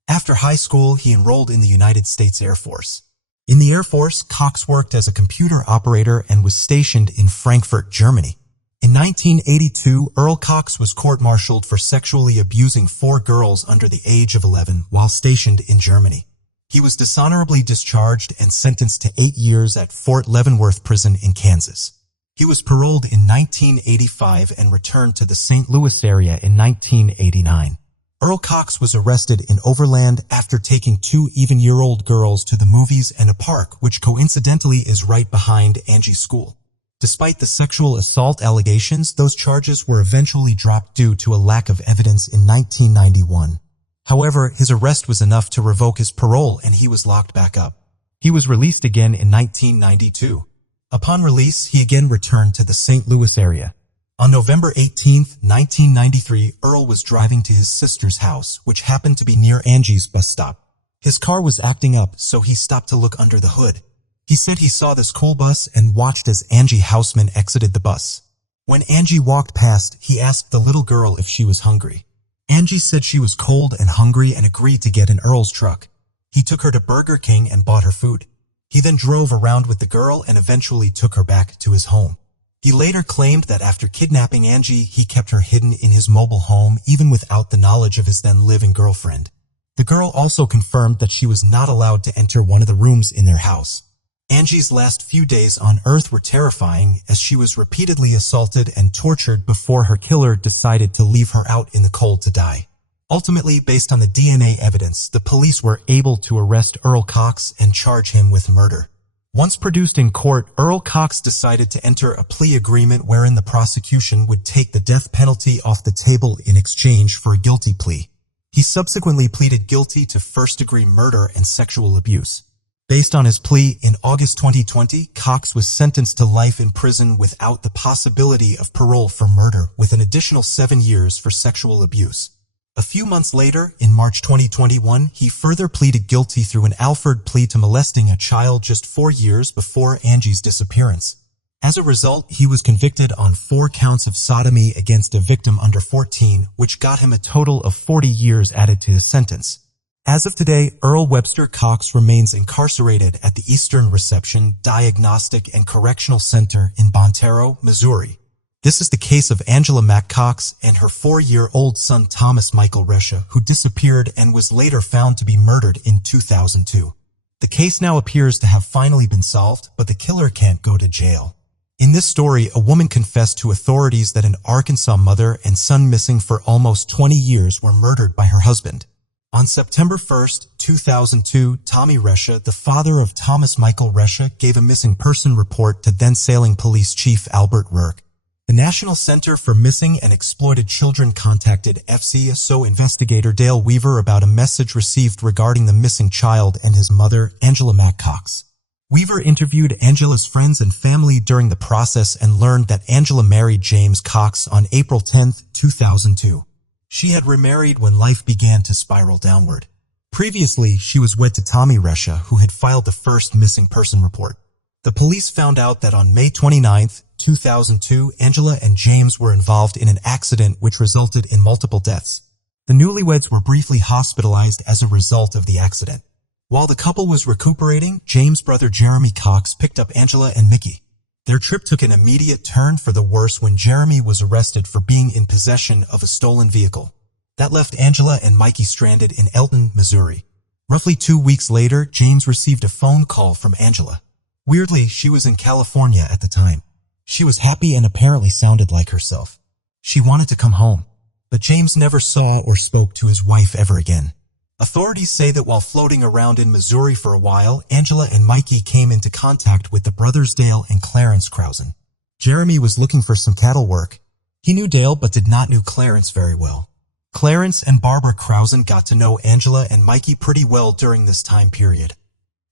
After high school, he enrolled in the United States Air Force. In the Air Force, Cox worked as a computer operator and was stationed in Frankfurt, Germany. In 1982, Earl Cox was court-martialed for sexually abusing 4 girls under the age of 11 while stationed in Germany. He was dishonorably discharged and sentenced to 8 years at Fort Leavenworth Prison in Kansas. He was paroled in 1985 and returned to the St. Louis area in 1989. Earl Cox was arrested in Overland after taking two even-year-old girls to the movies and a park, which coincidentally is right behind Angie's school. Despite the sexual assault allegations, those charges were eventually dropped due to a lack of evidence in 1991. However, his arrest was enough to revoke his parole and he was locked back up. He was released again in 1992. Upon release, he again returned to the St. Louis area. On November 18, 1993, Earl was driving to his sister's house, which happened to be near Angie's bus stop. His car was acting up, so he stopped to look under the hood. He said he saw this cool bus and watched as Angie Houseman exited the bus. When Angie walked past, he asked the little girl if she was hungry. Angie said she was cold and hungry and agreed to get in Earl's truck. He took her to Burger King and bought her food. He then drove around with the girl and eventually took her back to his home. He later claimed that after kidnapping Angie, he kept her hidden in his mobile home even without the knowledge of his then-living girlfriend. The girl also confirmed that she was not allowed to enter one of the rooms in their house. Angie's last few days on Earth were terrifying as she was repeatedly assaulted and tortured before her killer decided to leave her out in the cold to die. Ultimately, based on the DNA evidence, the police were able to arrest Earl Cox and charge him with murder. Once produced in court, Earl Cox decided to enter a plea agreement wherein the prosecution would take the death penalty off the table in exchange for a guilty plea. He subsequently pleaded guilty to first-degree murder and sexual abuse. Based on his plea, in August 2020, Cox was sentenced to life in prison without the possibility of parole for murder, with an additional 7 years for sexual abuse. A few months later, in March 2021, he further pleaded guilty through an Alford plea to molesting a child just 4 years before Angie's disappearance. As a result, he was convicted on 4 counts of sodomy against a victim under 14, which got him a total of 40 years added to his sentence. As of today, Earl Webster Cox remains incarcerated at the Eastern Reception, Diagnostic, and Correctional Center in Bontero, Missouri. This is the case of Angela Mack Cox and her 4-year-old son Thomas Michael Resha, who disappeared and was later found to be murdered in 2002. The case now appears to have finally been solved, but the killer can't go to jail. In this story, a woman confessed to authorities that an Arkansas mother and son missing for almost 20 years were murdered by her husband. On September 1, 2002, Tommy Resha, the father of Thomas Michael Resha, gave a missing person report to then-Salem Police Chief Albert Rourke. The National Center for Missing and Exploited Children contacted FCSO investigator Dale Weaver about a message received regarding the missing child and his mother, Angela Mack Cox. Weaver interviewed Angela's friends and family during the process and learned that Angela married James Cox on April 10, 2002. She had remarried when life began to spiral downward. Previously, she was wed to Tommy Resha, who had filed the first missing person report. The police found out that on May 29, 2002, Angela and James were involved in an accident which resulted in multiple deaths. The newlyweds were briefly hospitalized as a result of the accident. While the couple was recuperating, James' brother Jeremy Cox picked up Angela and Mickey. Their trip took an immediate turn for the worse when Jeremy was arrested for being in possession of a stolen vehicle. That left Angela and Mikey stranded in Elton, Missouri. Roughly 2 weeks later, James received a phone call from Angela. Weirdly, she was in California at the time. She was happy and apparently sounded like herself. She wanted to come home, but James never saw or spoke to his wife ever again. Authorities say that while floating around in Missouri for a while, Angela and Mikey came into contact with the brothers Dale and Clarence Krausen. Jeremy was looking for some cattle work. He knew Dale but did not know Clarence very well. Clarence and Barbara Krausen got to know Angela and Mikey pretty well during this time period.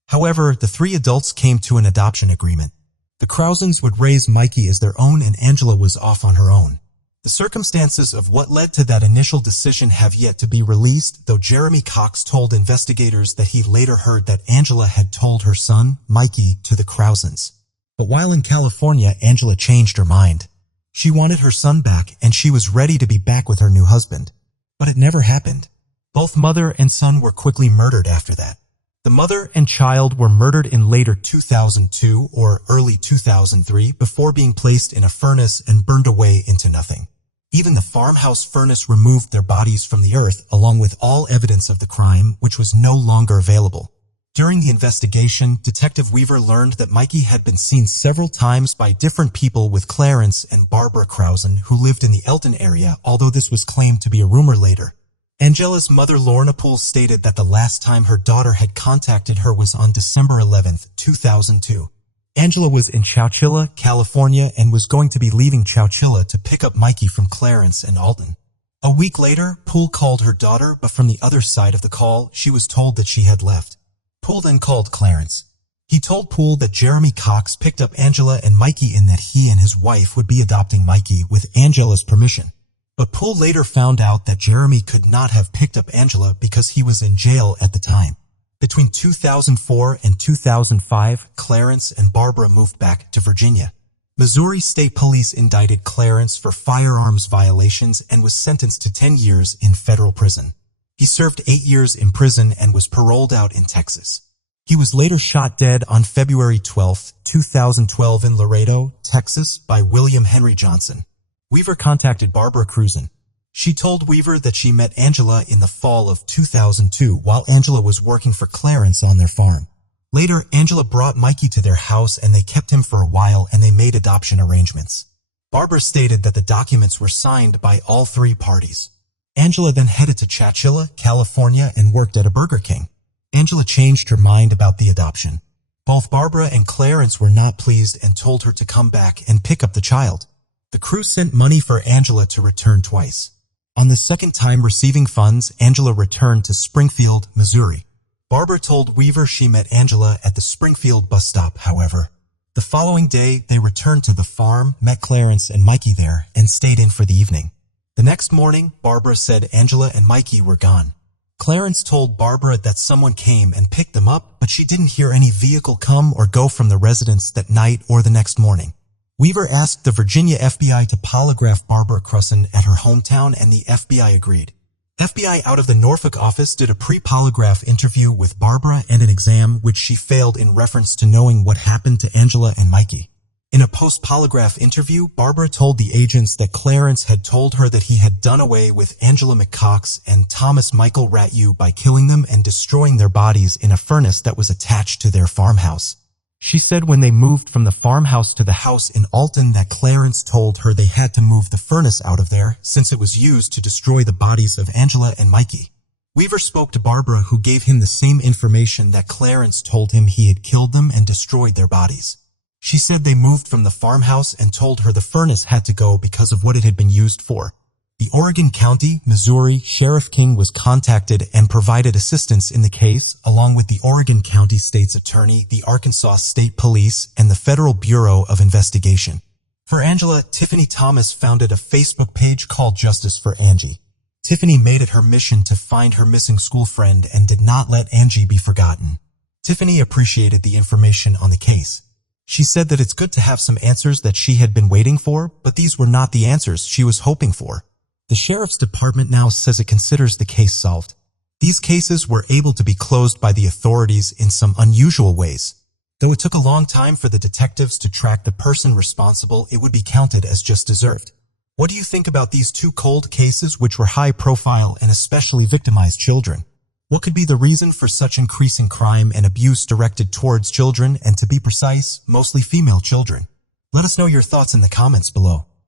However, the 3 adults came to an adoption agreement. The Krausens would raise Mikey as their own and Angela was off on her own. The circumstances of what led to that initial decision have yet to be released, though Jeremy Cox told investigators that he later heard that Angela had told her son, Mikey, to the Krausens. But while in California, Angela changed her mind. She wanted her son back and she was ready to be back with her new husband. But it never happened. Both mother and son were quickly murdered after that. The mother and child were murdered in later 2002 or early 2003 before being placed in a furnace and burned away into nothing. Even the farmhouse furnace removed their bodies from the earth along with all evidence of the crime, which was no longer available. During the investigation, Detective Weaver learned that Mikey had been seen several times by different people with Clarence and Barbara Krausen, who lived in the Elton area, although this was claimed to be a rumor later. Angela's mother Lorna Poole stated that the last time her daughter had contacted her was on December 11, 2002. Angela was in Chowchilla, California, and was going to be leaving Chowchilla to pick up Mikey from Clarence and Alton. A week later, Poole called her daughter, but from the other side of the call, she was told that she had left. Poole then called Clarence. He told Poole that Jeremy Cox picked up Angela and Mikey and that he and his wife would be adopting Mikey with Angela's permission. But Poole later found out that Jeremy could not have picked up Angela because he was in jail at the time. Between 2004 and 2005, Clarence and Barbara moved back to Virginia. Missouri State Police indicted Clarence for firearms violations and was sentenced to 10 years in federal prison. He served 8 years in prison and was paroled out in Texas. He was later shot dead on February 12, 2012 in Laredo, Texas by William Henry Johnson. Weaver contacted Barbara Cruzen. She told Weaver that she met Angela in the fall of 2002 while Angela was working for Clarence on their farm. Later, Angela brought Mikey to their house and they kept him for a while and they made adoption arrangements. Barbara stated that the documents were signed by all three parties. Angela then headed to Chowchilla, California and worked at a Burger King. Angela changed her mind about the adoption. Both Barbara and Clarence were not pleased and told her to come back and pick up the child. The crew sent money for Angela to return twice. On the second time receiving funds, Angela returned to Springfield, Missouri. Barbara told Weaver she met Angela at the Springfield bus stop, however. The following day, they returned to the farm, met Clarence and Mikey there, and stayed in for the evening. The next morning, Barbara said Angela and Mikey were gone. Clarence told Barbara that someone came and picked them up, but she didn't hear any vehicle come or go from the residence that night or the next morning. Weaver asked the Virginia FBI to polygraph Barbara Cruzen at her hometown and the FBI agreed. FBI out of the Norfolk office did a pre-polygraph interview with Barbara and an exam which she failed in reference to knowing what happened to Angela and Mikey. In a post-polygraph interview, Barbara told the agents that Clarence had told her that he had done away with Angela McCox and Thomas Michael Ratu by killing them and destroying their bodies in a furnace that was attached to their farmhouse. She said when they moved from the farmhouse to the house in Alton that Clarence told her they had to move the furnace out of there since it was used to destroy the bodies of Angela and Mikey. Weaver spoke to Barbara, who gave him the same information that Clarence told him he had killed them and destroyed their bodies. She said they moved from the farmhouse and told her the furnace had to go because of what it had been used for. The Oregon County, Missouri Sheriff King was contacted and provided assistance in the case, along with the Oregon County State's Attorney, the Arkansas State Police, and the Federal Bureau of Investigation. For Angela, Tiffany Thomas founded a Facebook page called Justice for Angie. Tiffany made it her mission to find her missing school friend and did not let Angie be forgotten. Tiffany appreciated the information on the case. She said that it's good to have some answers that she had been waiting for, but these were not the answers she was hoping for. The Sheriff's Department now says it considers the case solved. These cases were able to be closed by the authorities in some unusual ways. Though it took a long time for the detectives to track the person responsible, it would be counted as just deserved. What do you think about these two cold cases which were high profile and especially victimized children? What could be the reason for such increasing crime and abuse directed towards children and, to be precise, mostly female children? Let us know your thoughts in the comments below.